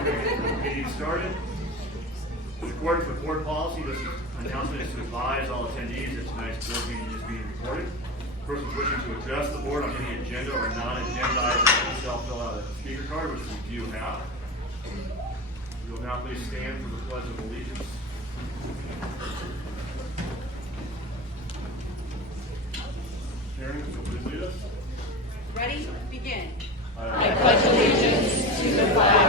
Meeting started. In accordance with board policy, this announcement is to advise all attendees that tonight's board meeting is being recorded. Persons wishing to address the board on any agenda or non-agenda item themselves fill out a speaker card, which we do have. We will now please stand for the Pledge of Allegiance. Sharon, so please lead us. Ready? Begin. I pledge allegiance to the flag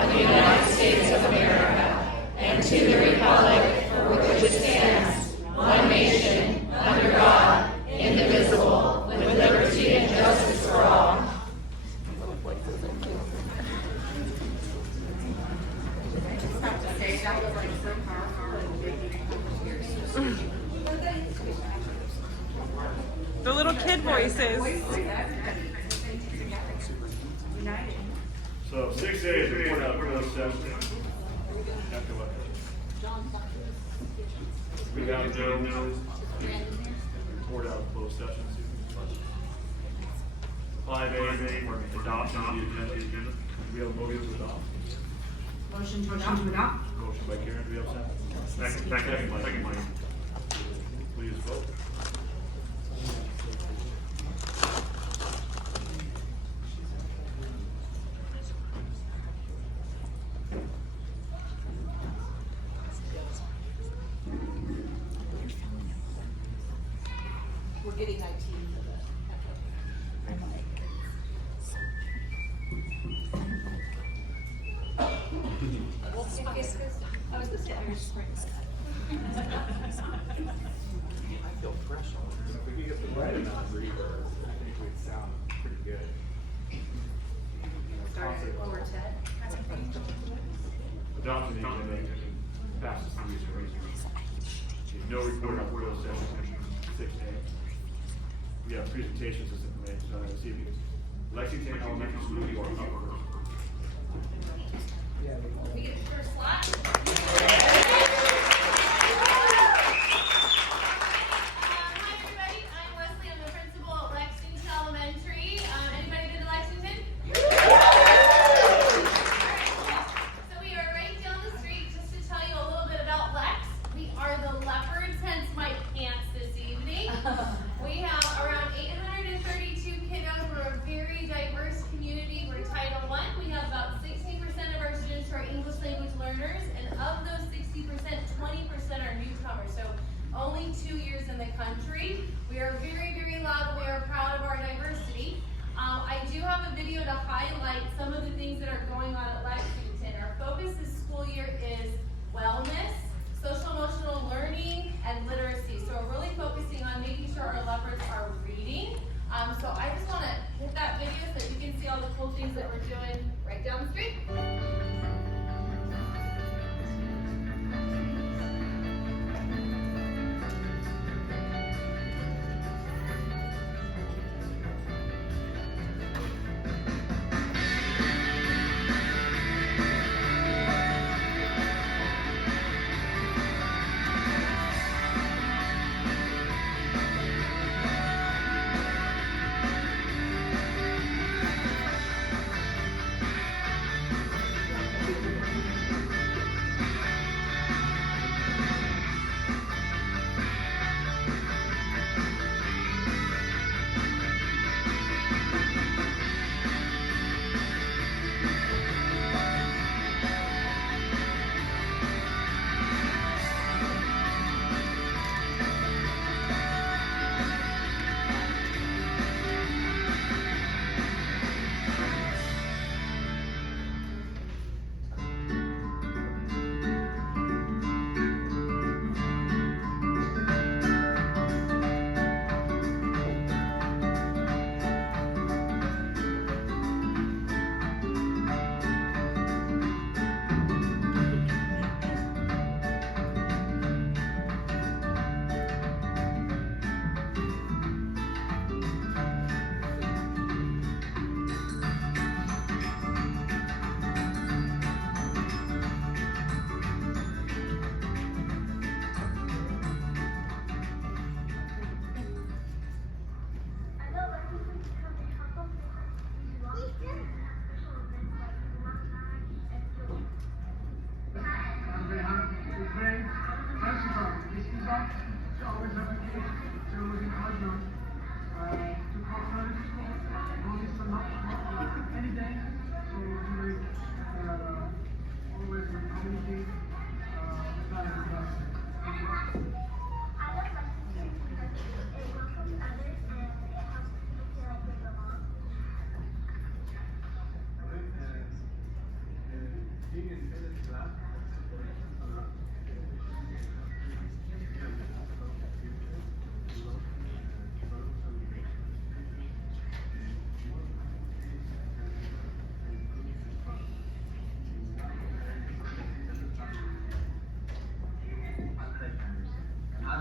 of the United States of America and to the republic for which it stands, one nation, under God, indivisible, with liberty and justice for all. The little kid voices. So 6A is report out of closed session. We have no report out of closed session. 5A, adoption of the agenda. Do we have a motion to adopt? Motion to adopt. Motion by Karen, do we have a second? Second, Mike. Please vote. We're getting IT for the. I was gonna say Irish Spring. I feel fresh on this. If we could get the right amount of reverb, I think we'd sound pretty good. Started quartet. Adoption of the agenda passes the use of reason. No report on closed session. 6A. We have presentations this information this evening. Lexington Elementary School, you are up first. We get the first slot. Hi everybody, I'm Wesley. I'm the principal at Lexington Elementary. Anybody been to Lexington? Alright, so we are right down the street. Just to tell you a little bit about Lex, we are the leopards, hence my pants this evening. We have around 832 kiddos. We're a very diverse community. We're Title I. We have about 16% of our students who are English language learners, and of those 60%, 20% are newcomers. So only 2 years in the country. We are very, very loud. We are proud of our diversity. I do have a video to highlight some of the things that are going on at Lexington. Our focus this school year is wellness, social emotional learning, and literacy. So we're really focusing on making sure our leopards are reading. So I just want to hit that video so that you can see all the cool things that we're doing right down the street. I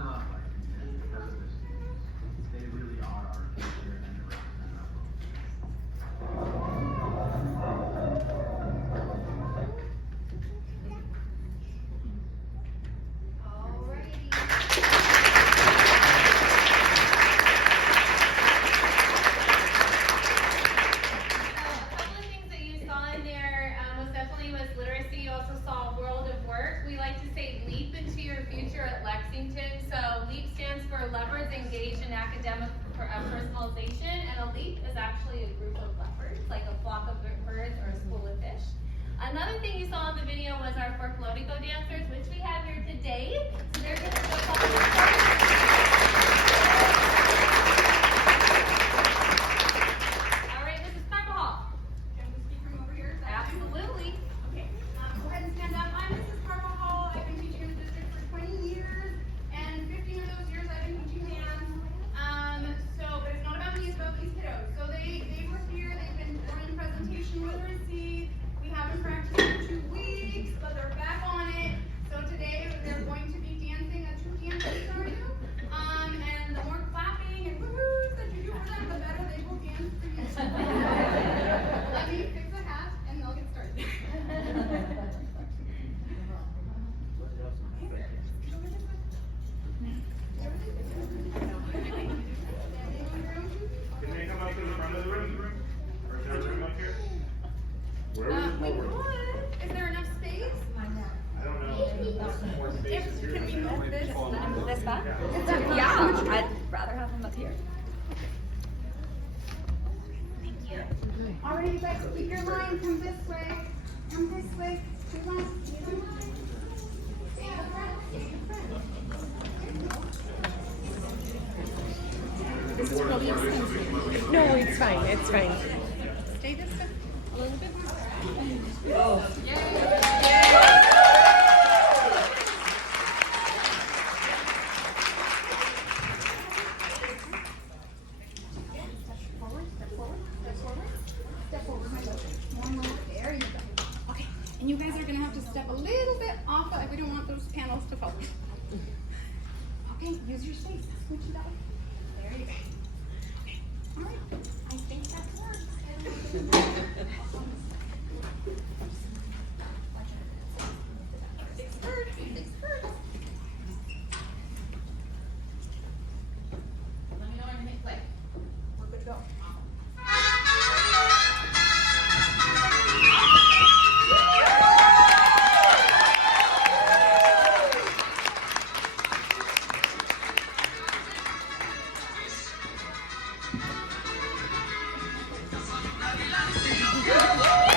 love licensing because of their students. They really are our future and they represent our A couple of things that you saw in there most definitely was literacy. You also saw world of work. We like to say leap into your future at Lexington. So LEAP stands for Leopards Engaged in Academic Personalization, and a leap is actually a group of leopards, like a flock of birds or a school of fish. Another thing you saw in the video was our folklorico dancers, which we have here today. So they're going to show a couple of All right, Mrs. Carvajal. Can we speak from over here? Is that fine? Absolutely. Okay, go ahead and stand up. I'm Mrs. Carvajal. I've been teaching in the district for 20 years, and 15 of those years I've been teaching dance. But it's not about me, it's about these kiddos. So they were here, they've been learning presentation literacy. We haven't practiced for 2 weeks, but they're back on it. So today they're going to be dancing a two dance for you. And the more clapping and woohoos that you do for them, the better they will dance for you. Let me fix a hat and they'll get started. Can they come up to the front of the room? Or is there a room up here? Where is We the room? could. Is there enough space? I don't know. More spaces here. Can we move this? Move this back? Yeah. Yeah, I'd rather have them up here. All right, you guys, keep your line. Come this way. Come this way. Two lines. Stay in the front. Stay in the front. This is probably expensive. No, it's fine. It's fine. Stay this way. A little bit more. Forward, step forward, step forward. Step forward, my love. One more. There you go. Okay, and you guys are gonna have to step a little bit off. We don't want those panels to fall. Okay, use your space. Switch it up. There you go. Okay. All right. I think that works. Big skirt. Big skirt. Let me know when you hit play. We're good to go. Woo!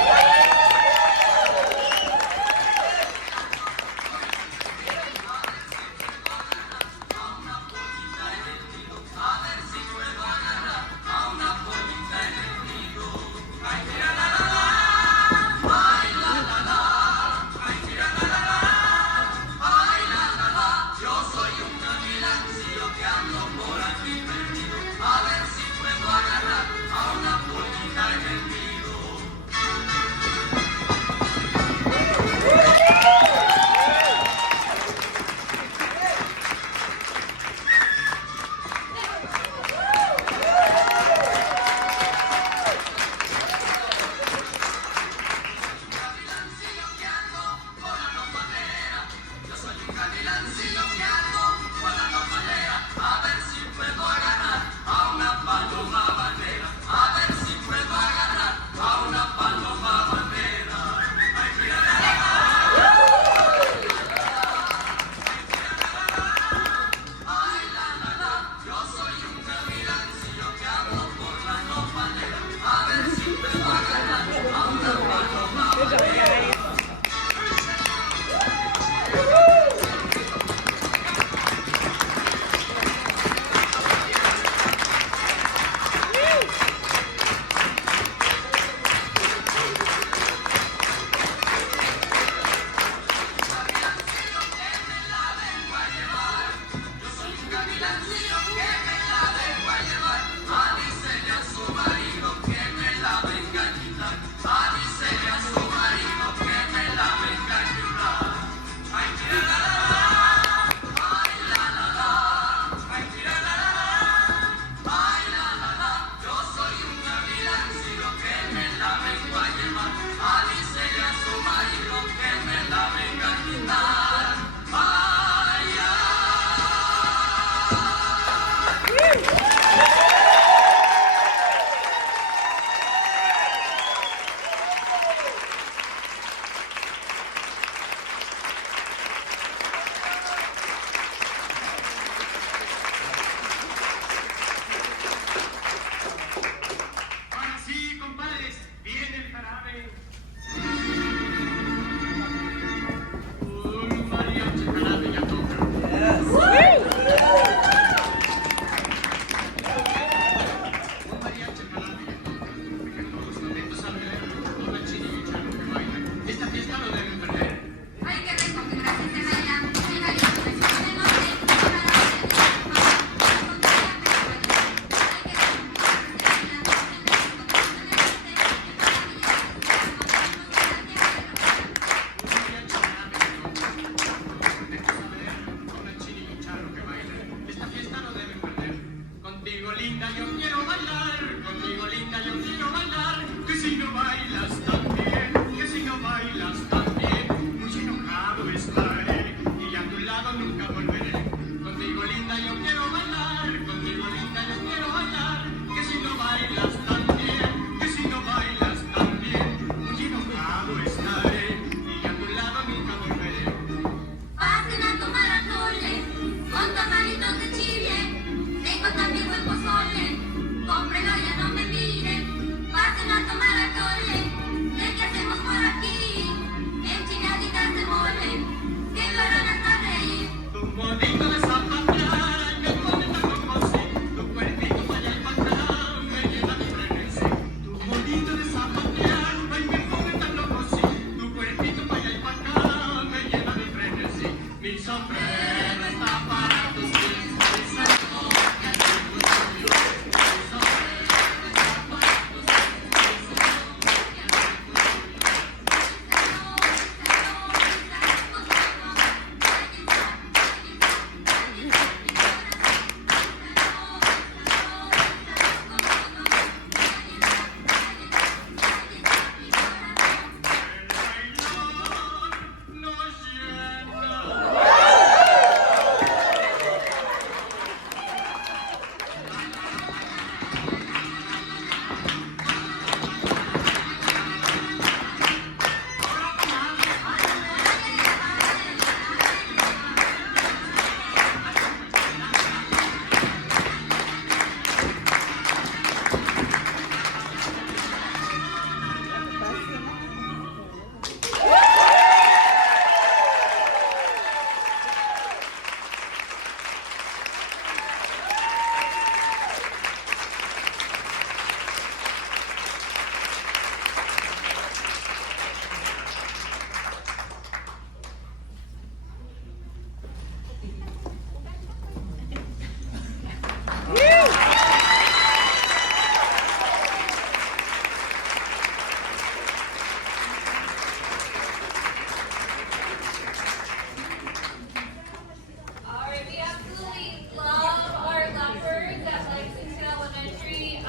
All right, we absolutely love our leopards at Lexington Elementary.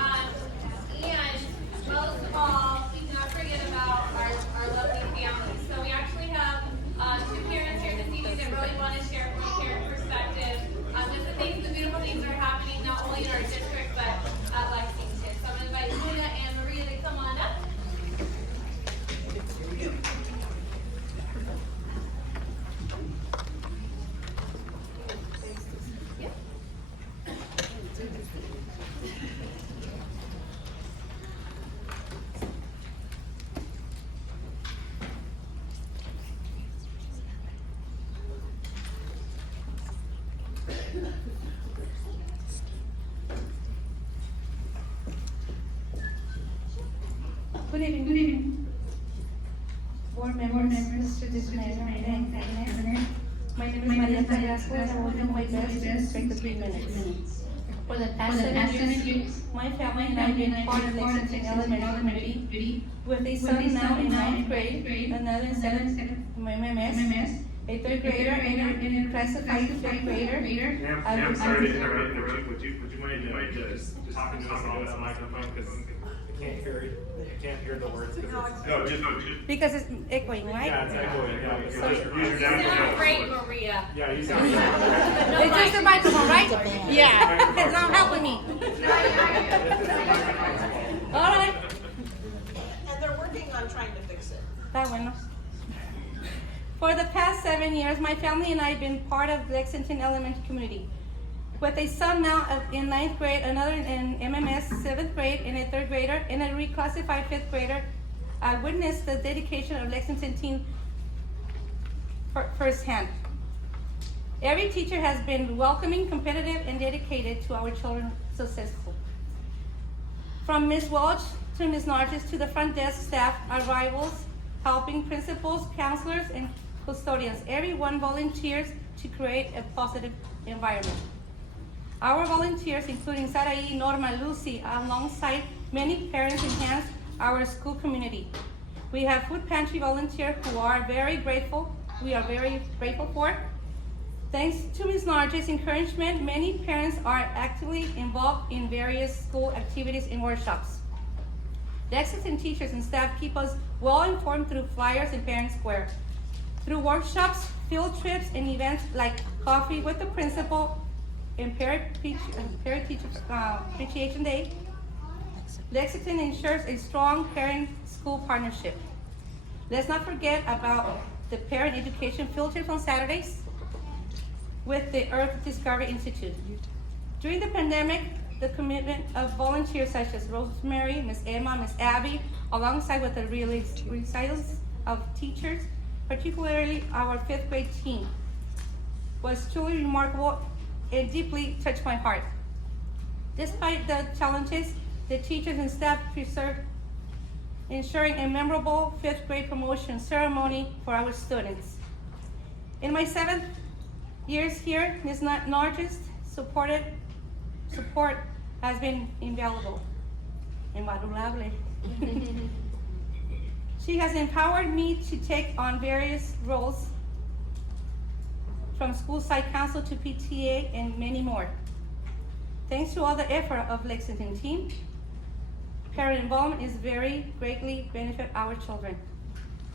And most of all, we cannot forget about our lovely families. So we actually have two parents here this evening that really want to share from a parent perspective just the beautiful things that are happening not only in our district but at Lexington. So I'm going to invite Julia and Maria to come on up. Good evening. Board members, Mr. Disciplinary and Examiner. My name is Maria Carrasco, and I will do my best to respect the 3 minutes. For the past 7 years, my family and I have been part of Lexington Elementary Committee, with a son now in 9th grade, another in 7th MMS, a 3rd grader, and a classified 5th grader. Ma'am, sorry to interrupt. Would you mind just talking to us into that microphone? Because I can't hear the words because it's. no, just Because it's echoing, right? Yeah, it's echoing, yeah. use your You dad. sound great, Maria. Yeah, you sound good. It's just the microphone, right? Yeah, it's not helping me. All right. And they're working on trying to fix it. Está bueno. For the past 7 years, my family and I have been part of Lexington Elementary Community. With a son now in 9th grade, another in MMS 7th grade, and a 3rd grader, and a reclassified 5th grader, I witnessed the dedication of Lexington team firsthand. Every teacher has been welcoming, competitive, and dedicated to our children's successful. From Ms. Welch to Ms. Nargis to the front desk staff, our rivals, helping principals, counselors, and custodians. Everyone volunteers to create a positive environment. Our volunteers, including Sarai, Norma, Lucy, alongside many parents, enhance our school community. We have food pantry volunteers who are very grateful. We are very grateful for. Thanks to Ms. Nargis' encouragement, many parents are actively involved in various school activities and workshops. Lexington teachers and staff keep us well informed through flyers and Parent Square. Through workshops, field trips, and events like Coffee with the Principal and Parent-Teacher Appreciation Day, Lexington ensures a strong parent-school partnership. Let's not forget about the parent education field trips on Saturdays with the Earth Discovery Institute. During the pandemic, the commitment of volunteers such as Rosemary, Miss Emma, Miss Abby, alongside with the recitals of teachers, particularly our 5th grade team, was truly remarkable and deeply touched my heart. Despite the challenges, the teachers and staff preserved, ensuring a memorable 5th grade promotion ceremony for our students. In my 7th Years here, Ms. Nargis' support has been invaluable. Invaluable. She has empowered me to take on various roles, from school site council to PTA and many more. Thanks to all the effort of Lexington team, parent involvement is very greatly benefit our children.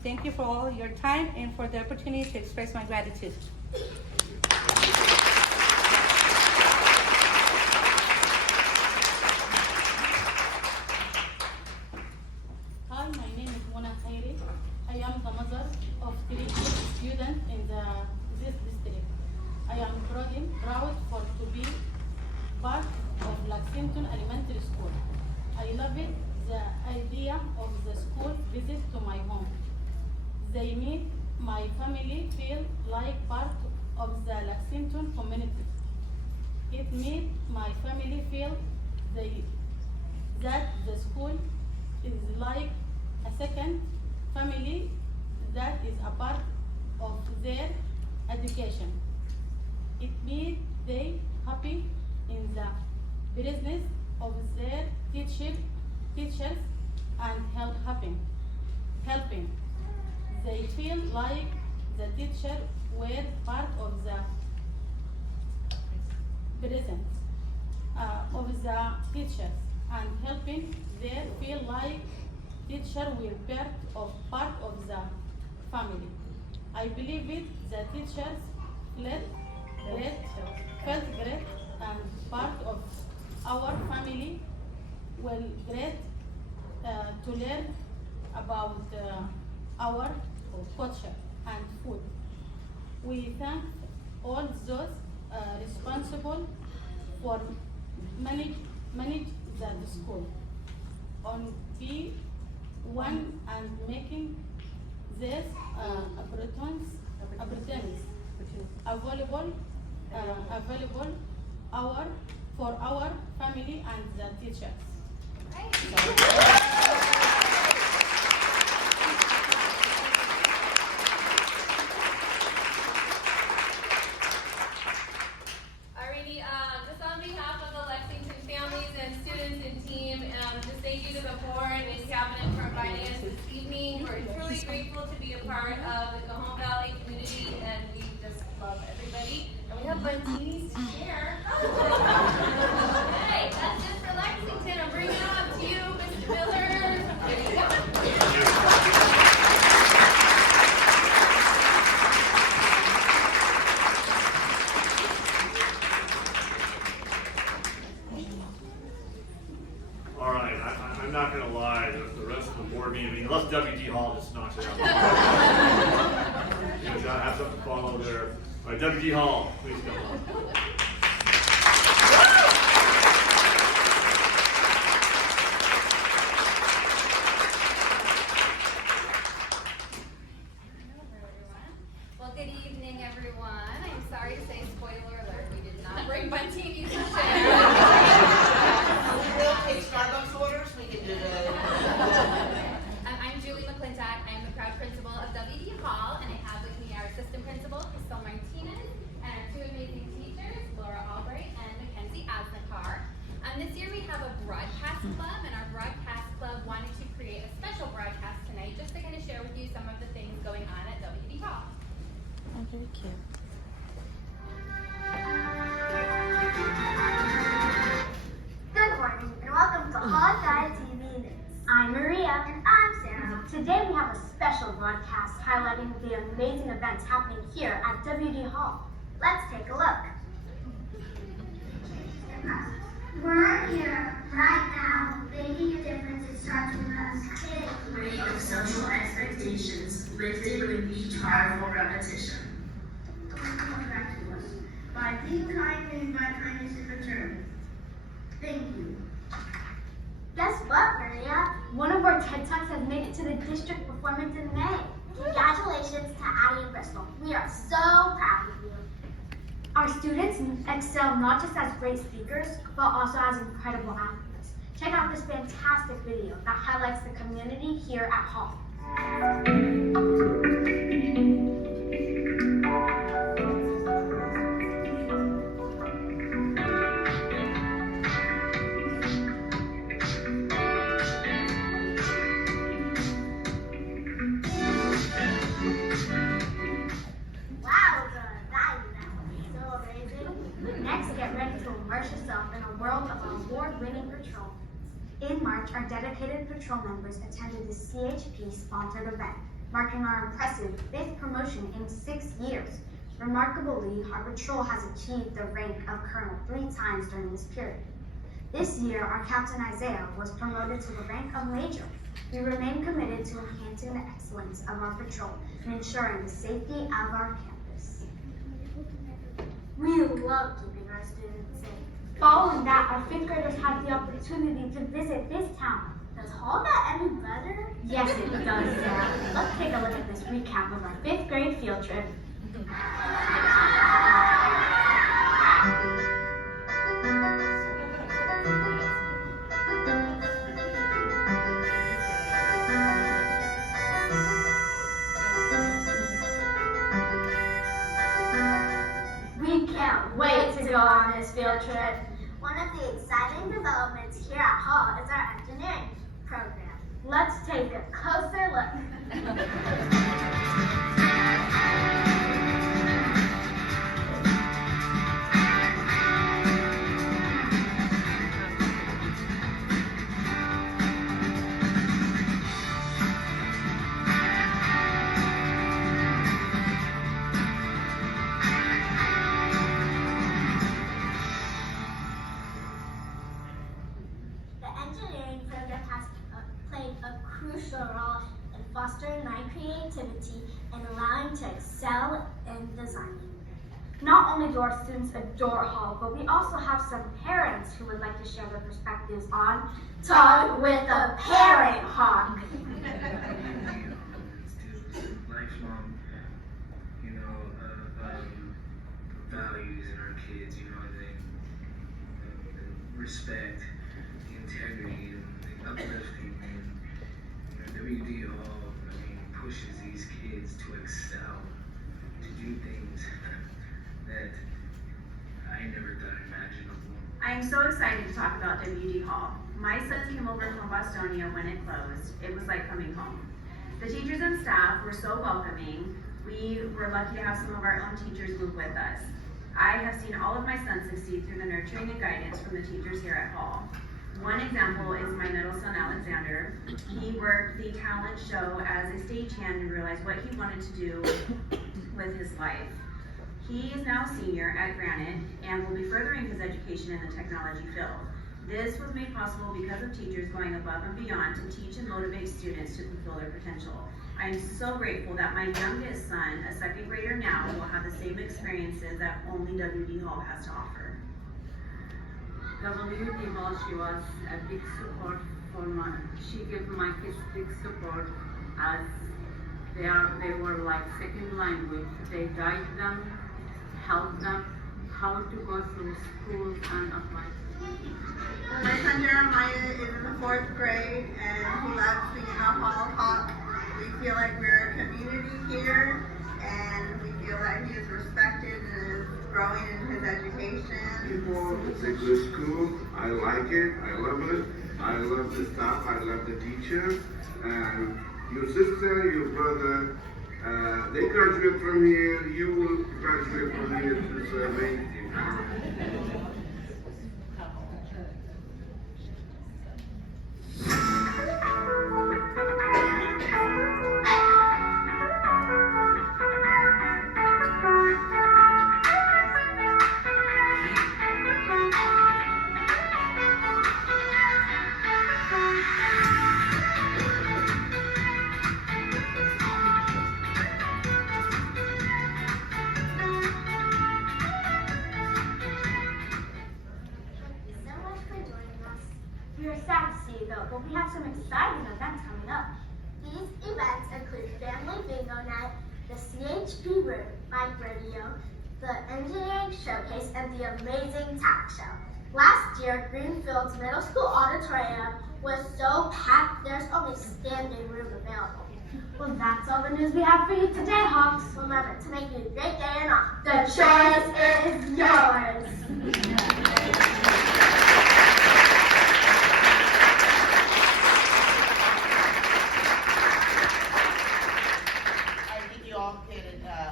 Thank you for all your time and for the opportunity to express my gratitude. Hi, my name is Mona Khairi. I am the mother of 3 students in this district. I am proud to be part of Lexington Elementary School. I love it, the idea of the school visit to my home. They make my family feel like part of the Lexington community. It made my family feel that the school is like a second family that is a part of their education. It made them happy in the business of their teachers and helping. They feel like the teacher were part of the presence of the teachers and helping they feel like teacher were part of the family. I believe it, the teachers felt great and part of our family will great to learn about our culture and food. We thank all those responsible for manage the school on be one and making this opportunities available for our family and the teachers. Alrighty, just on behalf of the Lexington families and students and team, just thank you to the board and cabinet for inviting us this evening. We're truly grateful to be a part of the Cajon Valley community, and we just love everybody. And we have buntinis to share. Okay, that's it for Lexington. I'm bringing it up to you, Mr. Miller. There you go. All right, I'm not gonna lie, the rest of the board meeting, unless WD Hall just knocks it out. You know, gotta have something to follow there. All right, WD Hall, please come on. Well, good evening, everyone. I'm sorry to say, spoiler alert, we did not bring buntinis to share. We'll take Starbucks orders, we can do that. I'm Julie McClintock. I'm the proud principal of WD Hall, and I have with me our assistant principal, Crystal Martinez, and our 2 amazing teachers, Laura Albright and Mackenzie Asnikar. This year we have a broadcast club, and our broadcast club wanted to create a special broadcast tonight just to kind of share with you some of the things going on at WD Hall. Oh, very cute. Good morning and welcome to Hall Guide TV News. I'm Maria. And I'm Sarah. Today we have a special broadcast highlighting the amazing events happening here at WD Hall. Let's take a look. We're here right now making a difference. It starts with us. Weight of social expectations lifted with each powerful repetition. Come back to us. By being kind and invite kindness in return. Thank you. Guess what, Maria? One of our TED Talks has made it to the district performance in May. Congratulations to Addie and Bristol. We are so proud of you. Our students excel not just as great speakers, but also as incredible athletes. Check out this fantastic video that highlights the community here at Hall. In March, our dedicated patrol members attended the CHP-sponsored event, marking our impressive 5th promotion in 6 years. Remarkably, our patrol has achieved the rank of colonel 3 times during this period. This year, our Captain Isaiah was promoted to the rank of major. We remain committed to enhancing the excellence of our patrol and ensuring the safety of our campus. We love keeping our students safe. Following that, our 5th graders had the opportunity to visit this town. Does Hall get any better? Yes, it does, Sarah. Let's take a look at this recap of our 5th grade field trip. We can't wait to go on this field trip. One of the exciting developments here at Hall is our engineering program. Let's take a closer look. Role in fostering my creativity and allowing to excel in designing. Not only do our students adore Hall, but we also have some parents who would like to share their perspectives on Talk with a Parent Hawk. Lifelong, values in our kids, the respect, the integrity, the uplifting. WD Hall, pushes these kids to excel, to do things that I never thought imaginable. I am so excited to talk about WD Hall. My son came over from Bostonia when it closed. It was like coming home. The teachers and staff were so welcoming. We were lucky to have some of our own teachers move with us. I have seen all of my sons succeed through the nurturing and guidance from the teachers here at Hall. One example is my middle son, Alexander. He worked the talent show as a stagehand and realized what he wanted to do with his life. He is now a senior at Granite and will be furthering his education in the technology field. This was made possible because of teachers going above and beyond to teach and motivate students to fulfill their potential. I am so grateful that my youngest son, a 2nd grader now, will have the same experiences that only WD Hall has to offer. WD Hall, she was a big support for she gave my kids big support as they were like second language. They guide them, help them how to go through school and apply. My son Jeremiah is in the 4th grade and he loves being a Hall Hawk. We feel like we're a community here and we feel like he is respected and is growing in his education. It's a good school. I like it. I love it. I love the staff. I love the teacher. Your sister, your brother, they graduate from here. You will graduate from here. It's amazing. But we have some exciting events coming up. These events include Family Bingo Night, the CHP Bike Radio, the Engineering Showcase, and the Amazing Talk Show. Last year, Greenfield's Middle School Auditorium was so packed there's only standing room available. Well, that's all the news we have for you today, Hawks. Remember to make it a great day and all. The choice is yours.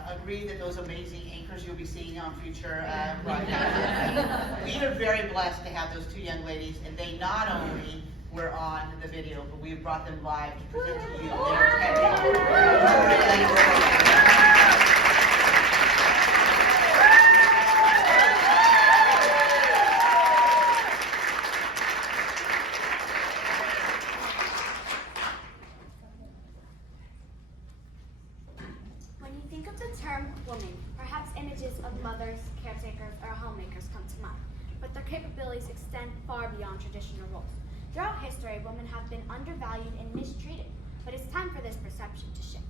Agree that those amazing anchors you'll be seeing on future broadcasts. We are very blessed to have those 2 young ladies, and they not only were on the video, but we brought them live to present to you their TED Talk. When you think of the term woman, perhaps images of mothers, caretakers, or homemakers come to mind, but their capabilities extend far beyond traditional roles. Throughout history, women have been undervalued and mistreated, but it's time for this perception to shift.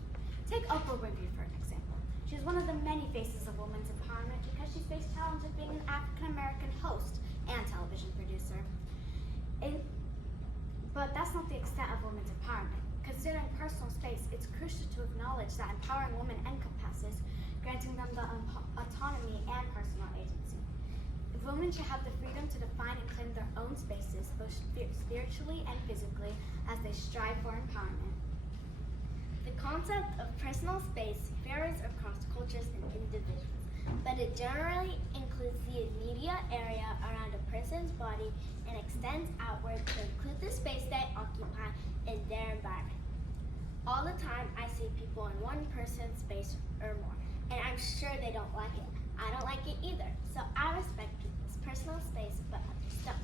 Take Oprah Winfrey for an example. She's one of the many faces of women's empowerment because she's faced challenges being an African-American host and television producer. But that's not the extent of women's empowerment. Considering personal space, it's crucial to acknowledge that empowering women encompasses granting them the autonomy and personal agency. Women should have the freedom to define and claim their own spaces, both spiritually and physically, as they strive for empowerment. The concept of personal space varies across cultures and individuals, but it generally includes the immediate area around a person's body and extends outward to include the space they occupy in their environment. All the time, I see people in one person's space or more, and I'm sure they don't like it. I don't like it either, so I respect people's personal space, but understand.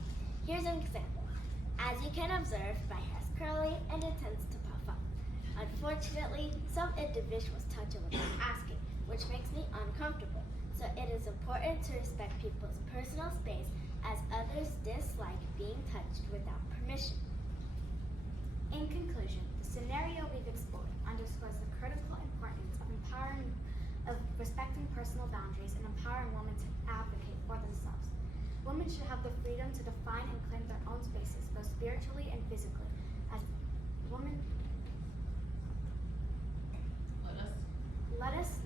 Here's an example. As you can observe, my hair's curly and it tends to puff up. Unfortunately, some individuals touch it without asking, which makes me uncomfortable. So it is important to respect people's personal space as others dislike being touched without permission. In conclusion, the scenario we've explored underscores the critical importance of respecting personal boundaries and empowering women to advocate for themselves. Women should have the freedom to define and claim their own spaces, both spiritually and physically. As women, let us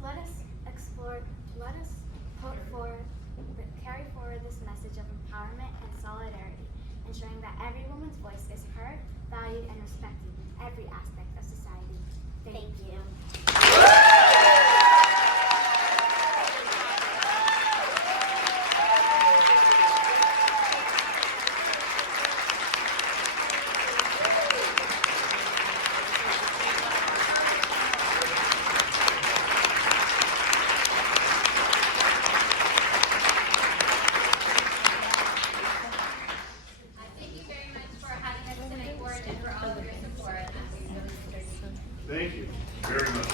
carry forward this message of empowerment and solidarity, ensuring that every woman's voice is heard, valued, and respected in every aspect of society. Thank you. Thank you very much.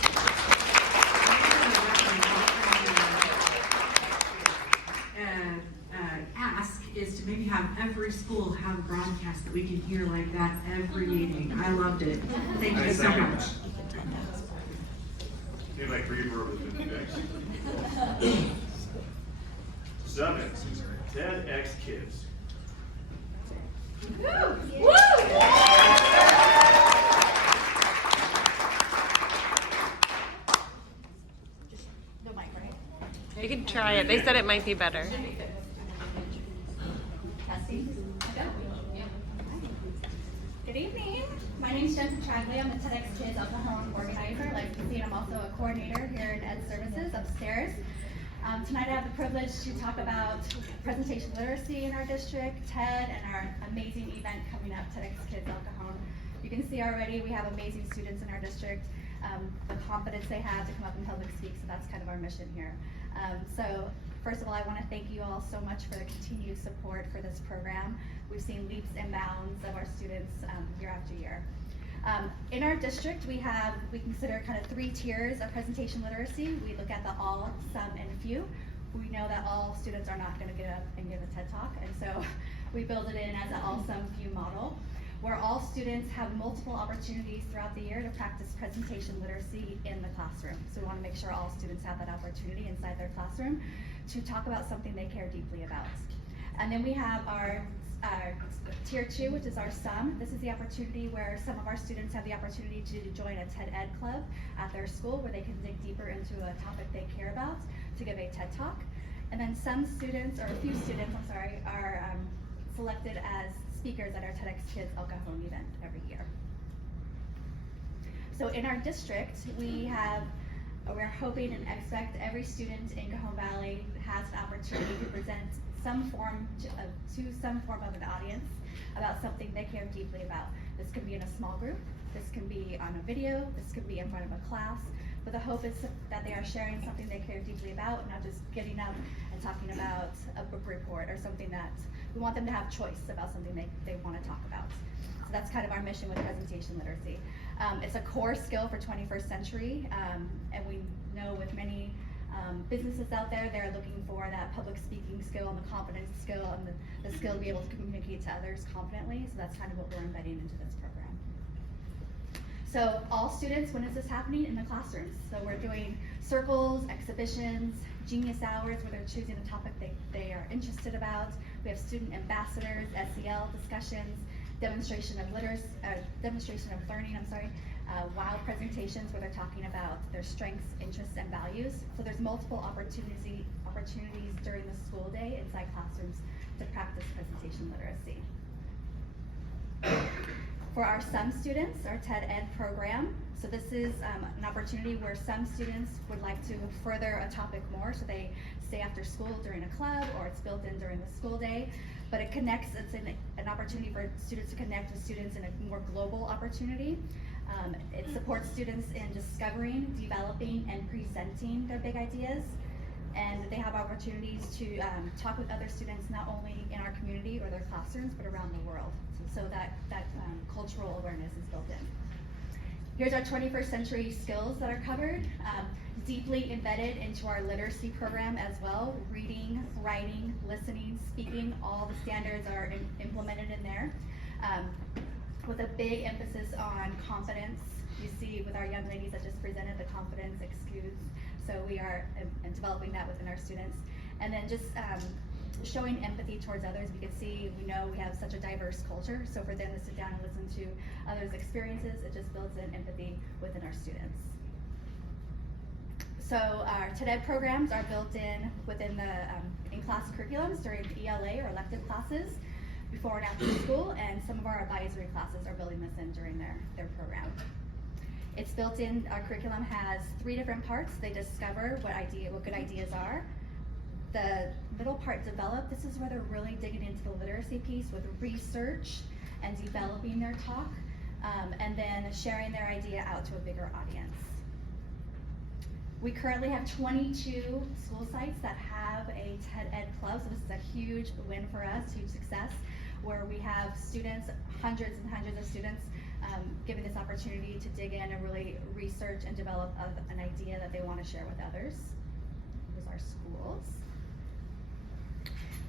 Ask is to maybe have every school have a broadcast that we can hear like that every meeting. I loved it. Thank you so much. Seems like reverb has been fixed. 7, TEDx Kids. You can try it. They said it might be better. Good evening. My name is Jennifer Tragley. I'm the TEDx Kids Alcohol organizer. Like you can see, I'm also a coordinator here in Ed Services upstairs. Tonight I have the privilege to talk about presentation literacy in our district, TED, and our amazing event coming up, TEDx Kids Alcohol. You can see already we have amazing students in our district, the confidence they have to come up and public speak, so that's kind of our mission here. So first of all, I want to thank you all so much for the continued support for this program. We've seen leaps and bounds of our students year after year. In our district, we consider kind of 3 tiers of presentation literacy. We look at the all, some, and few. We know that all students are not going to get up and give a TED Talk, and so we build it in as an all, some, few model, where all students have multiple opportunities throughout the year to practice presentation literacy in the classroom. So we want to make sure all students have that opportunity inside their classroom to talk about something they care deeply about. And then we have our tier 2, which is our SUM. This is the opportunity where some of our students have the opportunity to join a TED Ed club at their school where they can dig deeper into a topic they care about to give a TED Talk. And then some students, or a few students, I'm sorry, are selected as speakers at our TEDx Kids El Cajon event every year. So in our district, we're hoping and expect every student in Cajon Valley has an opportunity to present some form to some form of an audience about something they care deeply about. This could be in a small group, this can be on a video, this could be in front of a class, but the hope is that they are sharing something they care deeply about, not just getting up and talking about a book report or something that we want them to have choice about something they want to talk about. So that's kind of our mission with presentation literacy. It's a core skill for 21st century, and we know with many businesses out there, they're looking for that public speaking skill and the confidence skill and the skill to be able to communicate to others confidently. So that's kind of what we're embedding into this program. So all students, when is this happening? In the classrooms. So we're doing circles, exhibitions, genius hours where they're choosing a topic they are interested about. We have student ambassadors, SEL discussions, demonstration of learning, WOW presentations where they're talking about their strengths, interests, and values. So there's multiple opportunities during the school day inside classrooms to practice presentation literacy. For our SUM students, our TED Ed program, so this is an opportunity where some students would like to further a topic more, so they stay after school during a club, or it's built in during the school day. But it's an opportunity for students to connect with students in a more global opportunity. It supports students in discovering, developing, and presenting their big ideas. And they have opportunities to talk with other students, not only in our community or their classrooms, but around the world. So that cultural awareness is built in. Here's our 21st century skills that are covered, deeply embedded into our literacy program as well. Reading, writing, listening, speaking, all the standards are implemented in there. With a big emphasis on confidence. You see with our young ladies that just presented, the confidence exudes. So we are developing that within our students. And then just showing empathy towards others. We can see, we know we have such a diverse culture, so for them to sit down and listen to others' experiences, it just builds in empathy within our students. So our TED Ed programs are built in within the in-class curriculums during ELA or elective classes, before and after school, and some of our advisory classes are building this in during their program. It's built in, our curriculum has 3 different parts. They discover what good ideas are. The middle part, develop, this is where they're really digging into the literacy piece with research and developing their talk, and then sharing their idea out to a bigger audience. We currently have 22 school sites that have a TED Ed club, so this is a huge win for us, huge success, where we have students, hundreds and hundreds of students, given this opportunity to dig in and really research and develop an idea that they want to share with others. Here's our schools.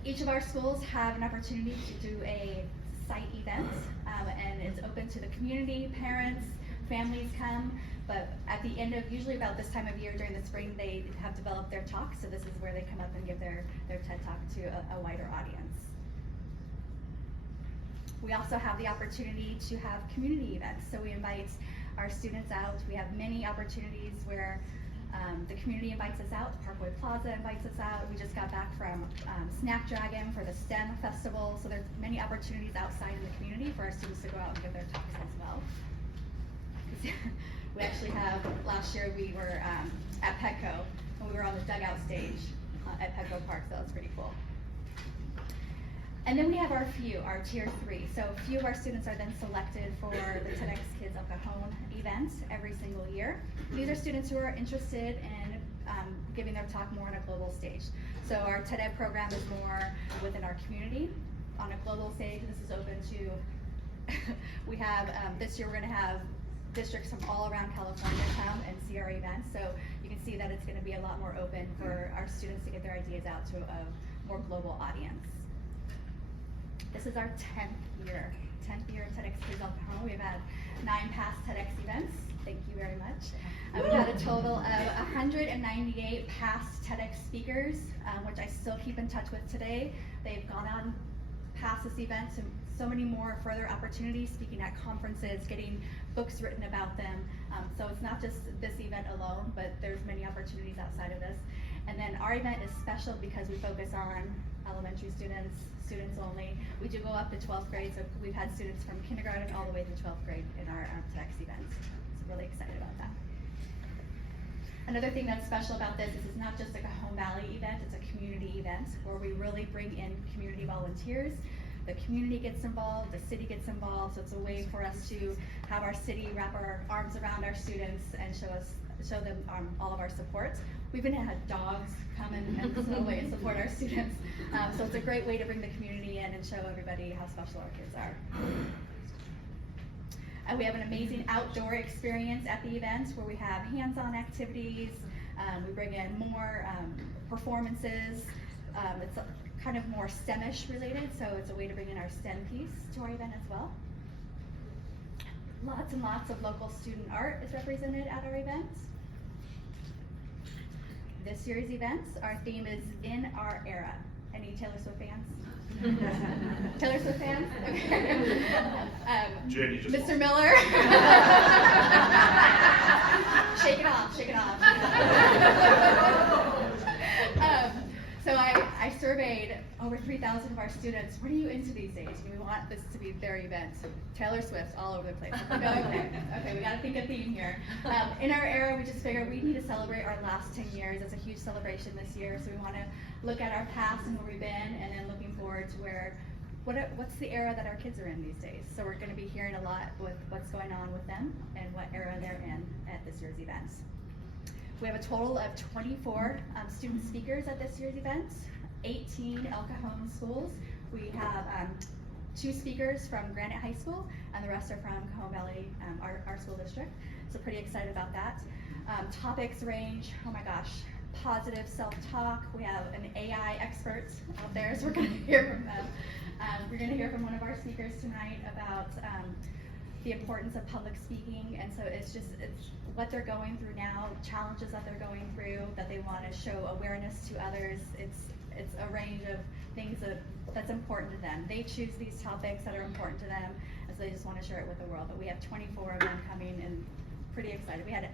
Each of our schools have an opportunity to do a site event, and it's open to the community, parents, families come, but at the end of, usually about this time of year during the spring, they have developed their talk, so this is where they come up and give their TED Talk to a wider audience. We also have the opportunity to have community events, so we invite our students out. We have many opportunities where the community invites us out, Parkway Plaza invites us out. We just got back from Snapdragon for the STEM Festival, so there's many opportunities outside in the community for our students to go out and give their talks as well. We actually have, last year we were at Petco, and we were on the dugout stage at Petco Park, so that's pretty cool. And then we have our tier 3. So a few of our students are then selected for the TEDx Kids of Cajon event every single year. These are students who are interested in giving their talk more on a global stage. So our TED Ed program is more within our community. On a global stage, this is open to, we have, this year we're gonna have districts from all around California come and see our events. So you can see that it's gonna be a lot more open for our students to get their ideas out to a more global audience. This is our 10th year TEDx Kids of Cajon. We've had 9 past TEDx events. Thank you very much. We've had a total of 198 past TEDx speakers, which I still keep in touch with today. They've gone on past this event to so many more further opportunities, speaking at conferences, getting books written about them. So it's not just this event alone, but there's many opportunities outside of this. And then our event is special because we focus on elementary students only. We do go up to 12th grade, so we've had students from kindergarten all the way to 12th grade in our TEDx events. So really excited about that. Another thing that's special about this is it's not just like a Cajon Valley event, it's a community event where we really bring in community volunteers. The community gets involved, the city gets involved, so it's a way for us to have our city wrap our arms around our students and show them all of our support. We've even had dogs come and support our students. So it's a great way to bring the community in and show everybody how special our kids are. And we have an amazing outdoor experience at the event where we have hands-on activities. We bring in more performances. It's kind of more STEM-ish related, so it's a way to bring in our STEM piece to our event as well. Lots and lots of local student art is represented at our event. This year's events, our theme is In Our Era. Any Taylor Swift fans? Taylor Swift fans? Okay. Jenny just Mr. Miller. Shake it off, shake it off. So I surveyed over 3,000 of our students. What are you into these days? We want this to be their event. Taylor Swift all over the place. Okay, we gotta think of theme here. In our era, we just figured we need to celebrate our last 10 years. It's a huge celebration this year, so we wanna look at our past and where we've been, and then looking forward to what's the era that our kids are in these days. So we're gonna be hearing a lot with what's going on with them and what era they're in at this year's events. We have a total of 24 student speakers at this year's event, 18 El Cajon schools. We have 2 speakers from Granite High School, and the rest are from Cajon Valley, our school district. So pretty excited about that. Topics range, oh my gosh, positive self-talk. We have an AI expert out there, so we're gonna hear from them. We're gonna hear from one of our speakers tonight about the importance of public speaking, and so it's what they're going through now, challenges that they're going through, that they want to show awareness to others. It's a range of things that's important to them. They choose these topics that are important to them, and so they just want to share it with the world. But we have 24 of them coming, and pretty excited. We had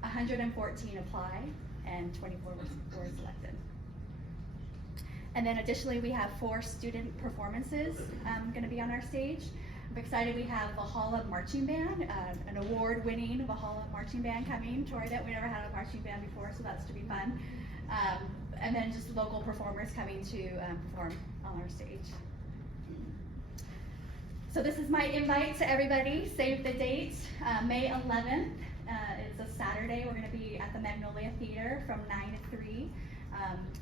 114 apply, and 24 were selected. And then additionally, we have 4 student performances going to be on our stage. I'm excited we have Valhalla Marching Band, an award-winning Valhalla Marching Band coming to our event. We never had a marching band before, so that's to be fun. And then just local performers coming to perform on our stage. So this is my invite to everybody. Save the date, May 11th. It's a Saturday. We're going to be at the Magnolia Theater from 9 to 3.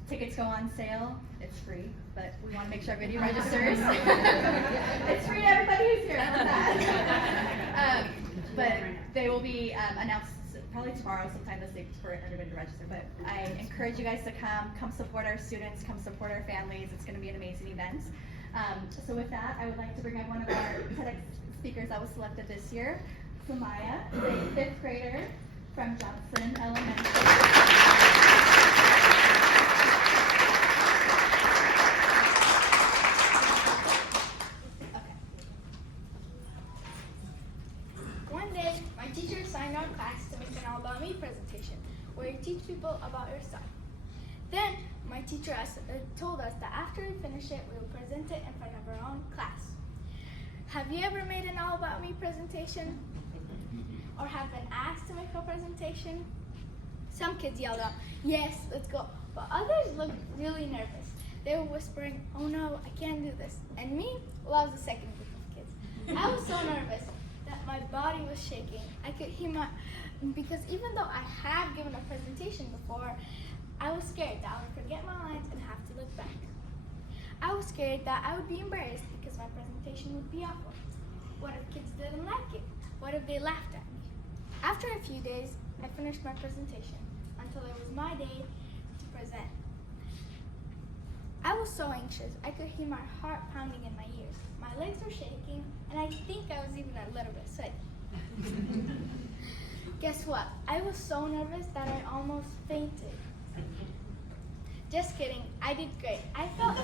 Tickets go on sale. It's free, but we want to make sure everybody registers. It's free to everybody who's here. I love that. But they will be announced probably tomorrow, sometime this week, for everybody to register. But I encourage you guys to come support our students, come support our families. It's going to be an amazing event. So with that, I would like to bring up one of our TEDx speakers that was selected this year, Samaya, a 5th grader from Johnson Elementary. Our class to make an all about me presentation where you teach people about yourself. Then my teacher told us that after we finish it, we will present it in front of our own class. Have you ever made an all about me presentation? Or have been asked to make a presentation? Some kids yelled out, "Yes, let's go," but others looked really nervous. They were whispering, "Oh no, I can't do this." And me, well, I was the second group of kids. I was so nervous that my body was shaking. I could hear because even though I have given a presentation before, I was scared that I would forget my lines and have to look back. I was scared that I would be embarrassed because my presentation would be awful. What if kids didn't like it? What if they laughed at me? After a few days, I finished my presentation until it was my day to present. I was so anxious, I could hear my heart pounding in my ears. My legs were shaking, and I think I was even a little bit sick. Guess what? I was so nervous that I almost fainted. Just kidding, I did great. I felt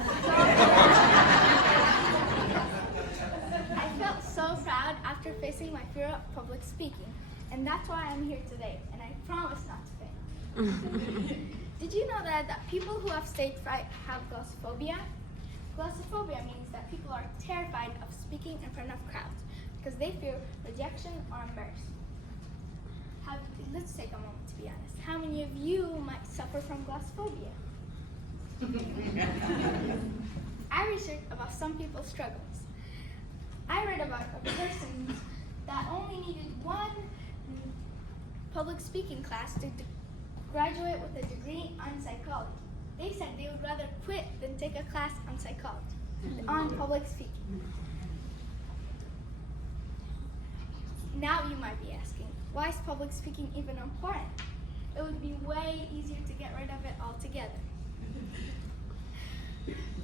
so proud after facing my fear of public speaking, and that's why I'm here today, and I promise not to faint. Did you know that people who have stage fright have glossophobia? Glossophobia means that people are terrified of speaking in front of crowds because they fear rejection or embarrassment. Let's take a moment to be honest. How many of you might suffer from glossophobia. I researched about some people's struggles. I read about a person that only needed one public speaking class to graduate with a degree on psychology. They said they would rather quit than take a class on psychology, on public speaking. Now you might be asking, why is public speaking even important? It would be way easier to get rid of it altogether.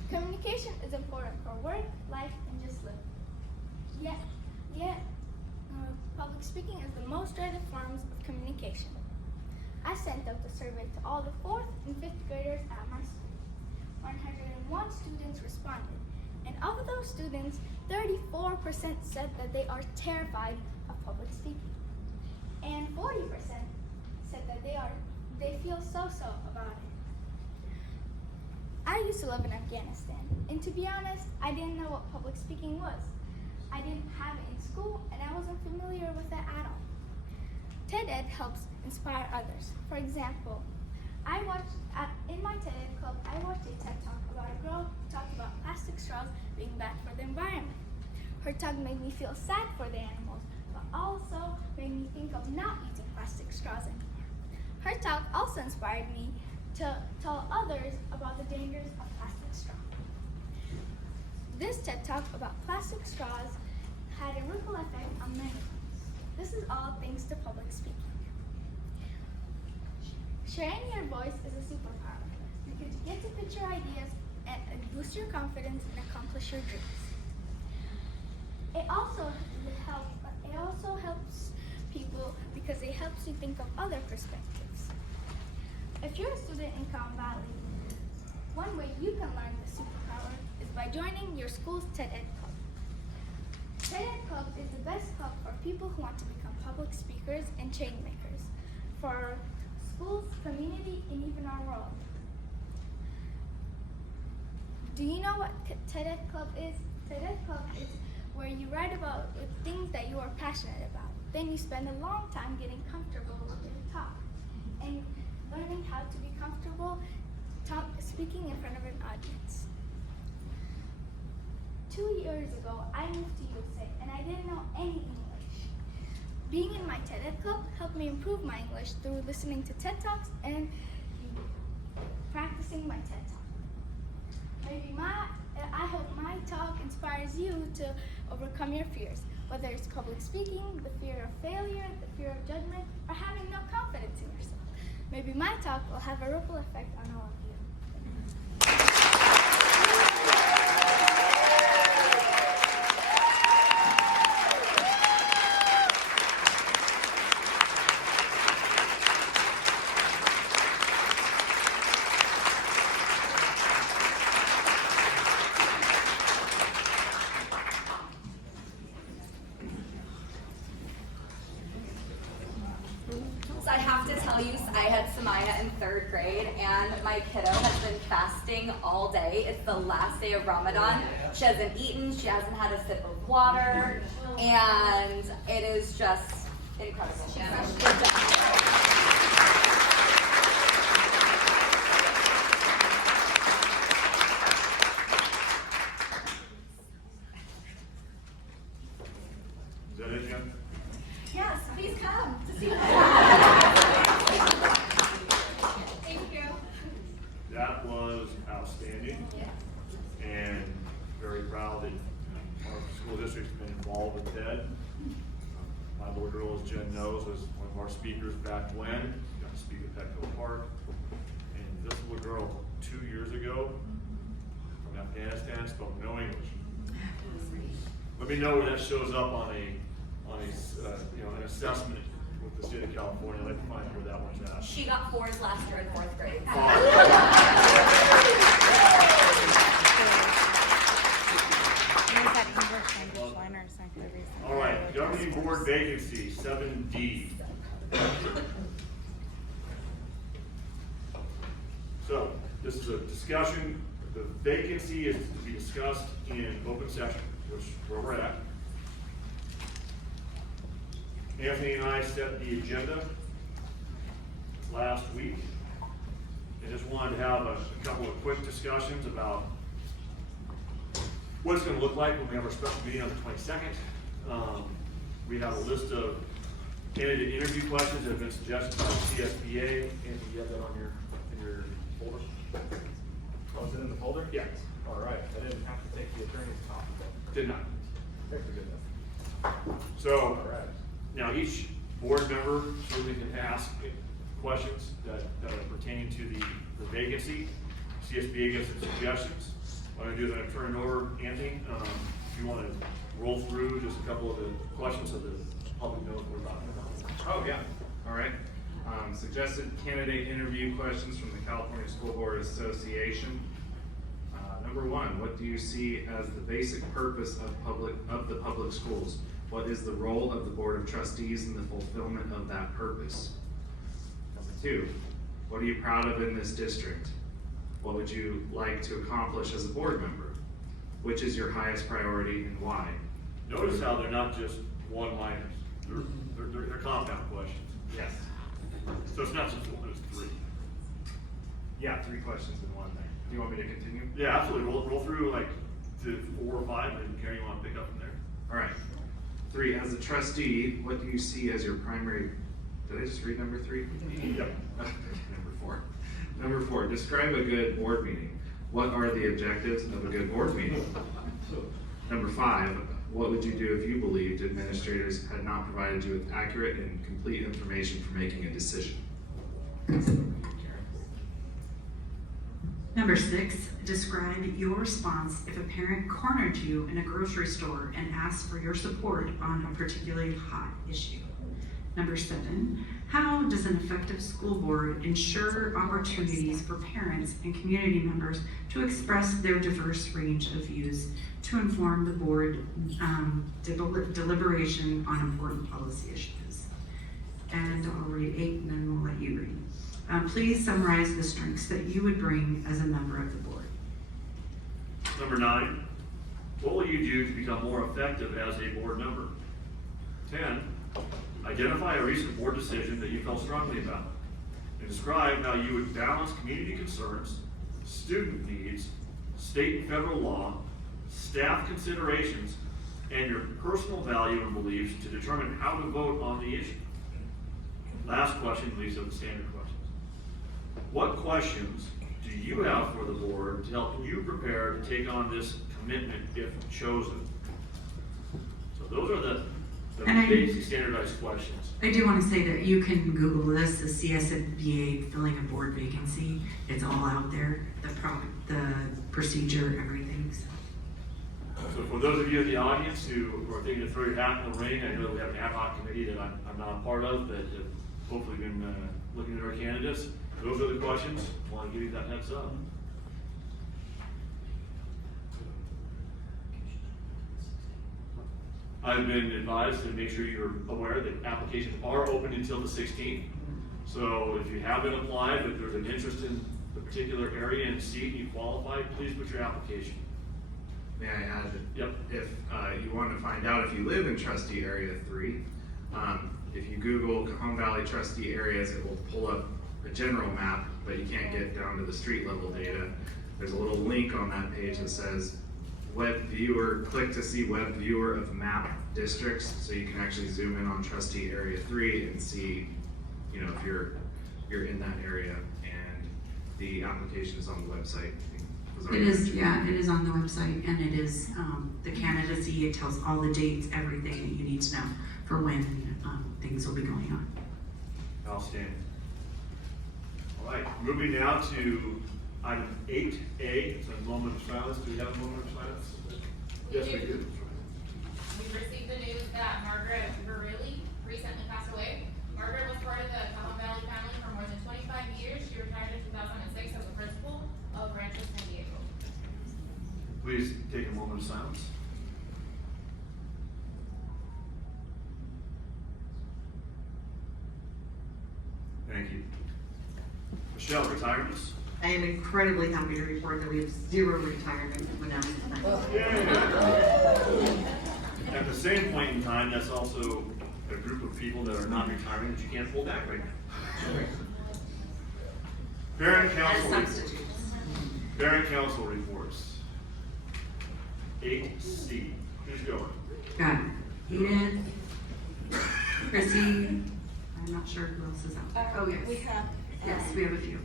Communication is important for work, life, and just living. Yet, public speaking is the most dreaded forms of communication. I sent out the survey to all the 4th and 5th graders at my school. 101 students responded, and of those students, 34% said that they are terrified of public speaking, and 40% said that they feel so-so about it. I used to live in Afghanistan, and to be honest, I didn't know what public speaking was. I didn't have it in school, and I wasn't familiar with it at all. TED Ed helps inspire others. For example, in my TED Ed club, I watched a TED Talk about a girl who talked about plastic straws being bad for the environment. Her talk made me feel sad for the animals, but also made me think of not using plastic straws anymore. Her talk also inspired me to tell others about the dangers of plastic straws. This TED Talk about plastic straws had a ripple effect on many others. This is all thanks to public speaking. Sharing your voice is a superpower because you get to pitch your ideas and boost your confidence and accomplish your dreams. It also helps people because it helps you think of other perspectives. If you're a student in Cajon Valley, one way you can learn the superpower is by joining your school's TED Ed Club. TED Ed Club is the best club for people who want to become public speakers and change makers for our schools, community, and even our world. Do you know what TED Ed Club is? TED Ed Club is where you write about the things that you are passionate about. Then you spend a long time getting comfortable with your talk and learning how to be comfortable speaking in front of an audience. 2 years ago, I moved to USA and I didn't know any English. Being in my TED Ed Club helped me improve my English through listening to TED Talks and practicing my TED Talk. I hope my talk inspires you to overcome your fears, whether it's public speaking, the fear of failure, the fear of judgment, or having no confidence in yourself. Maybe my talk will have a ripple effect on all of you. So I have to tell you, I had Samaya in 3rd grade, and my kiddo has been fasting all day. It's the last day of Ramadan. She hasn't eaten, she hasn't had a sip of water, and it is just incredible. Good job. Is that it, Jen? Yes, please come to see Thank you. That was outstanding. And very proud that our school district's been involved with TED. My little girl, as Jen knows, was one of our speakers back when. Got to speak at Petco Park. And this little girl, 2 years ago, from Afghanistan, spoke no English. Let me know where that shows up on an assessment with the state of California. I'd like to find out where that one's at. She got 4s last year in 4th grade. All right, governing board vacancy, 7D. So, this is a discussion. The vacancy is to be discussed in open session, which is where we're at. Anthony and I set the agenda last week. I just wanted to have a couple of quick discussions about what it's going to look like when we have our special meeting on the 22nd. We have a list of candidate interview questions that have been suggested by the CSBA. And you have that on in your folder? Oh, is it in the folder? Yeah. All right. I didn't have to take the attorney's copy. Did not. Thank goodness. So, All right. now each board member certainly can ask questions that are pertaining to the vacancy. CSBA gives some suggestions. What I'm going to do is I'm going to turn it over, Anthony, if you want to roll through just a couple of the questions so the public knows what we're talking about. Oh, yeah. All right. Suggested candidate interview questions from the California School Board Association. Number one, what do you see as the basic purpose of the public schools? What is the role of the Board of Trustees in the fulfillment of that purpose? Number two, what are you proud of in this district? What would you like to accomplish as a board member? Which is your highest priority and why? Notice how they're not just one-liners. They're compound questions. Yes. So it's not just one, it's three. Yeah, 3 questions in one there. Do you want me to continue? Yeah, absolutely. Roll through like to 4 or 5, and Karen, you want to pick up from there? All right. 3, as a trustee, what do you see as your primary, did I just read number 3? Yep. Number 4, describe a good board meeting. What are the objectives of a good board meeting? Number 5, what would you do if you believed administrators had not provided you with accurate and complete information for making a decision? Number 6, describe your response if a parent cornered you in a grocery store and asked for your support on a particularly hot issue. Number 7, how does an effective school board ensure opportunities for parents and community members to express their diverse range of views to inform the board deliberation on important policy issues? And I'll read 8 and then we'll let you read. Please summarize the strengths that you would bring as a member of the board. Number 9, what will you do to become more effective as a board member? 10, identify a recent board decision that you felt strongly about, and describe how you would balance community concerns, student needs, state and federal law, staff considerations, and your personal value and beliefs to determine how to vote on the issue. Last question leads to the standard questions. What questions do you have for the board to help you prepare to take on this commitment if chosen? So those are the basic standardized questions. I do want to say that you can Google this, the CSBA filling a board vacancy. It's all out there, the procedure, everything. So for those of you in the audience who are thinking to throw your hat in the ring, I know that we have an ad hoc committee that I'm not a part of that have hopefully been looking at our candidates. Those are the questions. I want to give you that heads up. I've been advised to make sure you're aware that applications are open until the 16th. So if you haven't applied, but there's an interest in the particular area and seat you qualify, please put your application. May I add? Yep. If you want to find out if you live in trustee area 3, if you Google Cajon Valley trustee areas, it will pull up a general map, but you can't get down to the street level data. There's a little link on that page that says web viewer, click to see web viewer of map districts, so you can actually zoom in on trustee area 3 and see, you know, if you're in that area, and the application is on the website. It is, yeah, it is on the website, and it is the candidacy. It tells all the dates, everything that you need to know for when things will be going on. Outstanding. All right, moving now to item 8A, it's a moment of silence. Do we have a moment of silence? Yes, we do. We've received the news that Margaret Verrilli recently passed away. Margaret was part of the Cajon Valley family for more than 25 years. She retired in 2006 as a principal of Rancho San Diego. Please take a moment of silence. Thank you. Michelle, retirements? I am incredibly happy to report that we have 0 retirement announcements. At the same point in time, that's also a group of people that are not retiring that you can't pull back right now. Parent council As reports. substitutes. Parent council reports. 8C. Who's going? Got it. Edith, Chrissy, I'm not sure who else is out there. Oh, yes. We have. Yes, we have a few.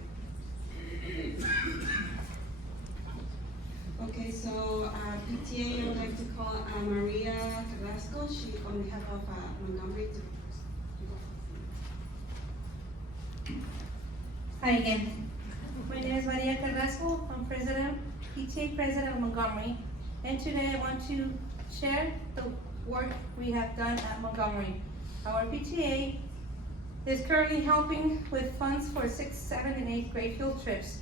Okay, so PTA, I would like to call Maria Carrasco. She on behalf of Montgomery. Hi again. My name is Maria Carrasco. I'm PTA president of Montgomery. And today I want to share the work we have done at Montgomery. Our PTA is currently helping with funds for 6th, 7th, and 8th grade field trips.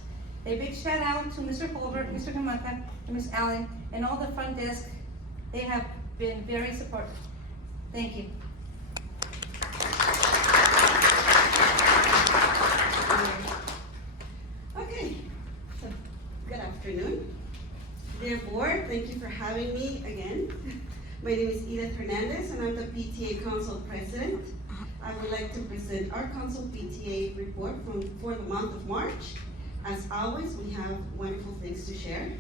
A big shout out to Mr. Holbert, Mr. Kamaka, and Ms. Allen, and all the front desk. They have been very supportive. Thank you. Okay, so good afternoon. Dear board, thank you for having me again. My name is Edith Hernandez and I'm the PTA Council President. I would like to present our Council PTA report for the month of March. As always, we have wonderful things to share.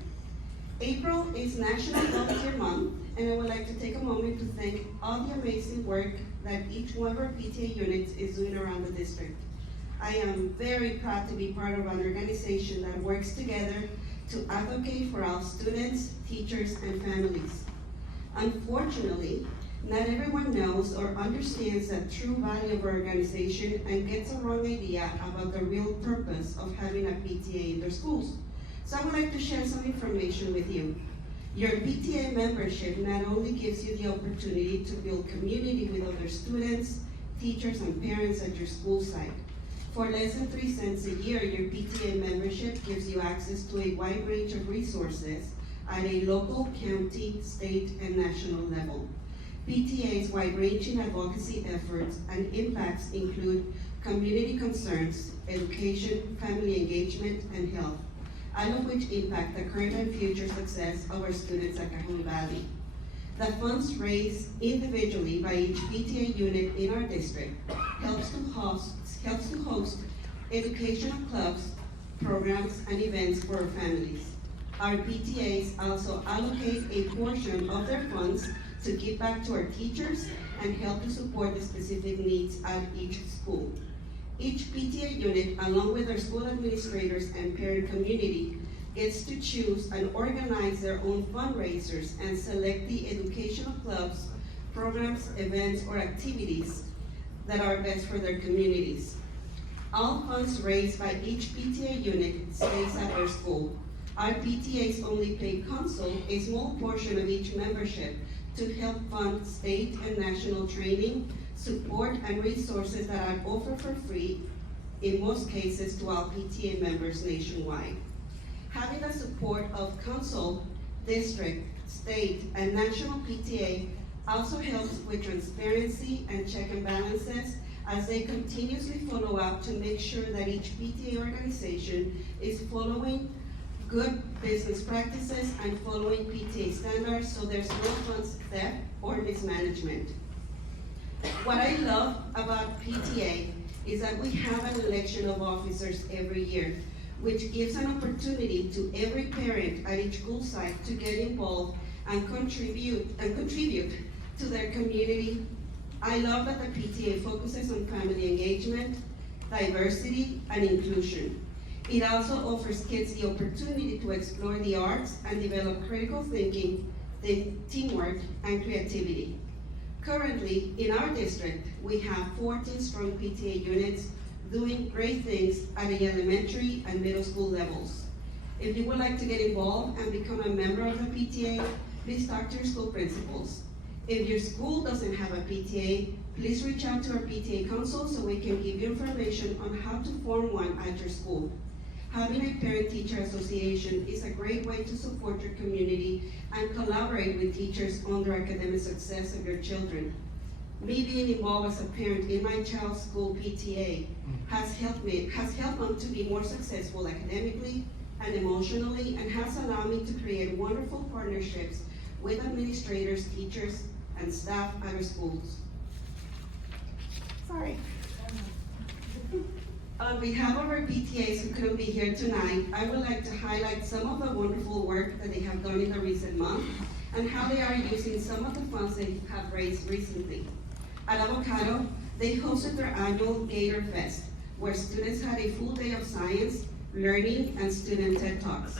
April is National Volunteer Month, and I would like to take a moment to thank all the amazing work that each one of our PTA units is doing around the district. I am very proud to be part of an organization that works together to advocate for our students, teachers, and families. Unfortunately, not everyone knows or understands the true value of our organization and gets a wrong idea about the real purpose of having a PTA in their schools. So I would like to share some information with you. Your PTA membership not only gives you the opportunity to build community with other students, teachers, and parents at your school site. For less than 3 cents a year, your PTA membership gives you access to a wide range of resources at a local, county, state, and national level. PTA's wide-ranging advocacy efforts and impacts include community concerns, education, family engagement, and health, all of which impact the current and future success of our students at Cajon Valley. The funds raised individually by each PTA unit in our district helps to host educational clubs, programs, and events for our families. Our PTAs also allocate a portion of their funds to give back to our teachers and help to support the specific needs at each school. Each PTA unit, along with their school administrators and parent community, gets to choose and organize their own fundraisers and select the educational clubs, programs, events, or activities that are best for their communities. All funds raised by each PTA unit stays at their school. Our PTAs only pay council a small portion of each membership to help fund state and national training, support, and resources that are offered for free, in most cases, to all PTA members nationwide. Having the support of council, district, state, and national PTA also helps with transparency and check and balances as they continuously follow up to make sure that each PTA organization is following good business practices and following PTA standards so there's no funds theft or mismanagement. What I love about PTA is that we have an election of officers every year, which gives an opportunity to every parent at each school site to get involved and contribute to their community. I love that the PTA focuses on family engagement, diversity, and inclusion. It also offers kids the opportunity to explore the arts and develop critical thinking, teamwork, and creativity. Currently, in our district, we have 14 strong PTA units doing great things at the elementary and middle school levels. If you would like to get involved and become a member of the PTA, please talk to your school principals. If your school doesn't have a PTA, please reach out to our PTA council so we can give you information on how to form one at your school. Having a parent-teacher association is a great way to support your community and collaborate with teachers on the academic success of your children. Me being involved as a parent in my child's school PTA has helped them to be more successful academically and emotionally, and has allowed me to create wonderful partnerships with administrators, teachers, and staff at our schools. Sorry. On behalf of our PTAs who couldn't be here tonight, I would like to highlight some of the wonderful work that they have done in the recent month and how they are using some of the funds they have raised recently. At Avocado, they hosted their annual Gator Fest, where students had a full day of science, learning, and student TED Talks.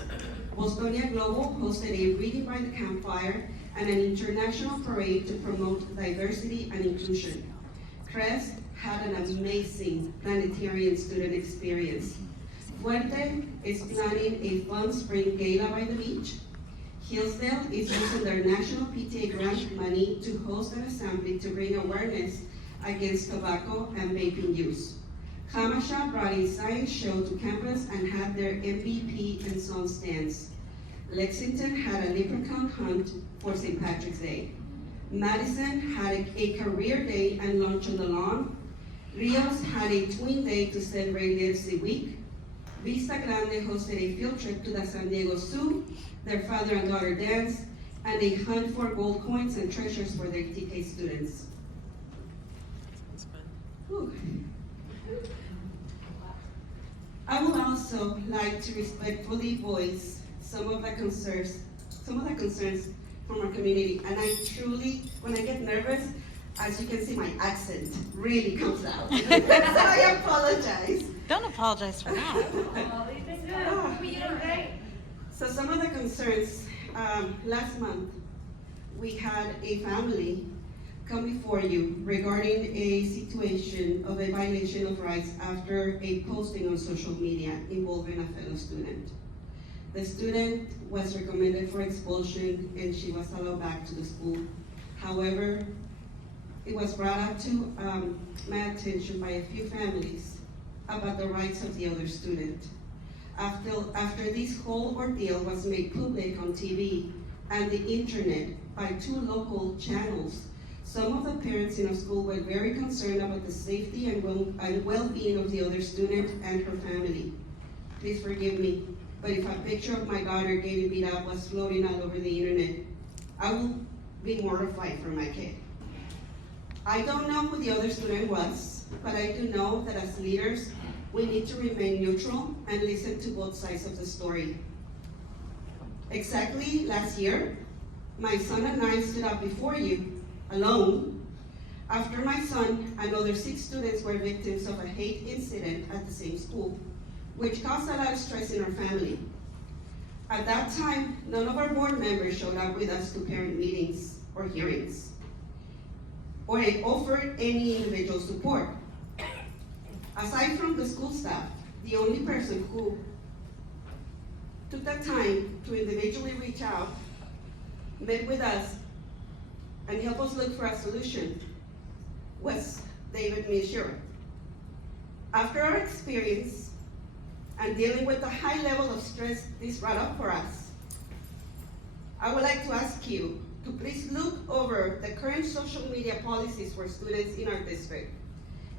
Bostonia Global hosted a reading by the campfire and an international parade to promote diversity and inclusion. Crest had an amazing planetarium student experience. Fuerte is planning a fun spring gala by the beach. Hillsdale is using their national PTA grant money to host an assembly to bring awareness against tobacco and vaping use. Hamasha brought a science show to campus and had their MVP and Sons dance. Lexington had a leprechaun hunt for St. Patrick's Day. Madison had a career day and lunch on the lawn. Rios had a twin day to celebrate LC Week. Vista Grande hosted a field trip to the San Diego Zoo, their father and daughter dance, and a hunt for gold coins and treasures for their TK students. Whew. I would also like to respectfully voice some of the concerns from our community. And I truly, when I get nervous, as you can see, my accent really comes out. So I apologize. Don't apologize for that. So some of the concerns, last month, we had a family come before you regarding a situation of a violation of rights after a posting on social media involving a fellow student. The student was recommended for expulsion and she was allowed back to the school. However, it was brought up to my attention by a few families about the rights of the other student. After this whole ordeal was made public on TV and the internet by 2 local channels, some of the parents in our school were very concerned about the safety and well-being of the other student and her family. Please forgive me, but if a picture of my daughter getting beat up was floating all over the internet, I will be mortified for my kid. I don't know who the other student was, but I do know that as leaders, we need to remain neutral and listen to both sides of the story. Exactly last year, my son and I stood up before you, alone, after my son and other 6 students were victims of a hate incident at the same school, which caused a lot of stress in our family. At that time, none of our board members showed up with us to parent meetings or hearings, or offered any individual support. Aside from the school staff, the only person who took the time to individually reach out, met with us, and help us look for a solution was David Mishura. After our experience and dealing with the high level of stress this brought up for us, I would like to ask you to please look over the current social media policies for students in our district,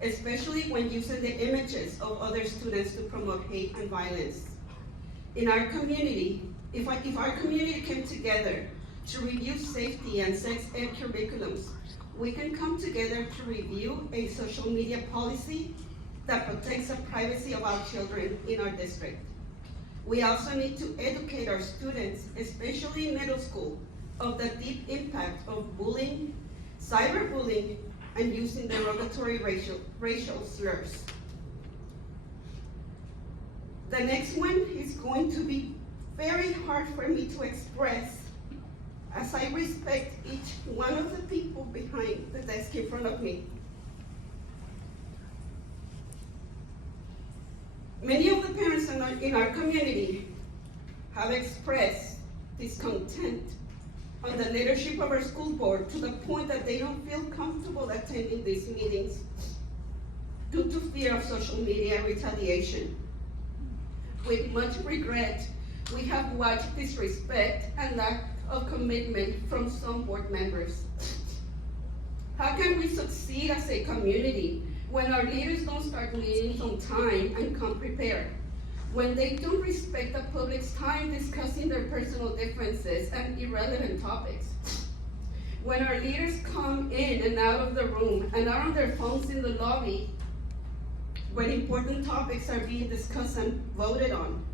especially when using the images of other students to promote hate and violence. In our community, if our community came together to review safety and sex ed curriculums, we can come together to review a social media policy that protects the privacy of our children in our district. We also need to educate our students, especially in middle school, of the deep impact of bullying, cyberbullying, and using derogatory racial slurs. The next one is going to be very hard for me to express, as I respect each one of the people behind the desk in front of me. Many of the parents in our community have expressed discontent on the leadership of our school board to the point that they don't feel comfortable attending these meetings due to fear of social media retaliation. With much regret, we have watched disrespect and lack of commitment from some board members. How can we succeed as a community when our leaders don't start meetings on time and come prepared? When they don't respect the public's time discussing their personal differences and irrelevant topics? When our leaders come in and out of the room and are on their phones in the lobby, when important topics are being discussed and voted on?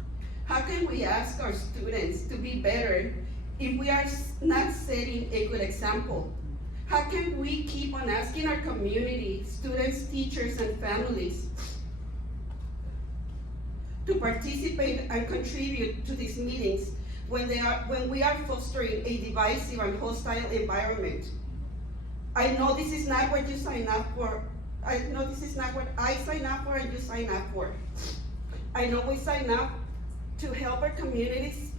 How can we ask our students to be better if we are not setting a good example? How can we keep on asking our community, students, teachers, and families to participate and contribute to these meetings when we are fostering a divisive and hostile environment? I know this is not what you sign up for. I know this is not what I sign up for and you sign up for. I know we sign up to help our communities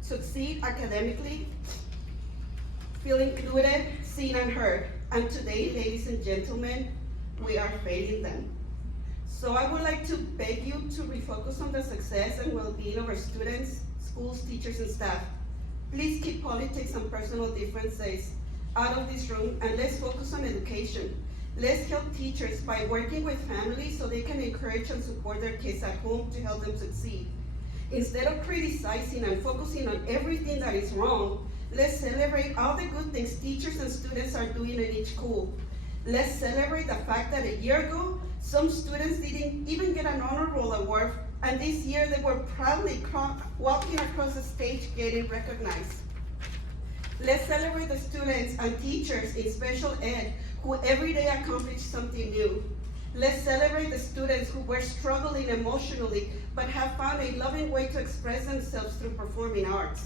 succeed academically, feel included, seen and heard. And today, ladies and gentlemen, we are failing them. So I would like to beg you to refocus on the success and well-being of our students, schools, teachers, and staff. Please keep politics and personal differences out of this room, and let's focus on education. Let's help teachers by working with families so they can encourage and support their kids at home to help them succeed. Instead of criticizing and focusing on everything that is wrong, let's celebrate all the good things teachers and students are doing in each school. Let's celebrate the fact that a year ago, some students didn't even get an honor roll award, and this year they were proudly walking across the stage getting recognized. Let's celebrate the students and teachers in special ed who every day accomplish something new. Let's celebrate the students who were struggling emotionally but have found a loving way to express themselves through performing arts.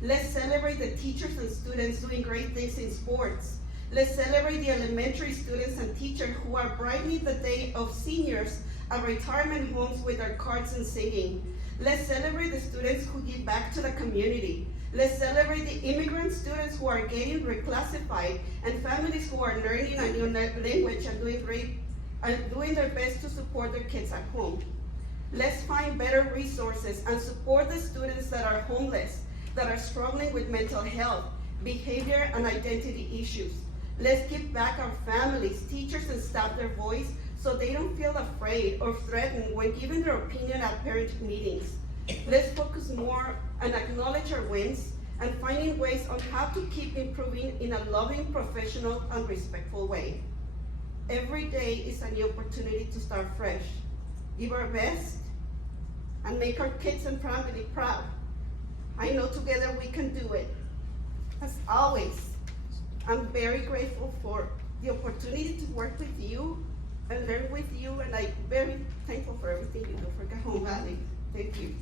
Let's celebrate the teachers and students doing great things in sports. Let's celebrate the elementary students and teachers who are brightening the day of seniors at retirement homes with their cards and singing. Let's celebrate the students who give back to the community. Let's celebrate the immigrant students who are getting reclassified and families who are learning a new language and doing their best to support their kids at home. Let's find better resources and support the students that are homeless, that are struggling with mental health, behavior, and identity issues. Let's give back our families, teachers, and staff their voice so they don't feel afraid or threatened when giving their opinion at parent meetings. Let's focus more and acknowledge our wins and finding ways on how to keep improving in a loving, professional, and respectful way. Every day is a new opportunity to start fresh, give our best, and make our kids and family proud. I know together we can do it. As always, I'm very grateful for the opportunity to work with you and learn with you, and I'm very thankful for everything you do for Cajon Valley. Thank you.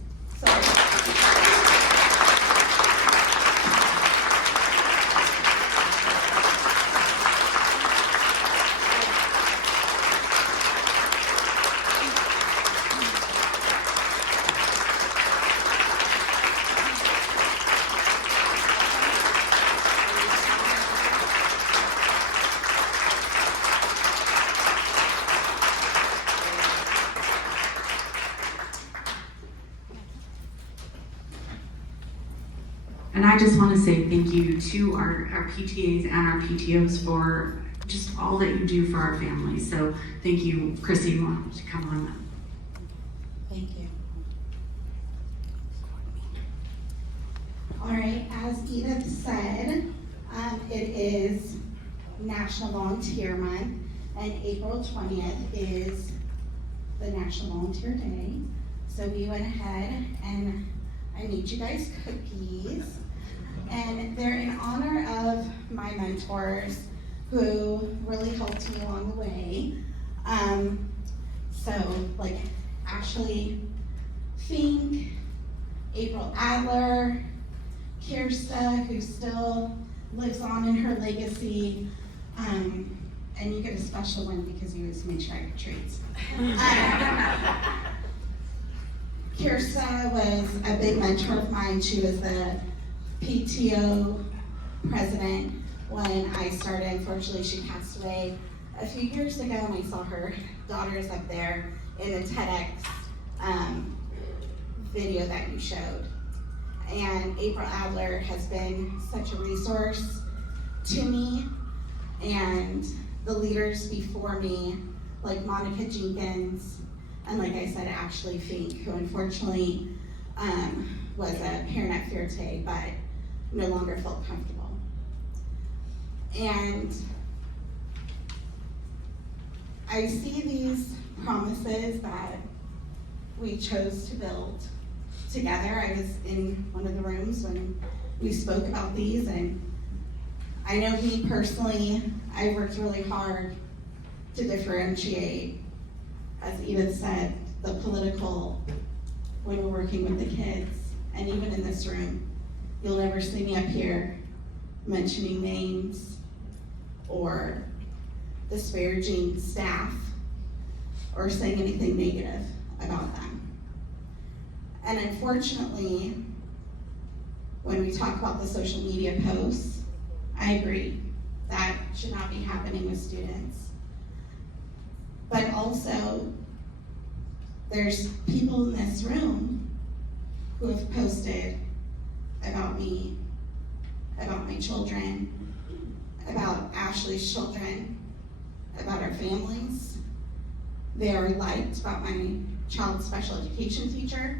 And I just want to say thank you to our PTAs and our PTOs for just all that you do for our families. So thank you, Chrissy, you want to come on up? Thank you. All right, as Edith said, it is National Volunteer Month, and April 20th is the National Volunteer Day. So we went ahead and I made you guys cookies, and they're in honor of my mentors who really helped me along the way. So like Ashley Fink, April Adler, Kirsta, who still lives on in her legacy, and you get a special one because you always make sure I get treats. Kirsta was a big mentor of mine. She was the PTO president when I started. Unfortunately, she passed away a few years ago, and I saw her daughters up there in the TEDx video that you showed. And April Adler has been such a resource to me, and the leaders before me, like Monica Jenkins, and like I said, Ashley Fink, who unfortunately was a parent at Fierté, but no longer felt comfortable. And I see these promises that we chose to build together. I was in one of the rooms when we spoke about these, and I know me personally, I worked really hard to differentiate, as Edith said, the political when we're working with the kids. And even in this room, you'll never see me up here mentioning names or disparaging staff or saying anything negative about them. And unfortunately, when we talk about the social media posts, I agree, that should not be happening with students. But also, there's people in this room who have posted about me, about my children, about Ashley's children, about our families. They are liked about my child's special education teacher.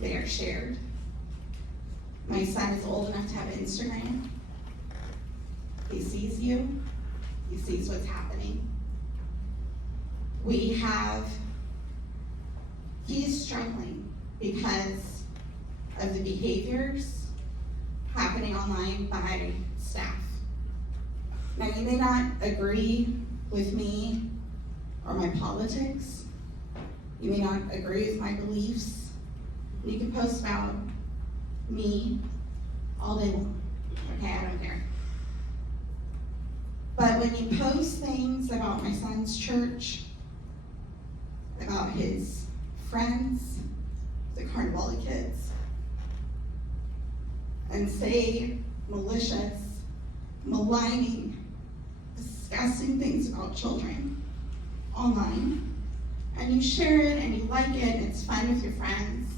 They are shared. My son is old enough to have Instagram. He sees you. He sees what's happening. He's struggling because of the behaviors happening online by staff. Now, you may not agree with me or my politics. You may not agree with my beliefs. You can post about me all day long. Okay, I don't care. But when you post things about my son's church, about his friends, the Carnivale kids, and say malicious, maligning, disgusting things about children online, and you share it and you like it and it's fun with your friends,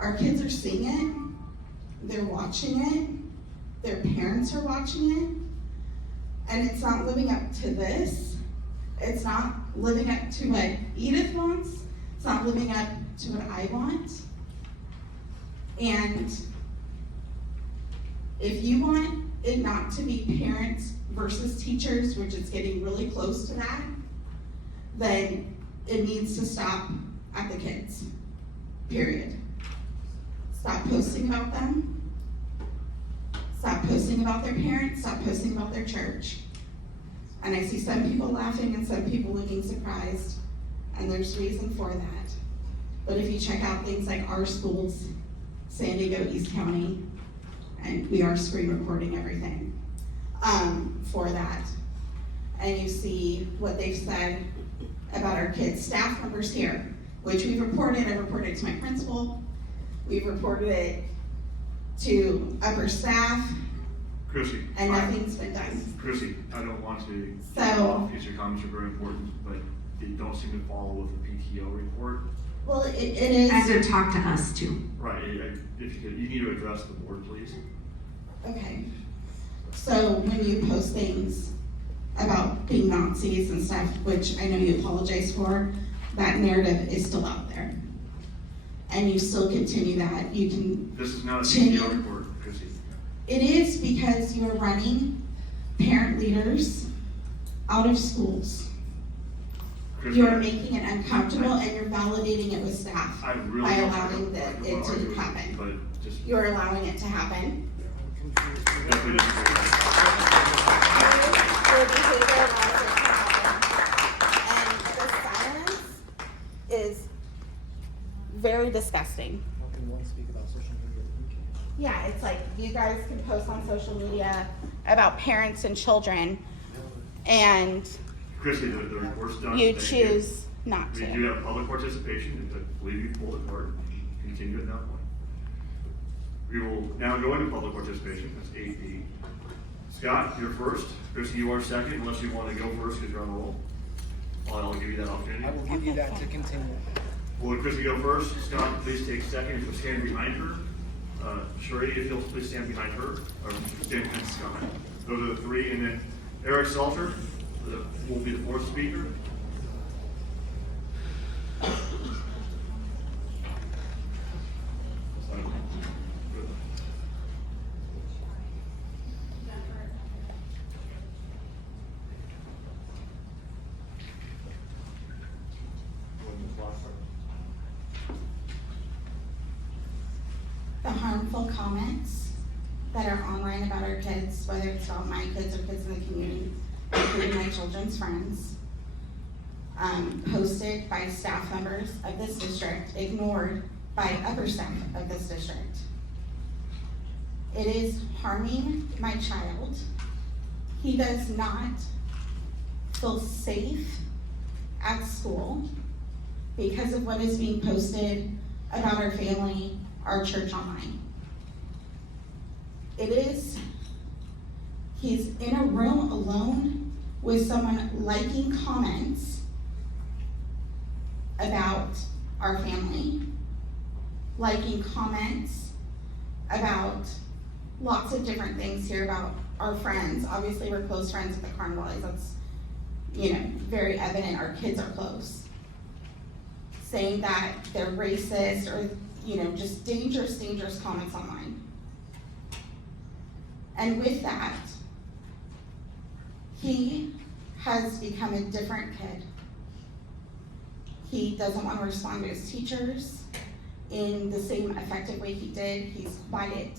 our kids are seeing it, they're watching it, their parents are watching it, and it's not living up to this. It's not living up to what Edith wants. It's not living up to what I want. And if you want it not to be parents versus teachers, which is getting really close to that, then it needs to stop at the kids, period. Stop posting about them. Stop posting about their parents. Stop posting about their church. And I see some people laughing and some people looking surprised, and there's reason for that. But if you check out things like our schools, San Diego, East County, and we are screen recording everything for that, and you see what they've said about our kids' staff members here, which we've reported. I've reported it to my principal. We've reported it to upper staff. Chrissy. And nothing's been done. Chrissy, I don't want to get off because your comments are very important, but they don't seem to follow with the PTO report. Well, it is. And to talk to us too. Right, if you could, you need to address the board, please. Okay. So when you post things about being Nazis and stuff, which I know you apologize for, that narrative is still out there. And you still continue that. You can. This is not a PTO report, Chrissy. It is because you're running parent leaders out of schools. Chrissy, You're making it uncomfortable and you're validating it with staff I really by don't allowing want to it to argue, happen. but just You're allowing it to happen. definitely disagree. Your behavior allows it to happen. And the silence is very disgusting. How can one speak about social media? Yeah, it's like you guys can post on social media about parents and children, and Chrissy, the report's done. you Thank choose not We to. do have public participation. I believe you pulled it forward. Continue at that point. We will now go into public participation. That's 8B. Scott, you're first. Chrissy, you are second, unless you want to go first because you're on the roll. I'll give you that opportunity. I will give you that to continue. Will Chrissy go first? Scott, please take second. If you'll stand behind her. Sheree, if you'll please stand behind her, or stand behind Scott. Those are the three, and then Eric Salter will be the fourth speaker. the harmful comments that are online about our kids, whether it's about my kids or kids in the community, including my children's friends, posted by staff members of this district, ignored by upper staff of this district. It is harming my child. He does not feel safe at school because of what is being posted about our family, our church online. He's in a room alone with someone liking comments about our family, liking comments about lots of different things here about our friends. Obviously, we're close friends with the Carnivales. That's, very evident. Our kids are close. Saying that they're racist or, just dangerous comments online. And with that, he has become a different kid. He doesn't want to respond to his teachers in the same effective way he did. He's quiet.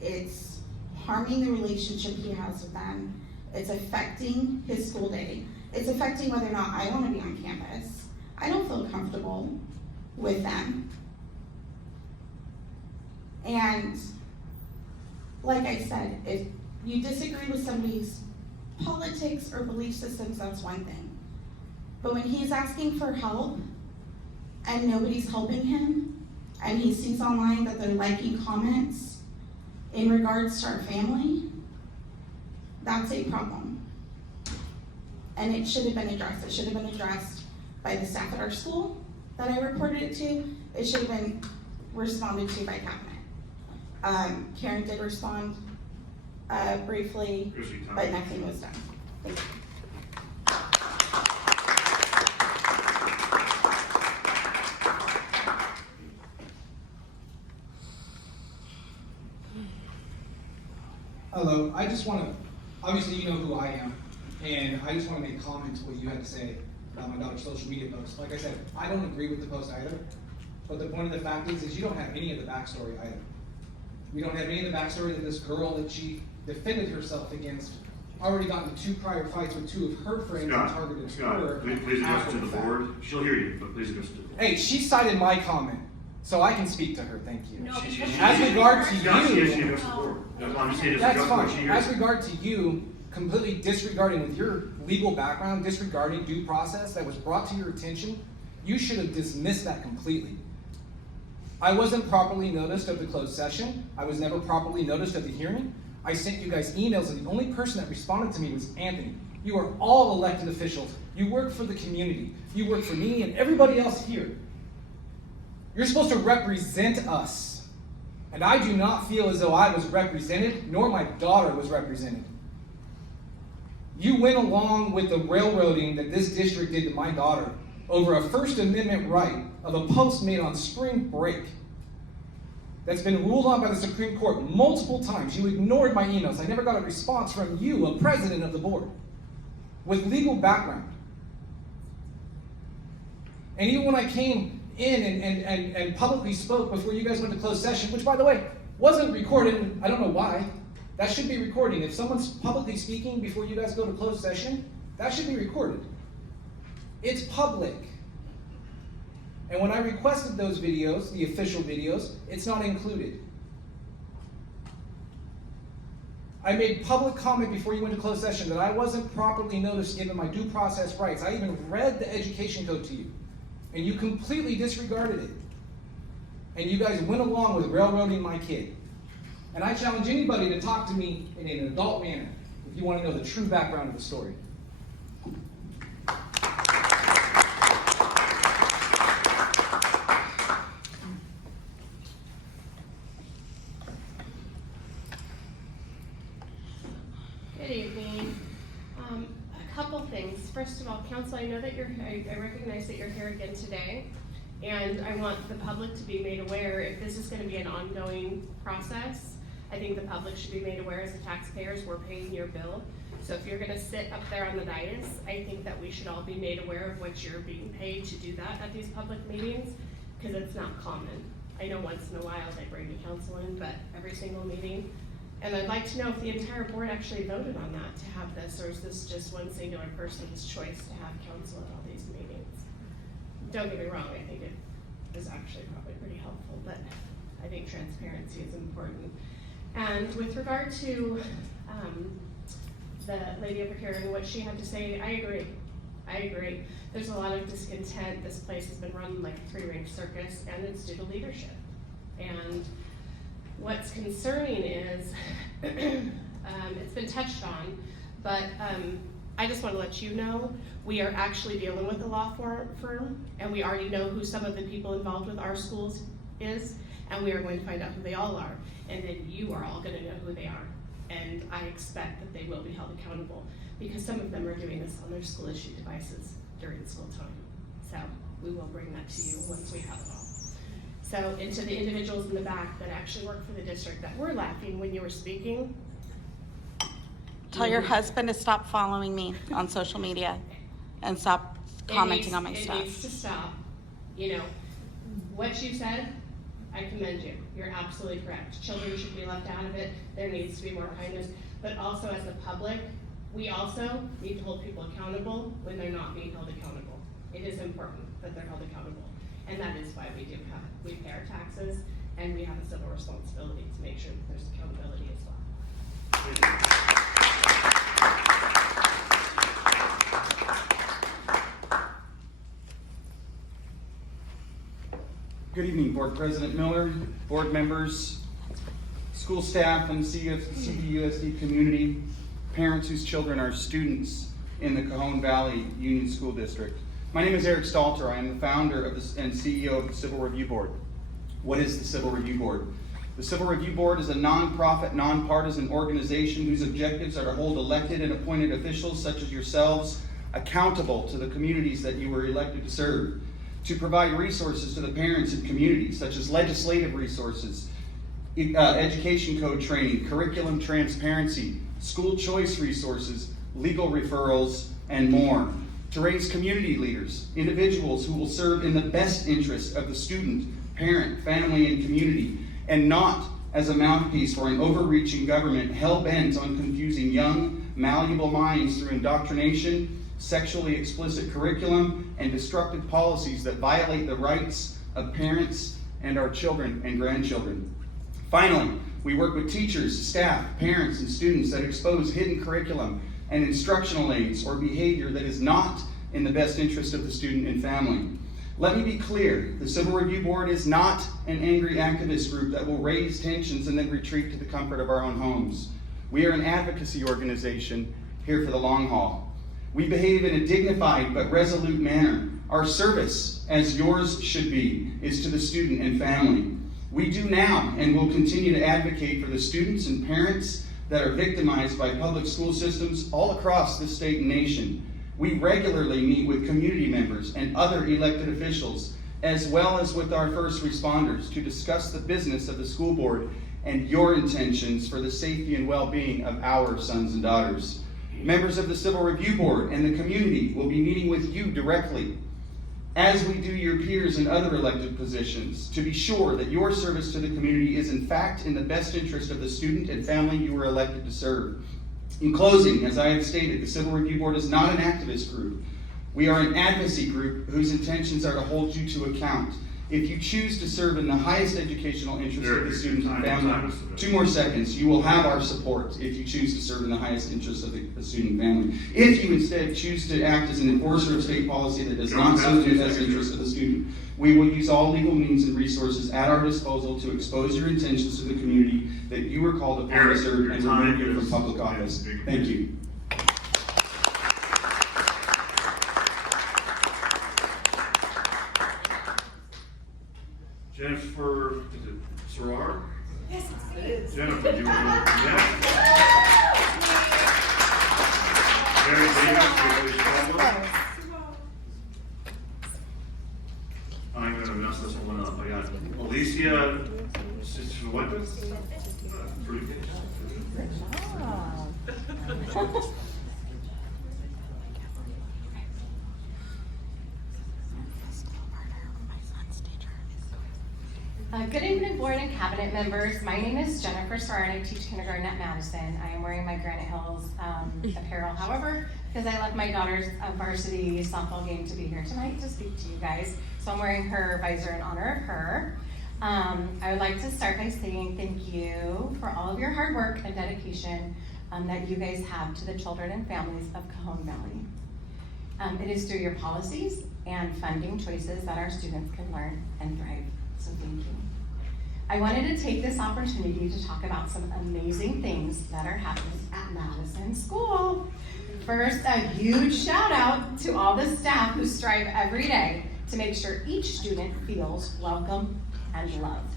It's harming the relationship he has with them. It's affecting his school day. It's affecting whether or not I want to be on campus. I don't feel comfortable with them. And like I said, if you disagree with somebody's politics or belief systems, that's one thing. But when he's asking for help and nobody's helping him, and he sees online that they're liking comments in regards to our family, that's a problem. And it should have been addressed. It should have been addressed by the staff at our school that I reported it to. It should have been responded to by cabinet. Karen did respond briefly, but nothing was done. Thank you. Hello, I just want to, obviously you know who I am, and I just want to make comment to what you had to say about my daughter's social media post. Like I said, I don't agree with the post either, but the point of the fact is you don't have any of the backstory either. We don't have any of the backstory that this girl that she defended herself against already got into 2 prior fights with 2 of her friends and targeted her. Please address to the board. She'll hear you, but please address to the board. Hey, she cited my comment, so I can speak to her, thank you. As regard to you, that's fine. As regard to you completely disregarding with your legal background, disregarding due process that was brought to your attention, you should have dismissed that completely. I wasn't properly noticed of the closed session. I was never properly noticed of the hearing. I sent you guys emails, and the only person that responded to me was Anthony. You are all elected officials. You work for the community. You work for me and everybody else here. You're supposed to represent us. And I do not feel as though I was represented, nor my daughter was represented. You went along with the railroading that this district did to my daughter over a First Amendment right of a post made on spring break that's been ruled on by the Supreme Court multiple times. You ignored my emails. I never got a response from you, a president of the board, with legal background. And even when I came in and publicly spoke before you guys went to closed session, which by the way, wasn't recorded, I don't know why. That should be recording. If someone's publicly speaking before you guys go to closed session, that should be recorded. It's public. And when I requested those videos, the official videos, it's not included. I made public comment before you went to closed session that I wasn't properly noticed given my due process rights. I even read the education code to you, and you completely disregarded it. And you guys went along with railroading my kid. And I challenge anybody to talk to me in an adult manner if you want to know the true background of the story. Good evening. A couple things. First of all, council, I know that I recognize that you're here again today, and I want the public to be made aware if this is going to be an ongoing process. I think the public should be made aware as the taxpayers, we're paying your bill. So if you're going to sit up there on the dais, I think that we should all be made aware of what you're being paid to do that at these public meetings, because it's not common. I know once in a while they bring the council in, but every single meeting. And I'd like to know if the entire board actually voted on that to have this, or is this just one singular person's choice to have council at all these meetings? Don't get me wrong, I think it is actually probably pretty helpful, but I think transparency is important. And with regard to the lady over here and what she had to say, I agree. There's a lot of discontent. This place has been run like a three-ring circus, and it's due to leadership. And what's concerning is, it's been touched on, but I just want to let you know, we are actually dealing with a law firm, and we already know who some of the people involved with our schools is, and we are going to find out who they all are, and then you are all going to know who they are. And I expect that they will be held accountable, because some of them are doing this on their school-issued devices during school time. So we will bring that to you once we have it all. So, and to the individuals in the back that actually work for the district that were laughing when you were speaking. Tell your husband to stop following me on social media and stop commenting on my stuff. It needs to stop. You know, what you said, I commend you. You're absolutely correct. Children should be left out of it. There needs to be more kindness. But also as the public, we also need to hold people accountable when they're not being held accountable. It is important that they're held accountable. And that is why we pay our taxes, and we have a civil responsibility to make sure that there's accountability as well. Good evening, Board President Miller, board members, school staff, and CVUSD community, parents whose children are students in the Cajon Valley Union School District. My name is Eric Stalter. I am the founder of and CEO of the Civil Review Board. What is the Civil Review Board? The Civil Review Board is a nonprofit, nonpartisan organization whose objectives are to hold elected and appointed officials such as yourselves accountable to the communities that you were elected to serve, to provide resources to the parents and communities such as legislative resources, education code training, curriculum transparency, school choice resources, legal referrals, and more. To raise community leaders, individuals who will serve in the best interest of the student, parent, family, and community, and not as a mouthpiece for an overreaching government hell-bent on confusing young, malleable minds through indoctrination, sexually explicit curriculum, and destructive policies that violate the rights of parents and our children and grandchildren. Finally, we work with teachers, staff, parents, and students that expose hidden curriculum and instructional aids or behavior that is not in the best interest of the student and family. Let me be clear, the Civil Review Board is not an angry activist group that will raise tensions and then retreat to the comfort of our own homes. We are an advocacy organization here for the long haul. We behave in a dignified but resolute manner. Our service, as yours should be, is to the student and family. We do now and will continue to advocate for the students and parents that are victimized by public school systems all across this state and nation. We regularly meet with community members and other elected officials, as well as with our first responders, to discuss the business of the school board and your intentions for the safety and well-being of our sons and daughters. Members of the Civil Review Board and the community will be meeting with you directly, as we do your peers in other elected positions, to be sure that your service to the community is in fact in the best interest of the student and family you were elected to serve. In closing, as I have stated, the Civil Review Board is not an activist group. We are an advocacy group whose intentions are to hold you to account. If you choose to serve in the highest educational interest of the student and family, 2 more seconds, you will have our support if you choose to serve in the highest interest of the student and family. If you instead choose to act as an enforcer of state policy that does not serve in the best interest of the student, we will use all legal means and resources at our disposal to expose your intentions to the community that you were called upon to serve and remove you from public office. Thank you. Jennifer, is it Sarar? Yes, it is. Jennifer, do you want to go next? Mary Davis, I'm going to mess this one up. I got Alicia Cifuentes. Pretty good. Good evening, board and cabinet members. My name is Jennifer Starr and I teach kindergarten at Madison. I am wearing my Granite Hills apparel, however, because I left my daughter's varsity softball game to be here tonight to speak to you guys. So I'm wearing her visor in honor of her. I would like to start by saying thank you for all of your hard work and dedication that you guys have to the children and families of Cajon Valley. It is through your policies and funding choices that our students can learn and thrive. So thank you. I wanted to take this opportunity to talk about some amazing things that are happening at Madison School. First, a huge shout out to all the staff who strive every day to make sure each student feels welcome and loved.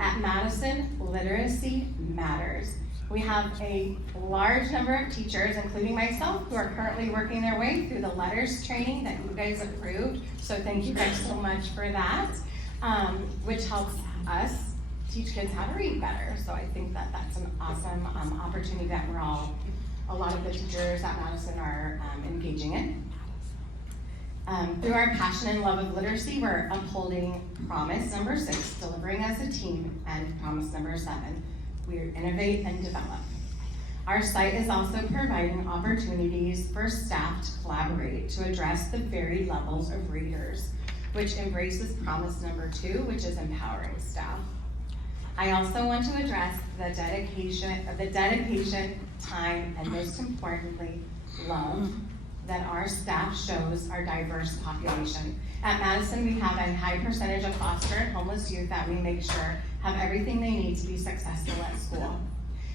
At Madison, literacy matters. We have a large number of teachers, including myself, who are currently working their way through the letters training that you guys approved. So thank you guys so much for that. Which helps us teach kids how to read better. So I think that that's an awesome opportunity that a lot of the teachers at Madison are engaging in. Through our passion and love of literacy, we're upholding promise number 6, delivering as a team, and promise number 7, we innovate and develop. Our site is also providing opportunities for staff to collaborate to address the varied levels of readers, which embraces promise number 2, which is empowering staff. I also want to address the dedication, time, and most importantly, love that our staff shows our diverse population. At Madison, we have a high percentage of foster and homeless youth that we make sure have everything they need to be successful at school,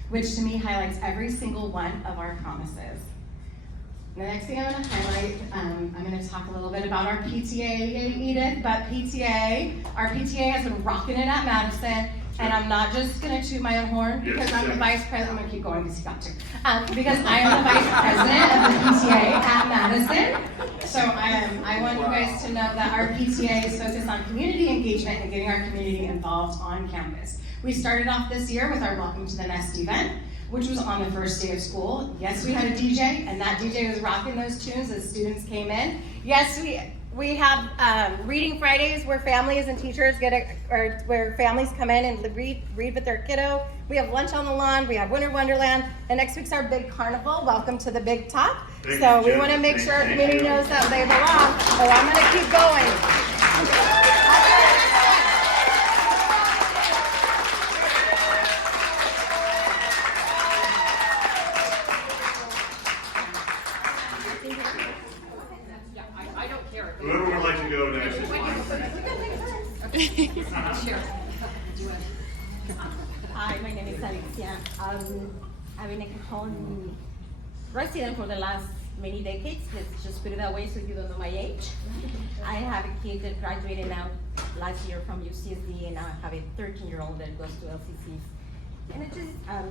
which to me highlights every single one of our promises. The next thing I'm going to highlight, I'm going to talk a little bit about our PTA, Edith, but our PTA has been rocking it at Madison, and I'm not just going to toot my own horn because I'm the vice president. I'm going to keep going because you got to. Because I am the vice president of the PTA at Madison. So I want you guys to know that our PTA is focused on community engagement and getting our community involved on campus. We started off this year with our Welcome to the Nest event, which was on the first day of school. Yes, we had a DJ, and that DJ was rocking those tunes as students came in. Yes, we have Reading Fridays where families and teachers where families come in and read with their kiddo. We have lunch on the lawn, we have Winter Wonderland, and next week's our big carnival. Welcome to the Big Top. So we want to make sure our community knows that they belong. So I'm going to keep going. Whoever would like to go next is fine. Hi, my name is Alicia. I've been a Cajon resident for the last many decades. Let's just put it that way so you don't know my age. I have a kid that graduated now last year from CVUSD, and I have a 13-year-old that goes to LCCs. And it just, I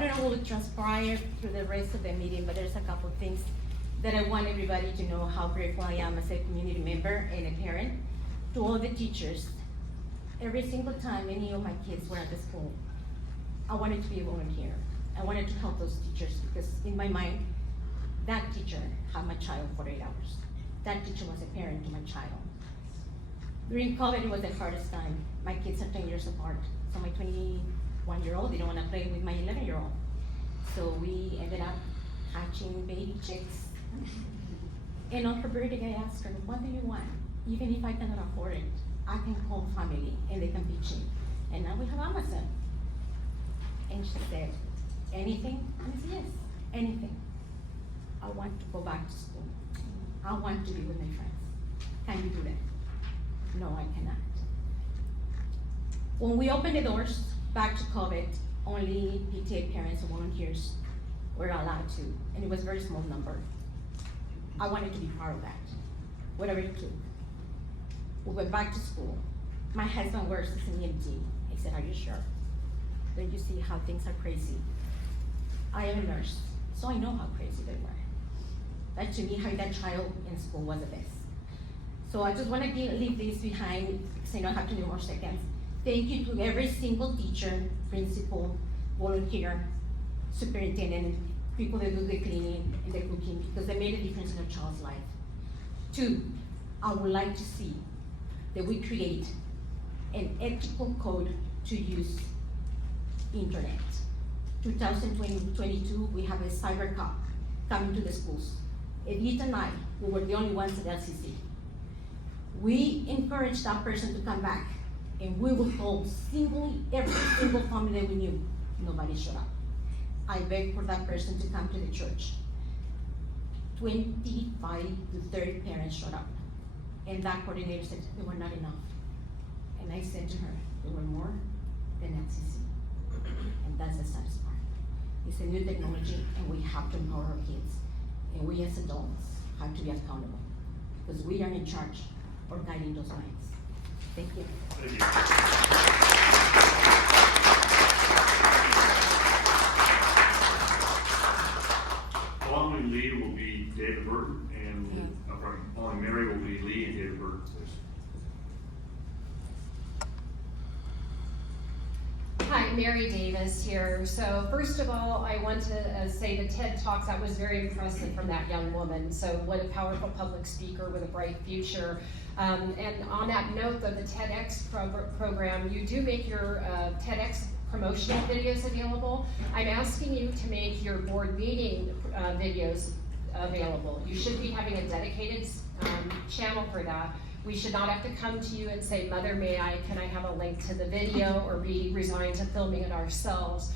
don't know what will transpire through the rest of the meeting, but there's a couple of things that I want everybody to know how grateful I am as a community member and a parent. To all the teachers, every single time any of my kids were at the school, I wanted to be a volunteer. I wanted to help those teachers because in my mind, that teacher had my child for 8 hours. That teacher was a parent to my child. During COVID, it was the hardest time. My kids are 10 years apart. So my 21-year-old didn't want to play with my 11-year-old. So we ended up hatching baby chicks. And on her birthday, I asked her, what do you want? Even if I cannot afford it, I can call family and they can pitch in. And now we have Amazon. And she said, anything? And I said, yes, anything. I want to go back to school. I want to be with my friends. Can you do that? No, I cannot. When we opened the doors back to COVID, only PTA parents and volunteers were allowed to, and it was a very small number. I wanted to be part of that, whatever it took. We went back to school. My husband works as an EMT. I said, are you sure? Don't you see how things are crazy? I am a nurse, so I know how crazy they were. But to me, having that child in school was the best. So I just want to leave this behind because I don't have 20 more seconds. Thank you to every single teacher, principal, volunteer, superintendent, people that do the cleaning and the cooking because they made a difference in a child's life. 2, I would like to see that we create an ethical code to use internet. 2022, we have a cyber cop coming to the schools. Edith and I, we were the only ones at LCC. We encouraged that person to come back, and we would call every single family that we knew. Nobody showed up. I begged for that person to come to the church. 25 to 30 parents showed up, and that coordinator said they were not enough. And I said to her, there were more than LCC, and that's the saddest part. It's a new technology, and we have to empower our kids, and we as adults have to be accountable, because we are in charge of guiding those minds. Thank you. Thank you. Following Lee will be David Burton, and following Mary will be Lee and David Burton, please. Hi, Mary Davis here. So first of all, I want to say the TED Talks, that was very impressive from that young woman. So what a powerful public speaker with a bright future. And on that note, though, the TEDx program, you do make your TEDx promotional videos available. I'm asking you to make your board meeting videos available. You should be having a dedicated channel for that. We should not have to come to you and say, Mother, can I have a link to the video, or be resigned to filming it ourselves.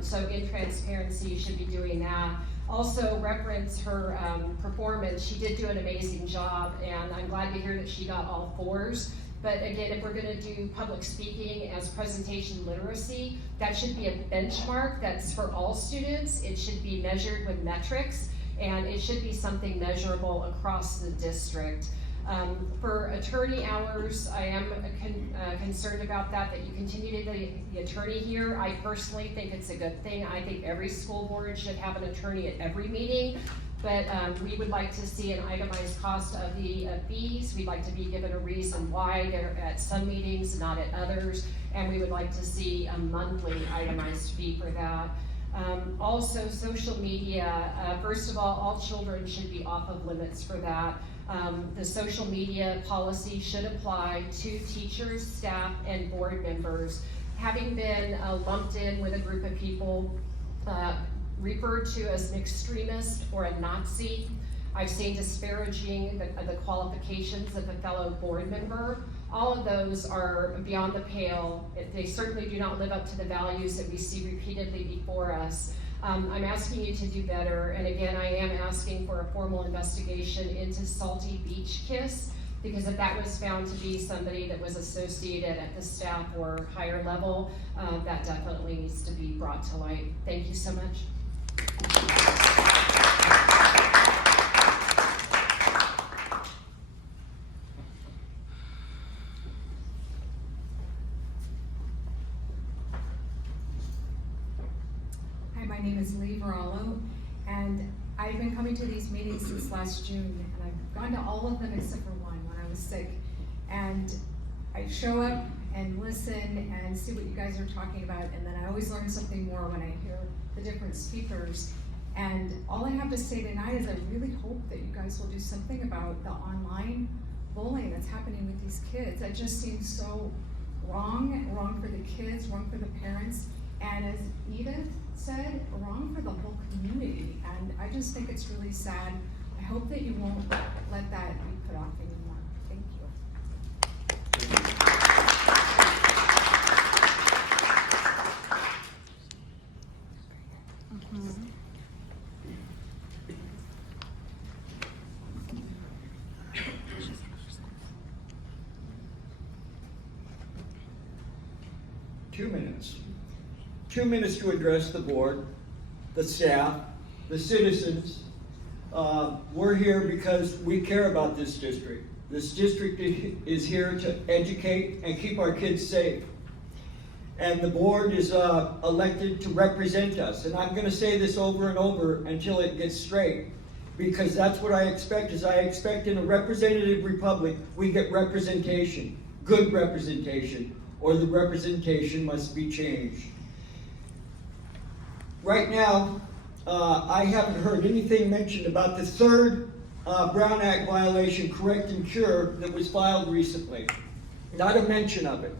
So in transparency, you should be doing that. Also reference her performance. She did do an amazing job, and I'm glad to hear that she got all 4s. But again, if we're gonna do public speaking as presentation literacy, that should be a benchmark that's for all students. It should be measured with metrics, and it should be something measurable across the district. For attorney hours, I am concerned about that you continue to be the attorney here. I personally think it's a good thing. I think every school board should have an attorney at every meeting, but we would like to see an itemized cost of the fees. We'd like to be given a reason why they're at some meetings, not at others, and we would like to see a monthly itemized fee for that. Also, social media, first of all children should be off of limits for that. The social media policy should apply to teachers, staff, and board members. Having been lumped in with a group of people referred to as an extremist or a Nazi, I've seen disparaging the qualifications of a fellow board member. All of those are beyond the pale. They certainly do not live up to the values that we see repeatedly before us. I'm asking you to do better, and again, I am asking for a formal investigation into Salty Beach Kiss, because if that was found to be somebody that was associated at the staff or higher level, that definitely needs to be brought to light. Thank you so much. My name is Lee Varallo, and I've been coming to these meetings since last June, and I've gone to all of them except for one when I was sick. And I show up and listen and see what you guys are talking about, and then I always learn something more when I hear the different speakers. And all I have to say tonight is I really hope that you guys will do something about the online bullying that's happening with these kids. It just seems so wrong for the kids, wrong for the parents, and as Edith said, wrong for the whole community. And I just think it's really sad. I hope that you won't let that be put off anymore. Thank you. Two minutes to address the board, the staff, the citizens. We're here because we care about this district. This district is here to educate and keep our kids safe. And the board is elected to represent us. And I'm gonna say this over and over until it gets straight, because that's what I expect. Is I expect in a representative republic, we get representation, good representation, or the representation must be changed. Right now, I haven't heard anything mentioned about the third Brown Act violation, correct and cure, that was filed recently. Not a mention of it.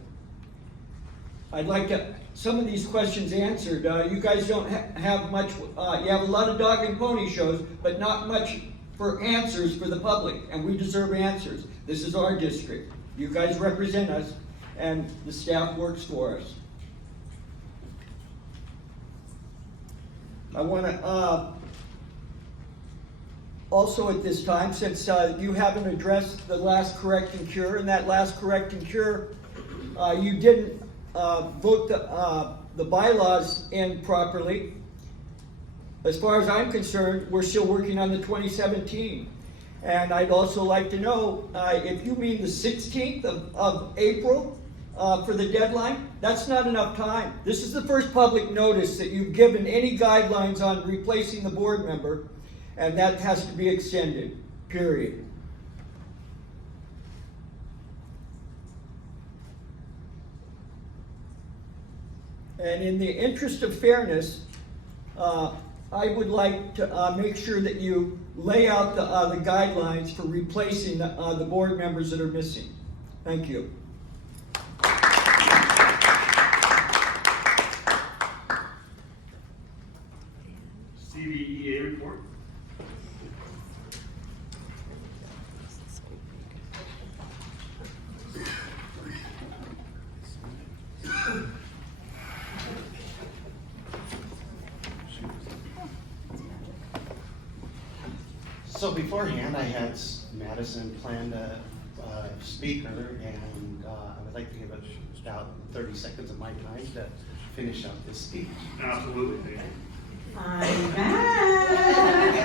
I'd like some of these questions answered. You guys don't have much, you have a lot of dog and pony shows, but not much for answers for the public, and we deserve answers. This is our district. You guys represent us, and the staff works for us. I want to also at this time, since you haven't addressed the last correct and cure, and that last correct and cure, you didn't vote the bylaws in properly. As far as I'm concerned, we're still working on the 2017. And I'd also like to know if you mean the 16th of April for the deadline, that's not enough time. This is the first public notice that you've given any guidelines on replacing the board member, and that has to be extended, period. And in the interest of fairness, I would like to make sure that you lay out the guidelines for replacing the board members that are missing. Thank you. CVEA report. So beforehand, I had Madison planned a speaker, and I would like to give about 30 seconds of my time to finish up this speech. Absolutely, thank you. I'm back.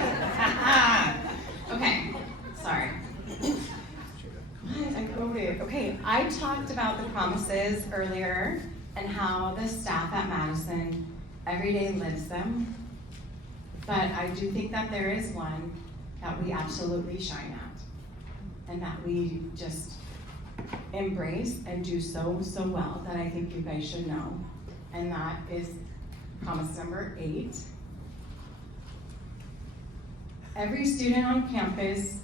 Okay, sorry. What? I quoted. Okay, I talked about the promises earlier and how the staff at Madison every day lives them. But I do think that there is one that we absolutely shine at, and that we just embrace and do so well that I think you guys should know. And that is promise number 8. Every student on campus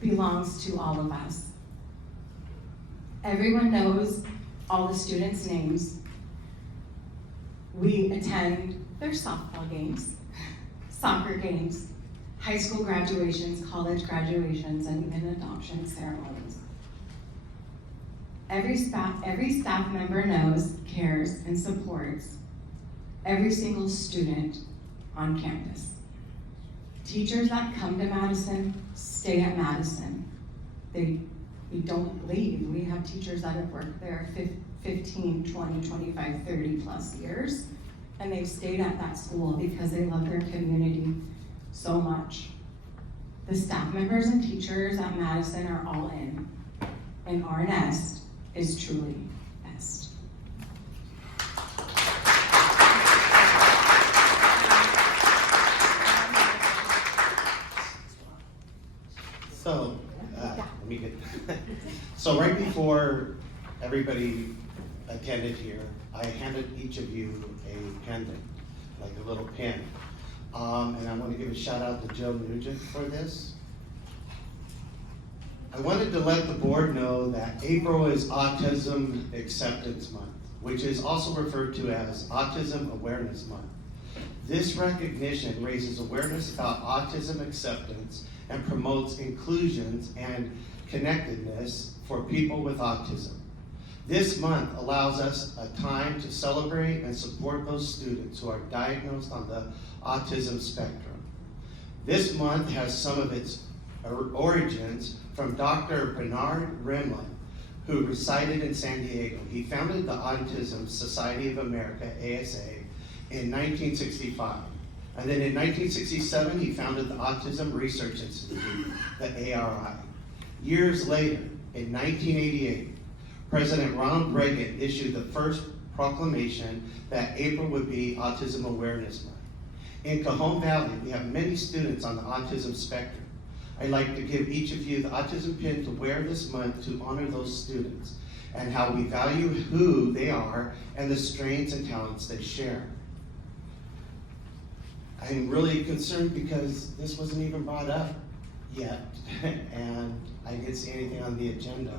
belongs to all of us. Everyone knows all the students' names. We attend their softball games, soccer games, high school graduations, college graduations, and even adoption ceremonies. Every staff member knows, cares, and supports every single student on campus. Teachers that come to Madison stay at Madison. We don't leave. We have teachers that have worked there 15, 20, 25, 30 plus years, and they've stayed at that school because they love their community so much. The staff members and teachers at Madison are all in, and our nest is truly best. So, let me get, so right before everybody attended here, I handed each of you a pendant, like a little pin. And I want to give a shout out to Joe Nugent for this. I wanted to let the board know that April is Autism Acceptance Month, which is also referred to as Autism Awareness Month. This recognition raises awareness about autism acceptance and promotes inclusions and connectedness for people with autism. This month allows us a time to celebrate and support those students who are diagnosed on the autism spectrum. This month has some of its origins from Dr. Bernard Remlin, who resided in San Diego. He founded the Autism Society of America, ASA, in 1965. And then in 1967, he founded the Autism Research Institute, the ARI. Years later, in 1988, President Ronald Reagan issued the first proclamation that April would be Autism Awareness Month. In Cajon Valley, we have many students on the autism spectrum. I'd like to give each of you the autism pin to wear this month to honor those students and how we value who they are and the strengths and talents they share. I'm really concerned because this wasn't even brought up yet, and I didn't see anything on the agenda.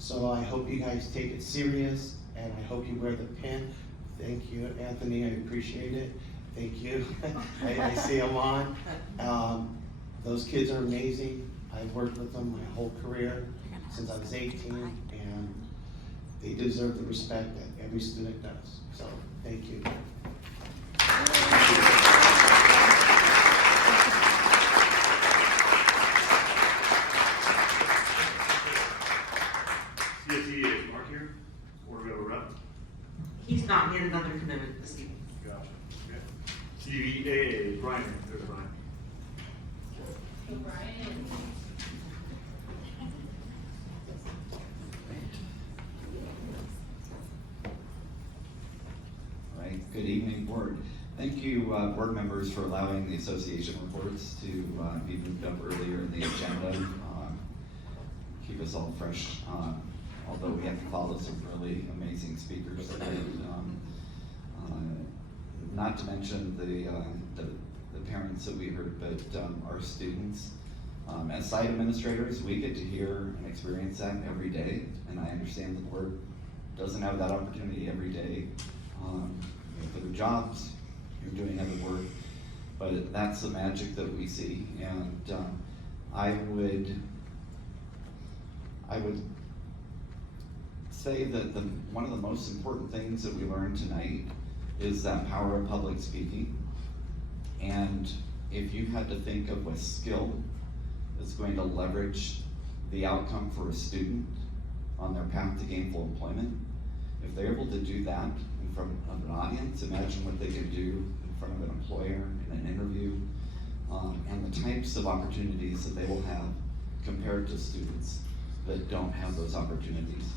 So I hope you guys take it serious, and I hope you wear the pin. Thank you, Anthony, I appreciate it. Thank you. I see them on. Those kids are amazing. I've worked with them my whole career since I was 18, and they deserve the respect that every student does. So, thank you. CSE is Mark here, or we have a rep? He's not, he had another commitment this evening. Gotcha. Okay. CVAA, Brian, there's Brian. Hey, Brian. All right, good evening, board. Thank you, board members, for allowing the association reports to be moved up earlier in the agenda. Keep us all fresh, although we have to follow some really amazing speakers today. Not to mention the parents that we heard, but our students. As site administrators, we get to hear and experience that every day, and I understand the board doesn't have that opportunity every day. For the jobs, you're doing other work, but that's the magic that we see, and I would say that one of the most important things that we learned tonight is that power of public speaking. And if you had to think of a skill that's going to leverage the outcome for a student on their path to gainful employment, if they're able to do that in front of an audience, imagine what they can do in front of an employer in an interview, and the types of opportunities that they will have compared to students that don't have those opportunities.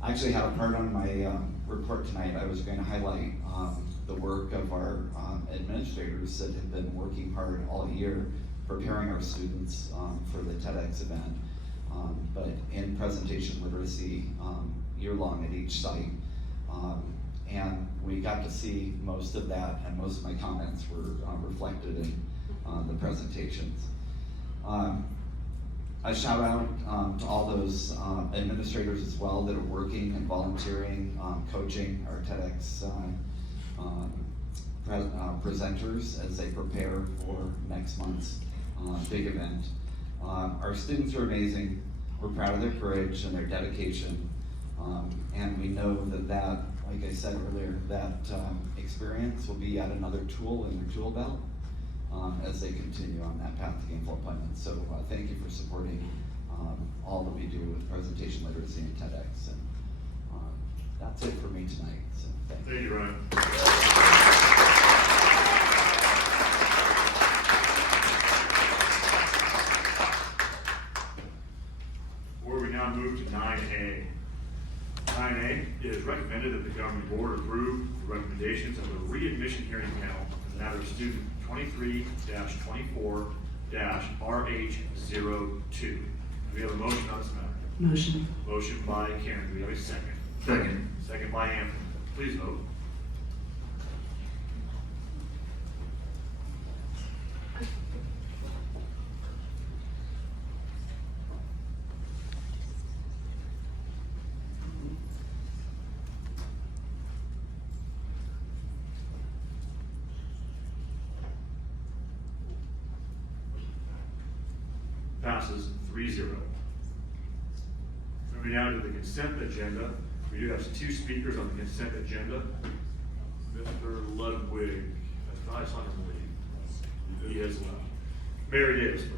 I actually had a part on my report tonight. I was going to highlight the work of our administrators that have been working hard all year preparing our students for the TEDx event, but in presentation literacy year-long at each site. And we got to see most of that, and most of my comments were reflected in the presentations. A shout out to all those administrators as well that are working and volunteering, coaching our TEDx presenters as they prepare for next month's big event. Our students are amazing. We're proud of their courage and their dedication. And we know that, like I said earlier, that experience will be yet another tool in their tool belt as they continue on that path to gainful employment. So thank you for supporting all that we do with presentation literacy and TEDx. And that's it for me tonight. So thank you. Thank you, Ryan. Where we now move to 9A. 9A, it is recommended that the governing board approve the recommendations of the readmission hearing panel in the matter of student 23-24-RH02. Do we have a motion on this matter? Motion. Motion by Karen. Do we have a second? Second. Second by Anthony. Please vote. Passes 3-0. Moving now to the consent agenda. We do have two speakers on the consent agenda. Mr. Ludwig, I saw him leave. He has left. Mary Davis, please.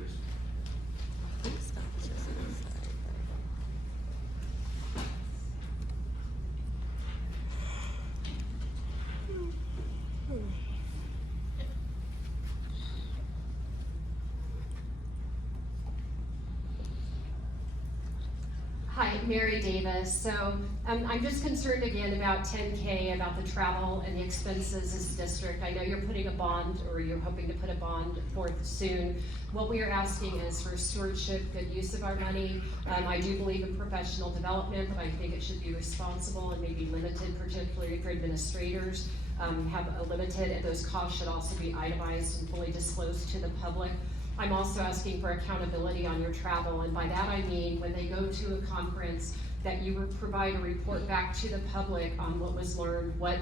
Hi, Mary Davis. So I'm just concerned again about 10K, about the travel and the expenses as a district. I know you're putting a bond, or you're hoping to put a bond forth soon. What we are asking is for stewardship, good use of our money. I do believe in professional development, but I think it should be responsible and maybe limited, particularly for administrators. Have a limited, and those costs should also be itemized and fully disclosed to the public. I'm also asking for accountability on your travel, and by that I mean when they go to a conference, that you would provide a report back to the public on what was learned, what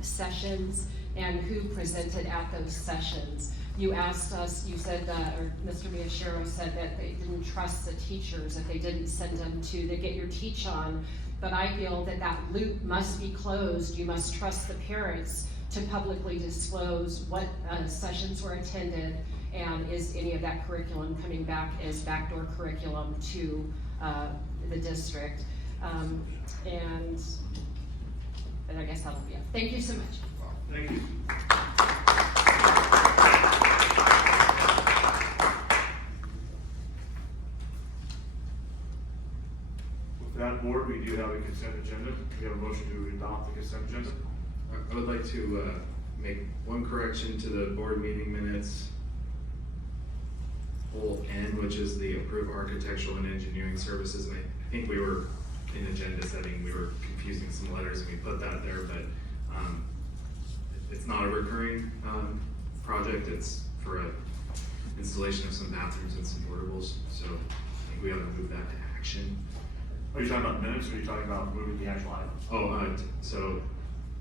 sessions, and who presented at those sessions. You asked us, you said that, or Mr. Miyashiro said that they didn't trust the teachers, if they didn't send them to the Get Your Teach On, but I feel that that loop must be closed. You must trust the parents to publicly disclose what sessions were attended, and is any of that curriculum coming back as backdoor curriculum to the district. And I guess that'll be it. Thank you so much. Thank you. With that, board, we do have a consent agenda. We have a motion to adopt the consent agenda. I would like to make one correction to the board meeting minutes. Whole N, which is the approve architectural and engineering services, and I think we were in agenda setting, we were confusing some letters and we put that there, but it's not a recurring project, it's for a installation of some bathrooms and some portables, so I think we ought to move that to action. Are you talking about minutes, or are you talking about moving the actual item? Oh, so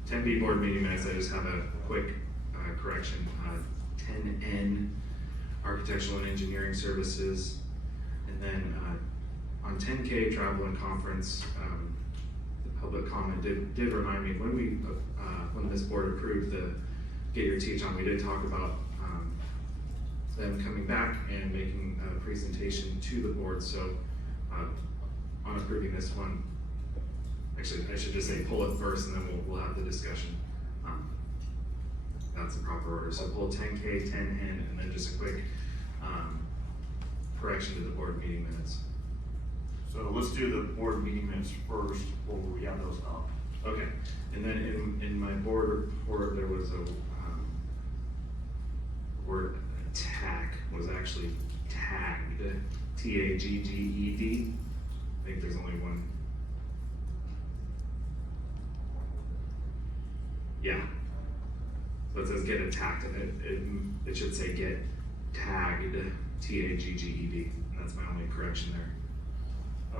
10B board meeting minutes, I just have a quick correction. 10N, architectural and engineering services, and then on 10K travel and conference, the public comment did remind me when this board approved the Get Your Teach On, we did talk about them coming back and making a presentation to the board. So on approving this one, actually I should just say pull it first and then we'll have the discussion. That's the proper order. So pull 10K, 10N, and then just a quick correction to the board meeting minutes. So let's do the board meeting minutes first, before we have those up. Okay, and then in my board report, there was a word attack was actually tagged, T-A-G-G-E-D. I think there's only one. Yeah. So it says get attacked, and it should say get tagged, T-A-G-G-E-D. And that's my only correction there.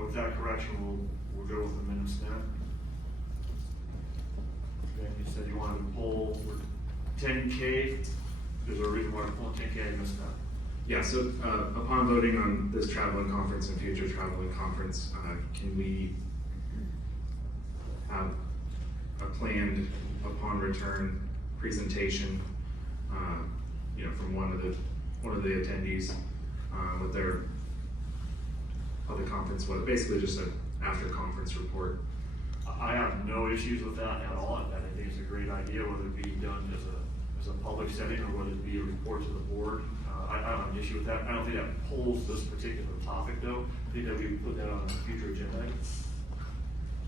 With that correction, we'll go with the minutes then. Okay, you said you wanted to pull 10K. There's a reason why we're pulling 10K. I missed that. Yeah, so upon voting on this travel and conference and future travel and conference, can we have a planned upon return presentation, from one of the attendees with their public conference, basically just an after conference report. I have no issues with that at all. I think it's a great idea, whether it be done as a public setting or whether it be a report to the board. I don't have an issue with that. I don't think that pulls this particular topic though. I think that we put that on a future agenda.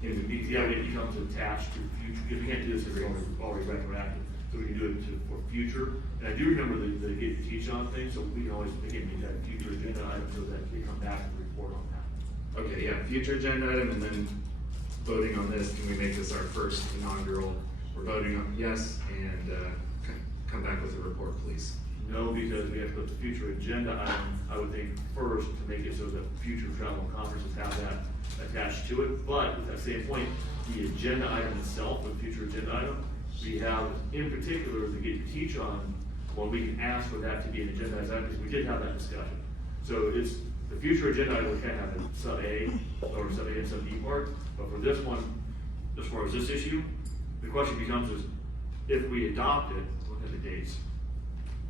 It becomes attached to future, because we can't do this if it's already retroactive. So we can do it for future. And I do remember the Get Your Teach On thing, so we can always make that future agenda item so that we come back and report on that. Okay, yeah, future agenda item, and then voting on this, can we make this our first inaugural? We're voting on yes, and come back with a report, please. No, because we have to put the future agenda item, I would think, first to make it so that future travel and conferences have that attached to it. But at that same point, the agenda item itself, the future agenda item, we have in particular the Get Your Teach On, well, we can ask for that to be an agenda item because we did have that discussion. So it's the future agenda item, we can't have a sub A or sub A and sub B part. But for this one, as far as this issue, the question becomes is if we adopt it, look at the dates.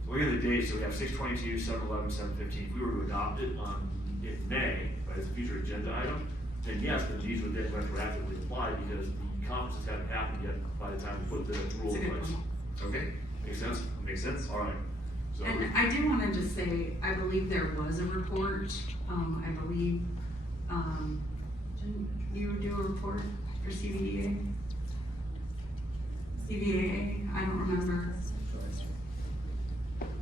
Look at the dates, so we have 6/22, 7/11, 7/15. If we were to adopt it in May, right, as a future agenda item, then yes, the these would then retroactively apply because the conferences haven't happened yet by the time we put the rule in place. Okay, makes sense? Makes sense? All right. So And I do want to just say, I believe there was a report, I believe, didn't you do a report for CVAA? CVAA, I don't remember.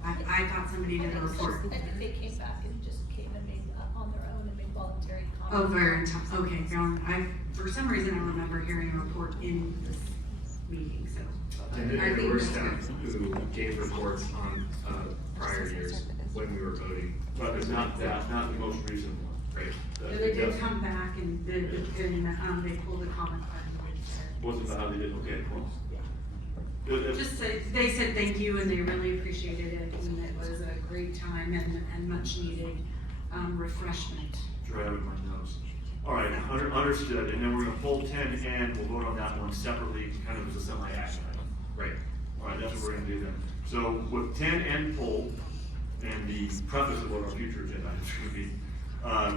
I thought somebody did a report. I think they came back and just came and made, on their own and made voluntary Oh, comments. okay, for some reason I remember hearing a report in this meeting, so. And I there think were that's staff good. who gave reports on prior years when we were voting. But it's not the most recent one. Great. But they did come back and they pulled the comment card. Wasn't that how they did? Okay, cool. Just they said thank you and they really appreciated it and it was a great time and much needed refreshment. Try to have it in my notes. All right, understood. And then we're gonna pull 10N. We'll vote on that one separately, kind of as a semi-action item. Right. All right, that's what we're gonna do then. So with 10N pulled, and the preface of what our future agenda items are gonna be,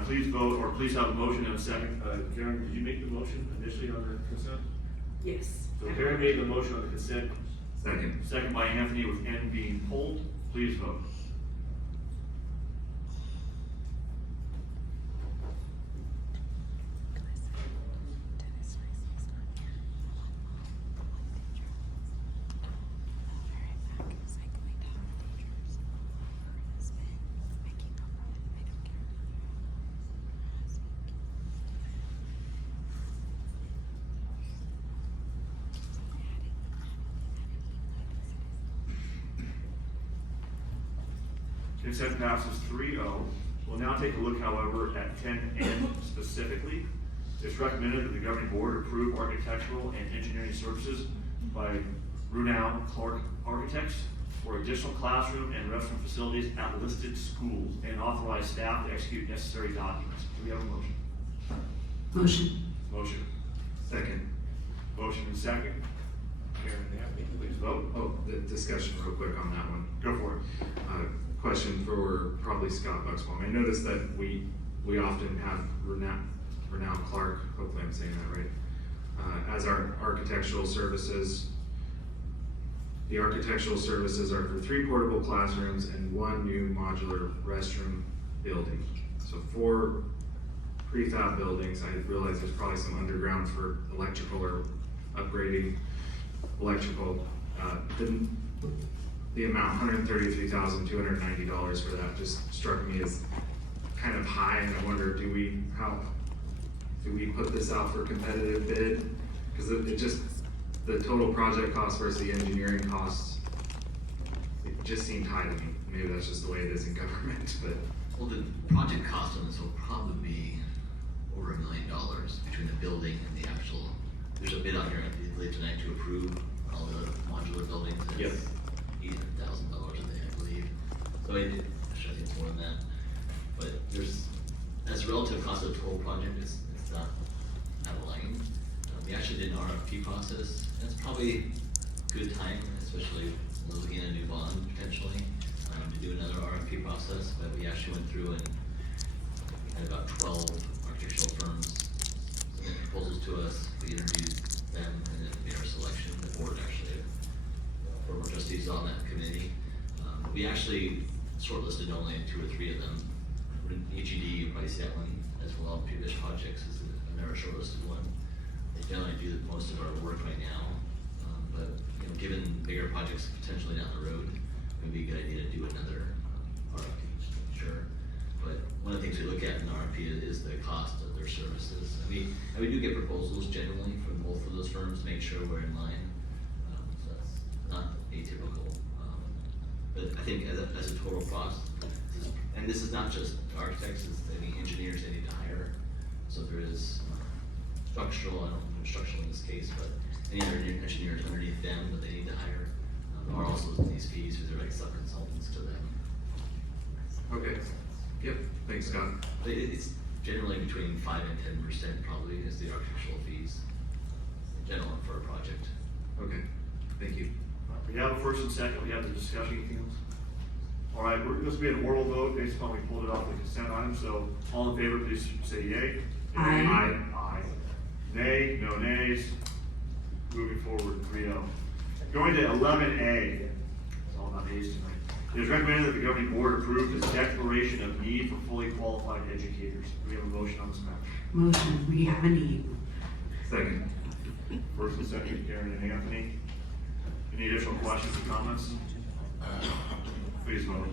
please vote, or please have a motion and a second. Karen, did you make the motion initially on the consent? Yes. So Karen made the motion on the consent. Second. Second by Anthony with N being pulled. Please vote. Consent passes 3-0. We'll now take a look, however, at 10N specifically. It's recommended that the governing board approve architectural and engineering services by renowned Clark Architects for additional classroom and restroom facilities at listed schools and authorize staff to execute necessary documents. Do we have a motion? Motion. Motion. Second. Motion and second. Karen and Anthony, please vote. Oh, the discussion real quick on that one. Go for it. Question for probably Scott Bucksbaum. I noticed that we often have renowned Clark, hopefully I'm saying that right, as our architectural services. The architectural services are for 3 portable classrooms and 1 new modular restroom building. So 4 prefab buildings. I realize there's probably some underground for electrical or upgrading electrical. The amount, $133,290 for that, just struck me as kind of high, and I wonder, do we put this out for competitive bid? Because it just, the total project cost versus the engineering costs, it just seemed high to me. Maybe that's just the way it is in government, but. Well, the project cost on this will probably be over $1 million between the building and the actual, there's a bid on here, I believe tonight to approve all the modular buildings. Yep. $800,000 I believe. So actually I think it's more than that. But as a relative cost of the total project, it's not out of line. We actually did an RFP process. That's probably a good time, especially looking at a new bond potentially, to do another RFP process. But we actually went through and had about 12 architectural firms submit proposals to us. We interviewed them and then made our selection. The board actually, board of trustees on that committee. We actually shortlisted only 2 or 3 of them. HED, you probably see that one as well. Previous projects is another shortlisted one. They generally do most of our work right now, but given bigger projects potentially down the road, it would be a good idea to do another RFP, sure. But one of the things we look at in the RFP is the cost of their services. And we do get proposals generally from both of those firms to make sure we're in line. So that's not atypical. But I think as a total cost, and this is not just architects, it's any engineers they need to hire. So there is structural, I don't know structural in this case, but any other engineers underneath them that they need to hire are also these fees, because they're like sub-consultants to them. Okay. Yep. Thanks, Scott. It's generally between 5 and 10% probably is the architectural fees in general for a project. Okay. Thank you. We have a first and second. We have the discussion. Anything else? All right, we're going to be an oral vote based upon we pulled it off the consent item. So all in favor, please say yay. Aye. Aye. Aye. Nay. No nays. Moving forward, 3-0. Going to 11A. It's all about A's tonight. It is recommended that the governing board approve this declaration of need for fully qualified educators. Do we have a motion on this matter? Motion, we have a need. Second. First and second, Karen and Anthony. Any additional questions or comments? Please vote.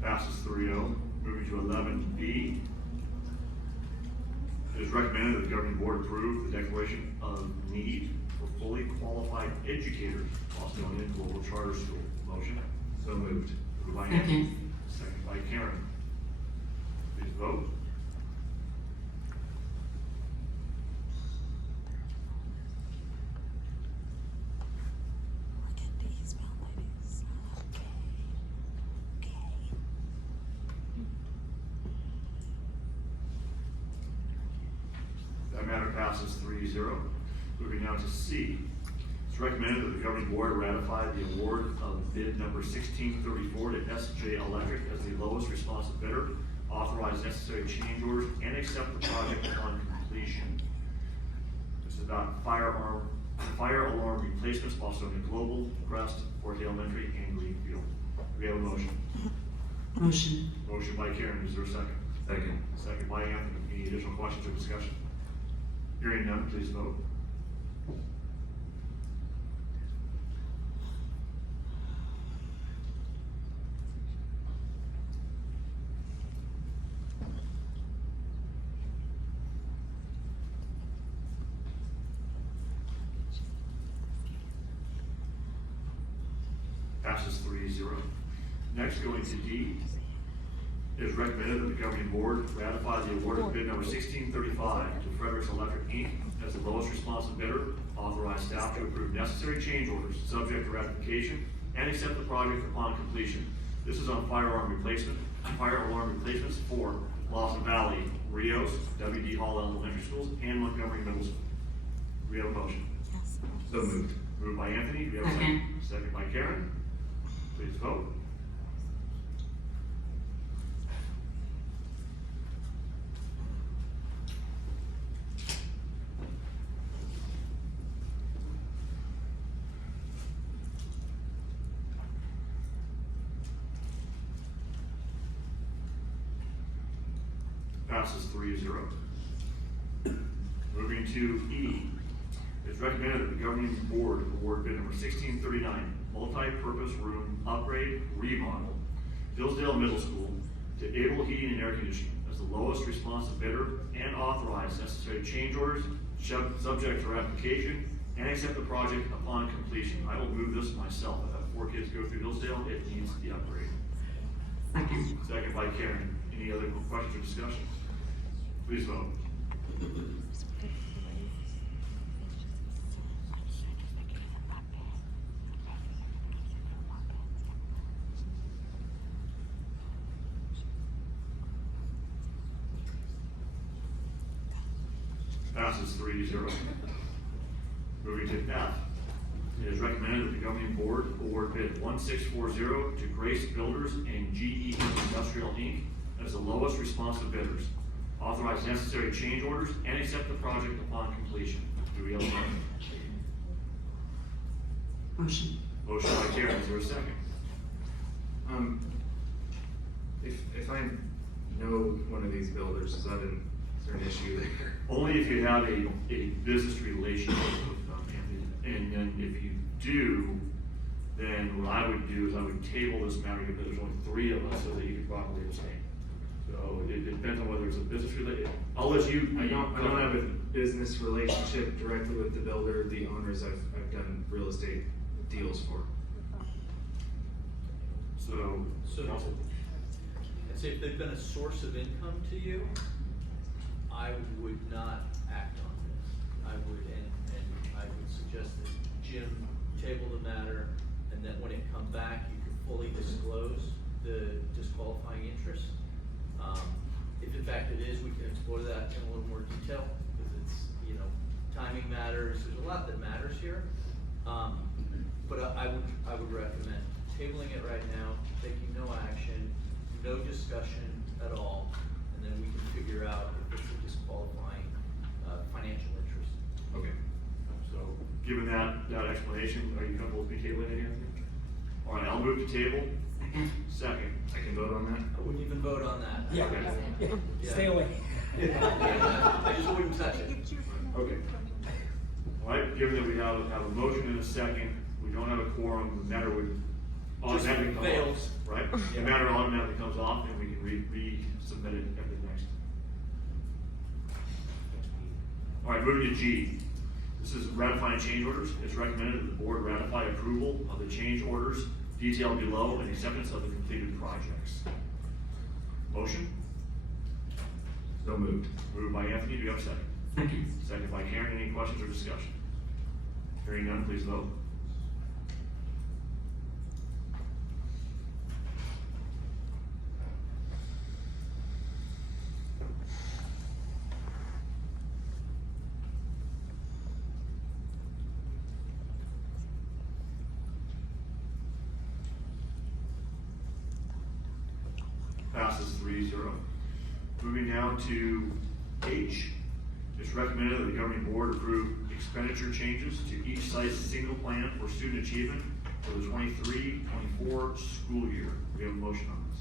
Passes 3-0. Moving to 11B. recommended that the governing board approve the declaration of need for fully qualified educators while still in global charter school. Motion? So moved. Moved by Anthony. Second by Karen. Please vote. That matter passes 3-0. Moving now to C. It's recommended that the governing board ratify the award of bid number 1634 to SJ Electric as the lowest responsive bidder, authorize necessary change orders, and accept the project upon completion. This is about fire alarm replacements, also in the Global, Crest, Fort Elementary, and Greenfield. Do we have a motion? Motion. Motion by Karen, is there a second? Second. Second by Anthony. Any additional questions or discussion? Hearing none, please vote. Passes 3-0. Next, going to D. It is recommended that the governing board ratify the award of bid number 1635 to Fredericks Electric, Inc. as the lowest responsive bidder, authorize staff to approve necessary change orders subject to ratification, and accept the project upon completion. This is on fire alarm replacements for Lawson Valley, Rios, W.D. Hall Elementary Schools, and Montgomery Middle School. Do we have a motion? So moved. Moved by Anthony. Do we have a second? Second by Karen. Please vote. Passes 3-0. Moving to E. It's recommended that the governing board award bid number 1639, multi-purpose room upgrade remodel, Hillsdale Middle School, to Able Heating and Air Conditioning as the lowest responsive bidder, and authorize necessary change orders subject to ratification, and accept the project upon completion. I will move this myself. I have 4 kids go through Hillsdale. It needs the upgrade. Second. Second by Karen. Any other questions or discussion? Please vote. Passes 3-0. Moving to F. It is recommended that the governing board award bid 1640 to Grace Builders and GE Industrial Inc. as the lowest responsive bidders. Authorize necessary change orders and accept the project upon completion. Do we have a motion? Motion. Motion by Karen, is there a second? If I know one of these builders, is there an issue there? Only if you have a business relationship with them, and then if you do, then what I would do is I would table this matter because there's only 3 of us so that you can properly abstain. So it depends on whether it's a business related. I'll let you. I don't have a business relationship directly with the builder. The owners I've done real estate deals for. So counsel? I'd say if they've been a source of income to you, I would not act on this. I would, and I would suggest that Jim table the matter, and that when it comes back, you can fully disclose the disqualifying interest. If in fact it is, we can explore that in a little more detail, because it's, timing matters, there's a lot that matters here. But I would recommend tabling it right now, taking no action, no discussion at all, and then we can figure out if it's a disqualifying financial interest. Okay. So given that explanation, are you comfortable with me tabling it again? All right, I'll move to table. Second. I can vote on that? I wouldn't even vote on that. Yeah. Yeah. Stay away. I just wouldn't touch it. Okay. All right, given that we have a motion and a second, we don't have a quorum, the matter would automatically come fails. off, right? The matter automatically comes off, and we can resubmit it at the next. All right, moving to G. This is ratifying change orders. It's recommended that the board ratify approval of the change orders detailed below and acceptance of the completed projects. Motion? So moved. Moved by Anthony, do you have a second? Second. Second by Karen, any questions or discussion? Hearing none, please vote. Passes 3-0. Moving now to H. It's recommended that the governing board approve expenditure changes to each site's single plan for student achievement for the 23-24 school year. We have a motion on this.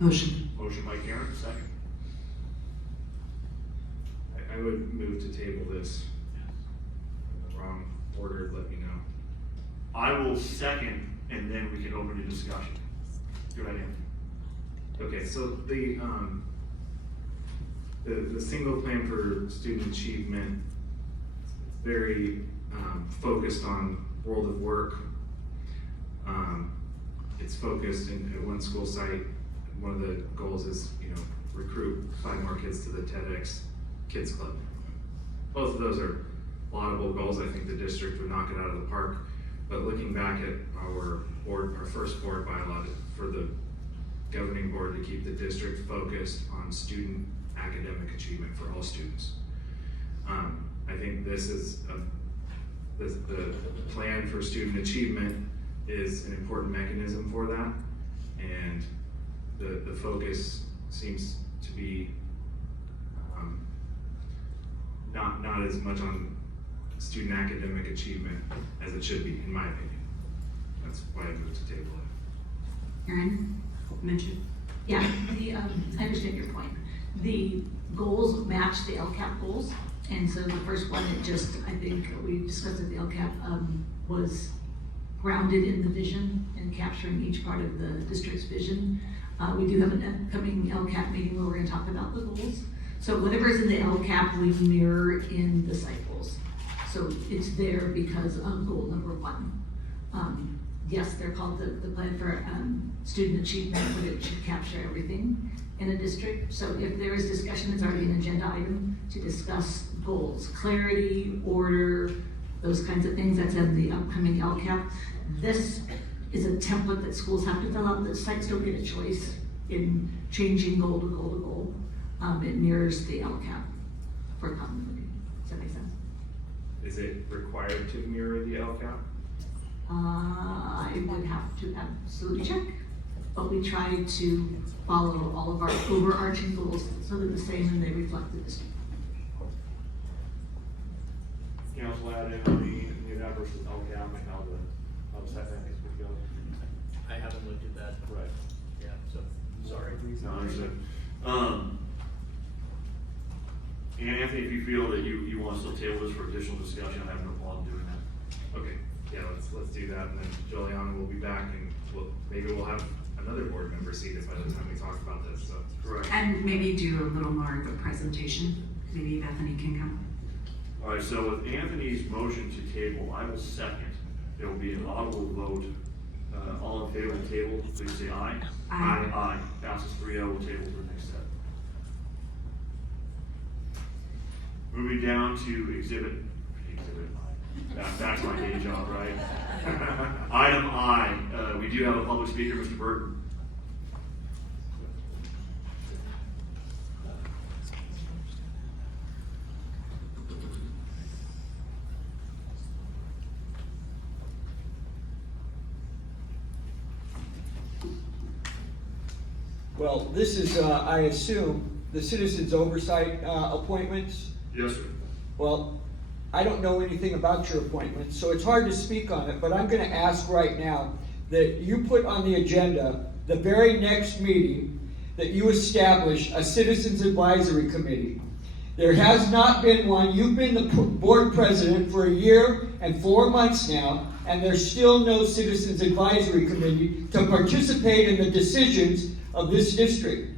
Motion. Motion by Karen, second. I would move to table this. In the wrong order, let me know. I will second, and then we can open the discussion. Go ahead, Anthony. Okay, so the single plan for student achievement, very focused on world of work. It's focused at one school site. One of the goals is, recruit 5 more kids to the TEDx Kids Club. Both of those are laudable goals. I think the district would knock it out of the park. But looking back at our first board bylaw for the governing board to keep the district focused on student academic achievement for all students. I think this is the plan for student achievement is an important mechanism for that, and the focus seems to be not as much on student academic achievement as it should be, in my opinion. That's why I moved to table it. Erin, mention. Yeah, I understand your point. The goals match the LCAP goals, and so the first one, I think we discussed that the LCAP was grounded in the vision and capturing each part of the district's vision. We do have an upcoming LCAP meeting where we're going to talk about the goals. So whatever's in the LCAP, we mirror in the site goals. So it's there because of goal number 1. Yes, they're called the plan for student achievement, but it should capture everything in a district. So if there is discussion, it's already an agenda item to discuss goals, clarity, order, those kinds of things. That's in the upcoming LCAP. This is a template that schools have to fill out. The sites don't get a choice in changing goal to goal to goal. It mirrors the LCAP for continuity. Does that make sense? Is it required to mirror the LCAP? I would have to absolutely check, but we try to follow all of our overarching goals so they're the same and they reflect the district. Council add in on the that versus LCAP and how the setbacks would go. I haven't looked at that. Right. Yeah, so, sorry. No, understood. And Anthony, if you feel that you want to still table this for additional discussion, I have no problem doing that. Okay, yeah, let's do that, and then Juliana will be back, and maybe we'll have another board member seated by the time we talk about this, so. Correct. And maybe do a little more of a presentation. Maybe Bethany can come. All right, so with Anthony's motion to table, I will second. There will be an audible vote. All in favor of the table, please say aye. Aye. Aye. Passes 3-0, we'll table to the next set. Moving down to exhibit I. That's my day job, right? Item I, we do have a public speaker, Mr. Burton. Well, this is, I assume, the citizens oversight appointments. Yes, sir. Well, I don't know anything about your appointments, so it's hard to speak on it, but I'm gonna ask right now that you put on the agenda the very next meeting that you establish a citizens advisory committee. There has not been one. You've been the board president for 1 year and 4 months now, and there's still no citizens advisory committee to participate in the decisions of this district.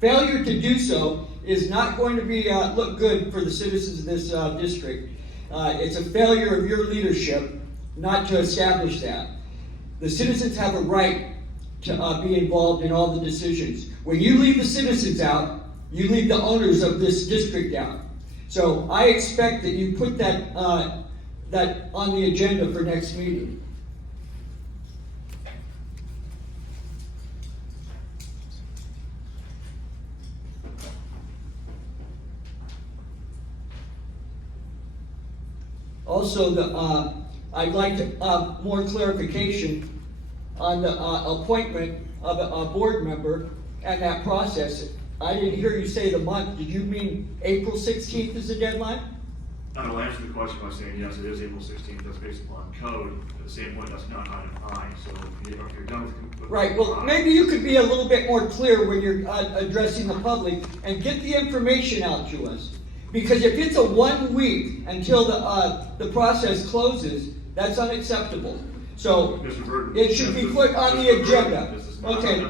Failure to do so is not going to be, look good for the citizens of this, district. It's a failure of your leadership not to establish that. The citizens have a right to, be involved in all the decisions. When you leave the citizens out, you leave the owners of this district out. So I expect that you put that, that on the agenda for next meeting. Also, I'd like to, more clarification on the appointment of a board member and that process. I didn't hear you say the month. Did you mean April 16th is the deadline? I'll answer the question by saying, yes, it is April 16th, that's based upon code. At the same point, that's not item I, so if you're done with. Right, well, maybe you could be a little bit more clear when you're addressing the public and get the information out to us. Because if it's a 1 week until the process closes, that's unacceptable. So it should be put on the agenda. Okay.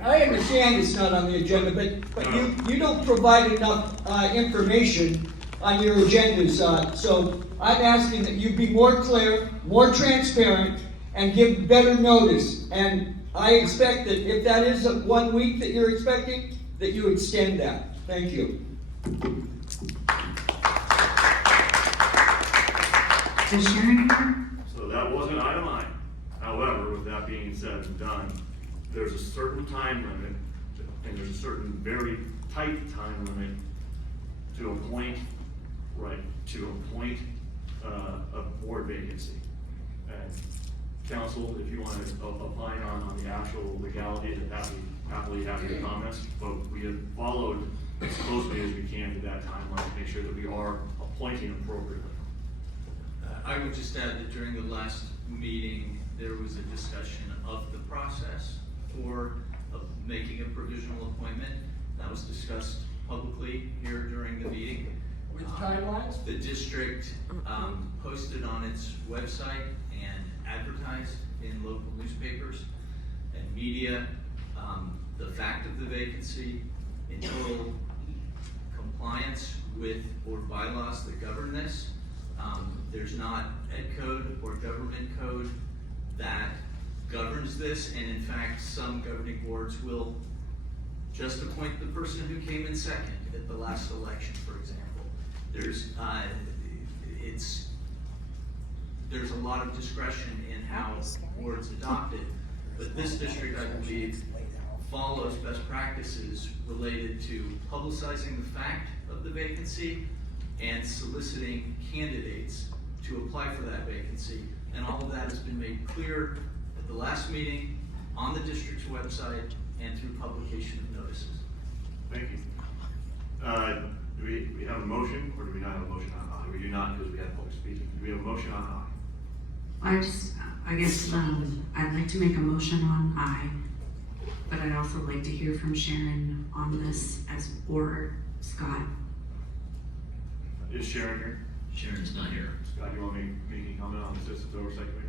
I understand it's not on the agenda, but you don't provide enough information on your agendas. So I'm asking that you be more clear, more transparent, and give better notice. And I expect that if that is 1 week that you're expecting, that you extend that. Thank you. Is Sharon here? So that wasn't item I. However, with that being said and done, there's a certain time limit, and there's a certain very tight time limit to appoint a board vacancy. And council, if you want to opine on the actual legalities, I'd happily have your comments, but we have followed as closely as we can to that timeline to make sure that we are appointing appropriately. I would just add that during the last meeting, there was a discussion of the process for making a provisional appointment. That was discussed publicly here during the meeting. With timelines? The district posted on its website and advertised in local newspapers and media the fact of the vacancy in total compliance with board bylaws that govern this. There's not ed code or government code that governs this, and in fact, some governing boards will just appoint the person who came in second at the last election, for example. There's a lot of discretion in how boards adopt it, but this district, I believe, follows best practices related to publicizing the fact of the vacancy and soliciting candidates to apply for that vacancy. And all of that has been made clear at the last meeting, on the district's website, and through publication of notices. Thank you. Do we have a motion, or do we not have a motion on I? We do not, because we had public speaking. Do we have a motion on I? I guess, I'd like to make a motion on I, but I'd also like to hear from Sharon on this or Scott. Is Sharon here? Sharon's not here. Scott, do you want me to make any comment on the Citizens Oversight Committee?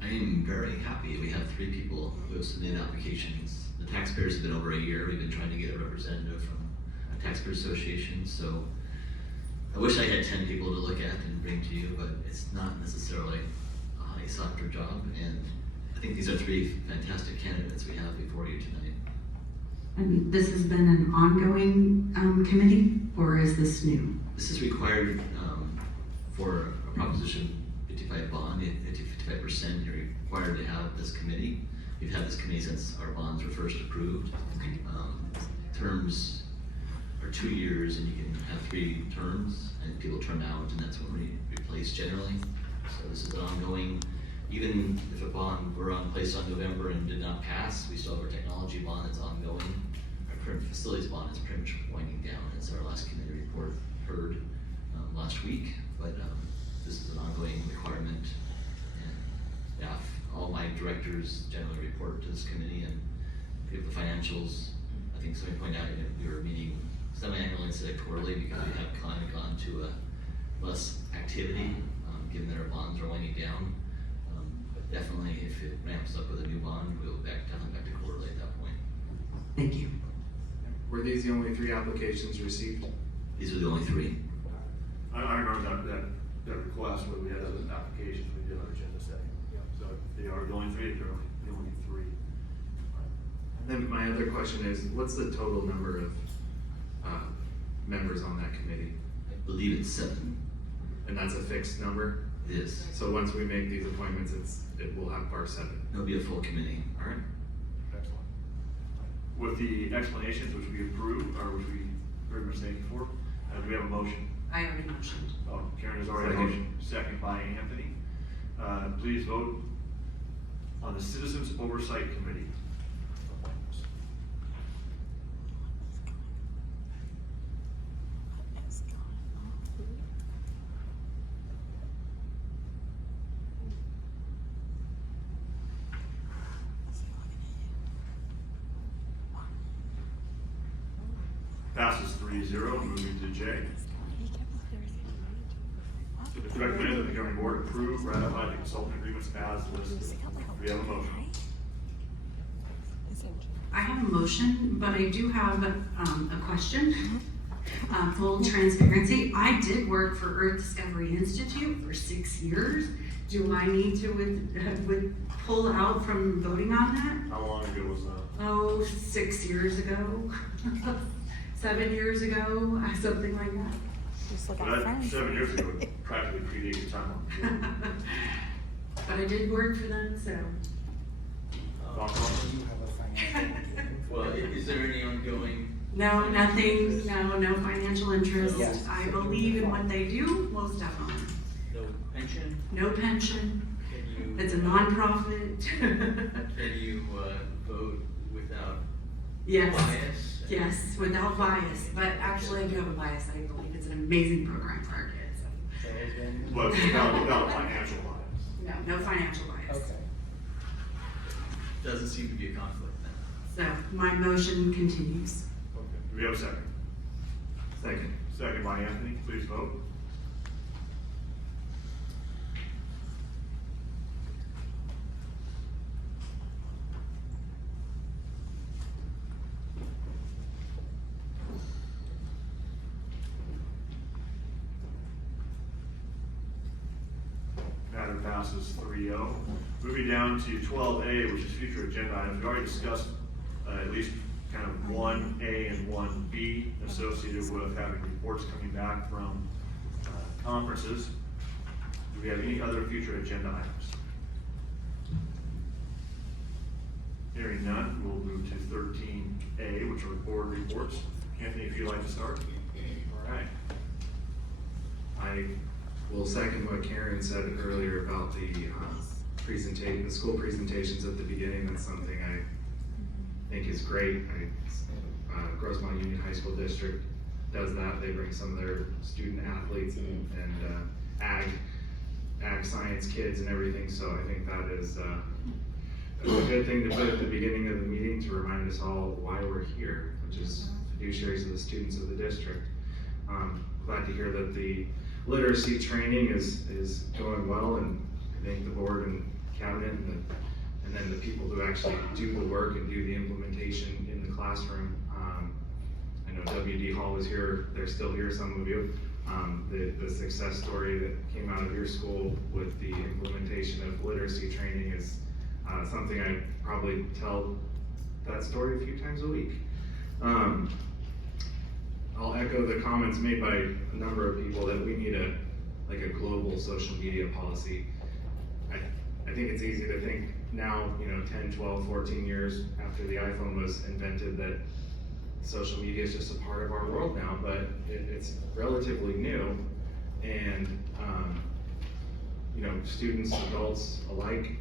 I am very happy. We have 3 people who have submitted applications. The taxpayers have been over a year. We've been trying to get a representative from a taxpayer association. So I wish I had 10 people to look at and bring to you, but it's not necessarily a highly sought after job. And I think these are 3 fantastic candidates we have before you tonight. And this has been an ongoing committee, or is this new? This is required for a Proposition 55 bond. At 55%, you're required to have this committee. We've had this committee since our bonds were first approved. Terms are 2 years, and you can have 3 terms, and people turn out, and that's when we replace generally. So this is an ongoing. Even if a bond were placed on November and did not pass, we still have our technology bond that's ongoing. Our current facilities bond is pretty much winding down. It's our last committee report heard last week, but this is an ongoing requirement. And staff, all my directors generally report to this committee, and we have the financials. I think somebody pointed out that we were meeting semi-annually instead of quarterly because we have kind of gone to a less activity, given that our bonds are winding down. But definitely, if it ramps up with a new bond, we'll definitely back to quarterly at that point. Thank you. Were these the only 3 applications received? These are the only 3. I remember that request where we had other applications, we did our agenda setting. So they are the only 3, they're the only 3. And then my other question is, what's the total number of members on that committee? I believe it's 7. And that's a fixed number? It is. So once we make these appointments, it will have bar 7. It'll be a full committee. All right. Excellent. With the explanations which we approve, or which we very much thank you for, do we have a motion? I already motioned. Oh, Karen has already Second. motioned, second by Anthony. Please vote on the Citizens Oversight Committee. appointments. Passes 3-0, moving to J. It's recommended that the governing board approve, ratify the consulting agreements as listed. Do we have a motion? I have a motion, but I do have a question. Full transparency, I did work for Earth Discovery Institute for 6 years. Do I need to pull out from voting on that? How long ago was that? Oh, 6 years ago, 7 years ago, something like that. Well, that 7 years ago, it practically predated your time on the board. But I did work for them, so. Well, is there any ongoing? No, nothing, no financial interest. Yes. I believe in what they do, most definitely. No pension? No pension. Can you? It's a nonprofit. Can you, vote without Yes. bias? Yes, without bias, but actually I do have a bias. I believe it's an amazing program for our kids. But without financial bias. No financial bias. Okay. Doesn't seem to be a conflict then. So my motion continues. Okay. Do we have a second? Second. Second by Anthony, please vote. Matter passes 3-0. Moving down to 12A, which is future agenda items. We already discussed at least kind of 1A and 1B associated with having reports coming back from conferences. Do we have any other future agenda items? Hearing none, we'll move to 13A, which are board reports. Anthony, if you'd like to start. All right. I will second what Karen said earlier about the the school presentations at the beginning. That's something I think is great. Grossmont Union High School District does that. They bring some of their student athletes and ag science kids and everything. So I think that is a good thing to put at the beginning of the meeting to remind us all why we're here, which is fiduciaries of the students of the district. Glad to hear that the literacy training is going well, and I thank the board and cabinet and then the people who actually do the work and do the implementation in the classroom. I know WD Hall was here, they're still here, some of you. The success story that came out of your school with the implementation of literacy training is something I probably tell that story a few times a week. I'll echo the comments made by a number of people that we need a global social media policy. I think it's easy to think now, 10, 12, 14 years after the iPhone was invented, that social media is just a part of our world now, but it's relatively new. And, students, adults alike,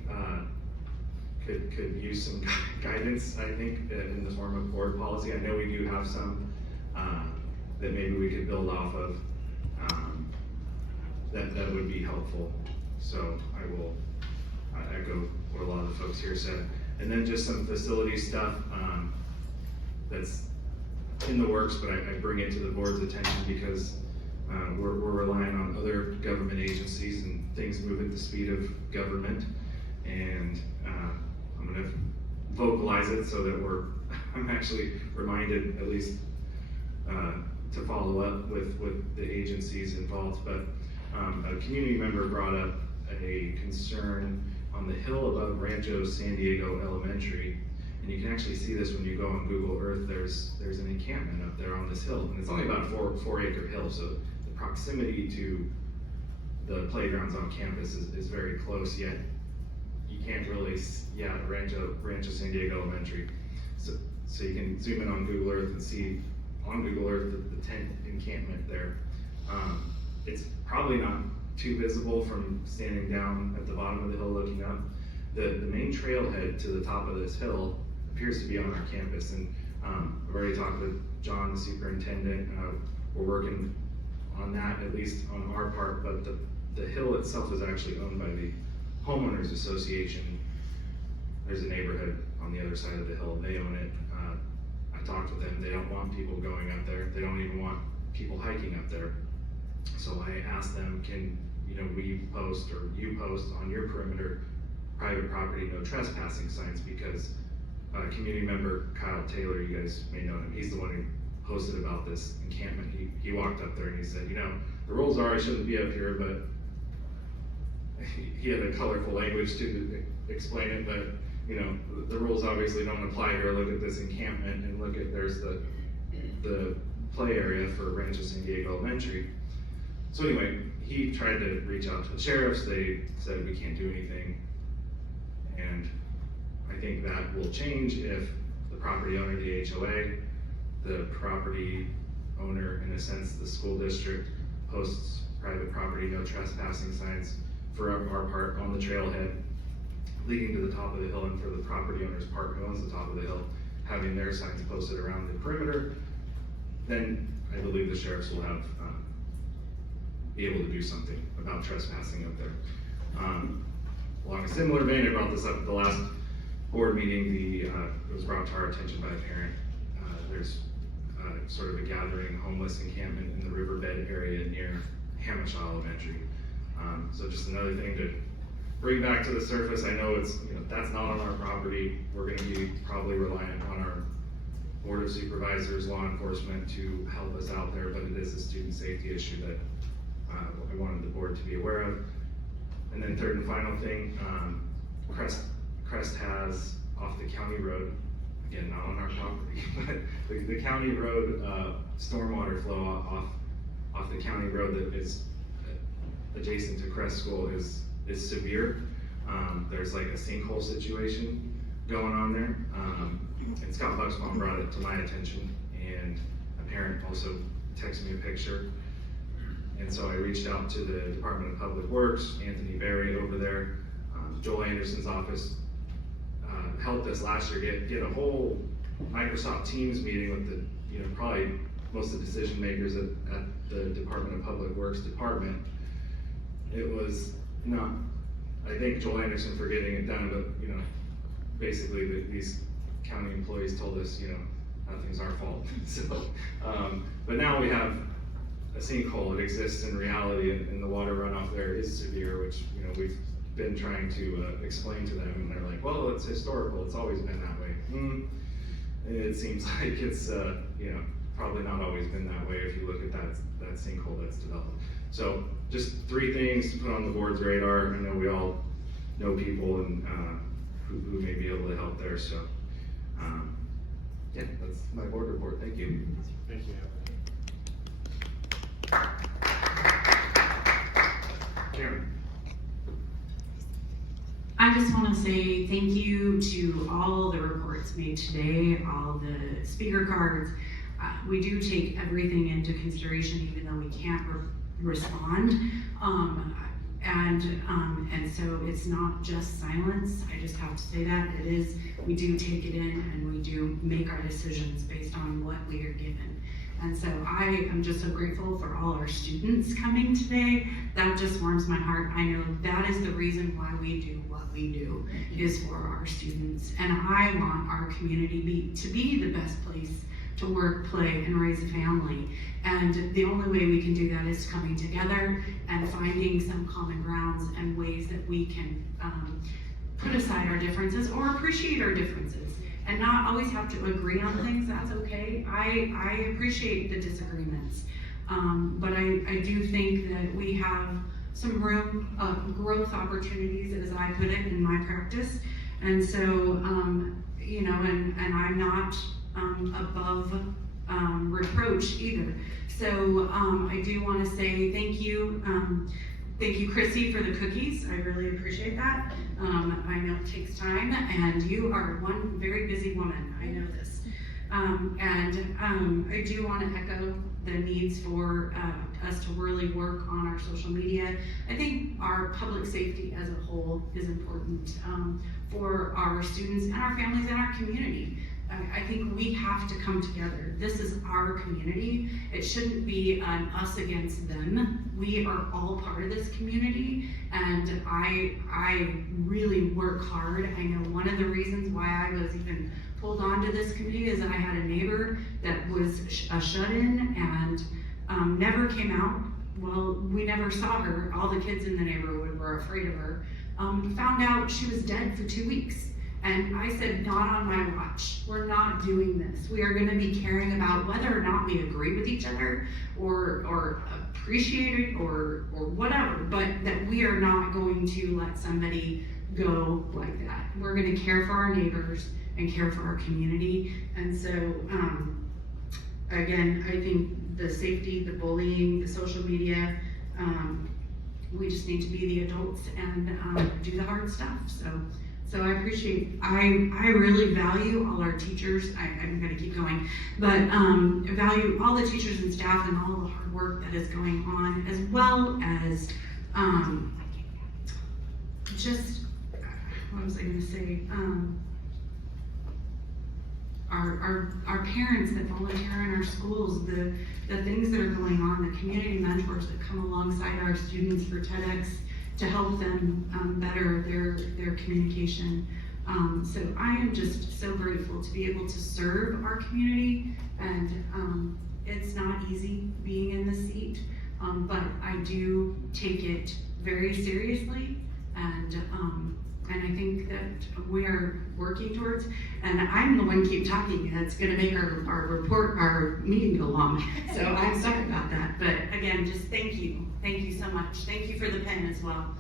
could use some guidance, I think, in the form of board policy. I know we do have some that maybe we could build off of, that would be helpful. So I will echo what a lot of the folks here said. And then just some facility stuff that's in the works, but I bring it to the board's attention because we're relying on other government agencies and things move at the speed of government. And I'm gonna vocalize it so that we're I'm actually reminded, at least, to follow up with the agencies involved, but a community member brought up a concern on the hill above Rancho San Diego Elementary, and you can actually see this when you go on Google Earth. There's an encampment up there on this hill, and it's only about a 4-acre hill, so the proximity to the playgrounds on campus is very close, yet you can't really, Rancho San Diego Elementary. So you can zoom in on Google Earth and see on Google Earth the tent encampment there. It's probably not too visible from standing down at the bottom of the hill looking up. The main trailhead to the top of this hill appears to be on our campus, and I've already talked with John, the superintendent. We're working on that, at least on our part, but the hill itself is actually owned by the Homeowners Association. There's a neighborhood on the other side of the hill, they own it. I talked with them, they don't want people going up there, they don't even want people hiking up there. So I asked them, can we post, or you post on your perimeter, private property, no trespassing signs, because community member Kyle Taylor, you guys may know him, he's the one who posted about this encampment. He walked up there and he said, the rules are I shouldn't be up here, but he had a colorful language to explain it, but the rules obviously don't apply here. Look at this encampment, and look at, there's the play area for Rancho San Diego Elementary. So anyway, he tried to reach out to the sheriffs. They said we can't do anything, and I think that will change if the property owner, the HOA, the property owner, in a sense, the school district, posts private property, no trespassing signs for our part on the trailhead leading to the top of the hill, and for the property owner's part who owns the top of the hill, having their signs posted around the perimeter. Then I believe the sheriffs will have be able to do something about trespassing up there. Along a similar vein, I brought this up at the last board meeting. It was brought to our attention by a parent. There's sort of a gathering homeless encampment in the riverbed area near Hamishaw Elementary. So just another thing to bring back to the surface. I know it's, that's not on our property. We're going to be probably reliant on our Board of Supervisors, law enforcement to help us out there, but it is a student safety issue that I wanted the board to be aware of. And then third and final thing, Crest has off the county road, again, not on our property, but the county road stormwater flow off the county road that is adjacent to Crest School is severe. There's like a sinkhole situation going on there. And Scott Bucksbaum brought it to my attention, and a parent also texted me a picture. And so I reached out to the Department of Public Works, Anthony Berry over there. Joel Anderson's office helped us last year get a whole Microsoft Teams meeting with the, probably most of the decision makers at the Department of Public Works department. It was not, I thank Joel Anderson for getting it done, but basically these county employees told us, nothing's our fault. So, but now we have a sinkhole. It exists in reality, and the water runoff there is severe, which we've been trying to explain to them, and they're like, well, it's historical, it's always been that way. It seems like it's probably not always been that way if you look at that sinkhole that's developed. So just 3 things to put on the board's radar. I know we all know people and who may be able to help there. So yeah, that's my board report. Thank you. Thank you. Karen. I just want to say thank you to all the reports made today, all the speaker cards. We do take everything into consideration, even though we can't respond. And so it's not just silence. I just have to say that it is, we do take it in and we do make our decisions based on what we are given. And so I am just so grateful for all our students coming today. That just warms my heart. I know that is the reason why we do what we do, is for our students. And I want our community to be the best place to work, play, and raise a family. And the only way we can do that is coming together and finding some common grounds and ways that we can put aside our differences or appreciate our differences and not always have to agree on things. That's okay. I appreciate the disagreements. But I do think that we have some room, growth opportunities, as I put it in my practice. And so, you know, and I'm not above reproach either. So I do want to say thank you. Thank you, Chrissy, for the cookies. I really appreciate that. I know it takes time, and you are one very busy woman. I know this. I do want to echo the needs for us to really work on our social media. I think our public safety as a whole is important for our students and our families and our community. I think we have to come together. This is our community. It shouldn't be an us against them. We are all part of this community, and I really work hard. I know one of the reasons why I was even pulled onto this committee is that I had a neighbor that was a shut-in and never came out. Well, we never saw her. All the kids in the neighborhood were afraid of her. Found out she was dead for 2 weeks. And I said, not on my watch. We're not doing this. We are gonna be caring about whether or not we agree with each other or appreciate it or whatever, but that we are not going to let somebody go like that. We're gonna care for our neighbors and care for our community. And so, again, I think the safety, the bullying, the social media, we just need to be the adults and do the hard stuff. So I appreciate, I really value all our teachers. I'm gonna keep going, but I value all the teachers and staff and all the hard work that is going on, as well as just, what was I gonna say? Our parents that volunteer in our schools, the things that are going on, the community mentors that come alongside our students for TEDx to help them better their communication. So I am just so grateful to be able to serve our community, and it's not easy being in the seat, but I do take it very seriously, and I think that we're working towards, and I'm the one keep talking, and it's gonna make our meeting go long. So I'm sorry about that, but again, just thank you so much. Thank you for the pen as well.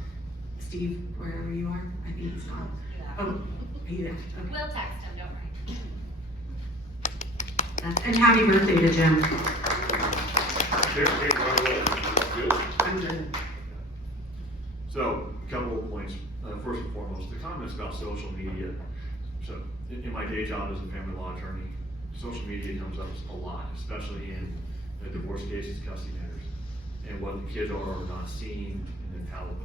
Steve, wherever you are, I think he's gone. Oh, he left, okay. We'll text him, don't worry. And happy birthday to Jim. I'm good. So, a couple of points. First and foremost, the comments about social media. So, in my day job as a family law attorney, social media comes up a lot, especially in divorce cases, custody matters, and what the kids are or not seeing, and then how the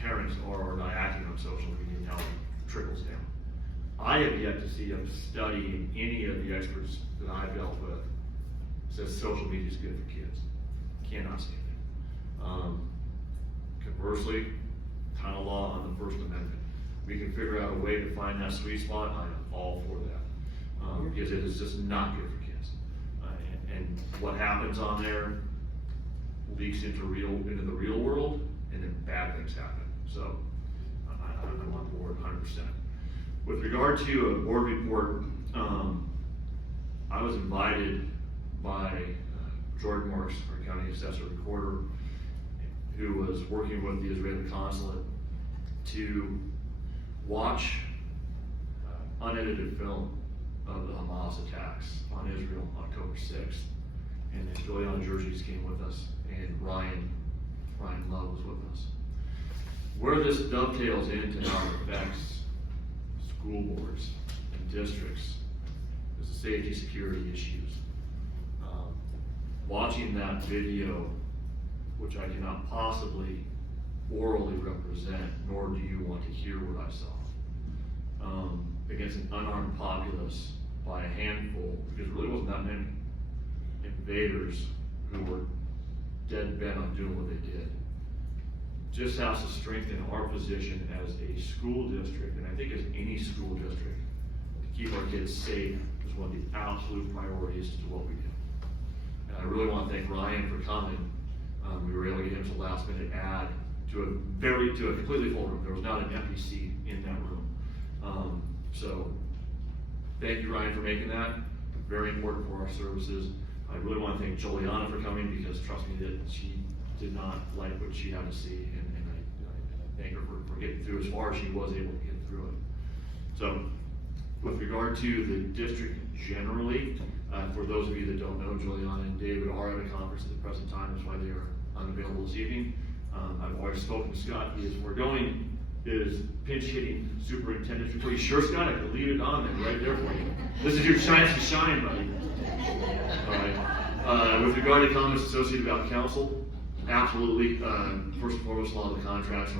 parents are or not acting on social media, and how it trickles down. I have yet to see a study in any of the experts that I've dealt with says social media is good for kids. Cannot stand it. Conversely, kind of law on the First Amendment. We can figure out a way to find that sweet spot. I am all for that, because it is just not good for kids. And what happens on there leaks into the real world, and then bad things happen. So I'm on board 100%. With regard to a board report, I was invited by Jordan Marks, our county assessor recorder, who was working with the Israeli consulate to watch unedited film of the Hamas attacks on Israel on October 6th. And then Juliana Georges came with us, and Ryan Love was with us. Where this dovetails into how it affects school boards and districts is the safety security issues. Watching that video, which I cannot possibly orally represent, nor do you want to hear what I saw, against an unarmed populace by a handful, because it really wasn't that many invaders who were dead bent on doing what they did, just has to strengthen our position as a school district, and I think as any school district, to keep our kids safe is one of the absolute priorities to what we do. And I really want to thank Ryan for coming. We were able to get him to last minute add to a completely full room. There was not an empty seat in that room. So thank you, Ryan, for making that. Very important for our services. I really want to thank Juliana for coming, because trust me that she did not like what she had to see, and I thank her for getting through as far as she was able to get through it. So with regard to the district generally, for those of you that don't know, Juliana and David are at a conference at the present time. That's why they are unavailable this evening. I've already spoken to Scott. He is foregoing his pinch hitting superintendent. Are you sure, Scott? I can leave it on there, right there for you. This is your chance to shine, buddy. All right. With regard to comments associated about council, absolutely. First and foremost, a lot of the contracts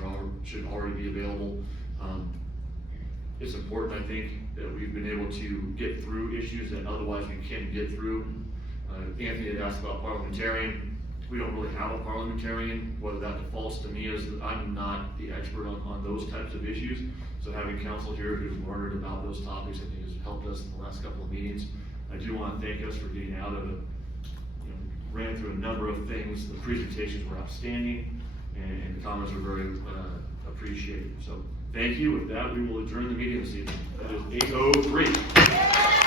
should already be available. It's important, I think, that we've been able to get through issues that otherwise we can't get through. Anthony had asked about parliamentarian. We don't really have a parliamentarian, whether that defaults to me as I'm not the expert on those types of issues. So having counsel here who's learned about those topics, I think, has helped us in the last couple of meetings. I do want to thank us for getting out of it. Ran through a number of things. The presentations were outstanding, and the comments were very appreciated. So thank you. With that, we will adjourn the meeting this evening. That is 8:03.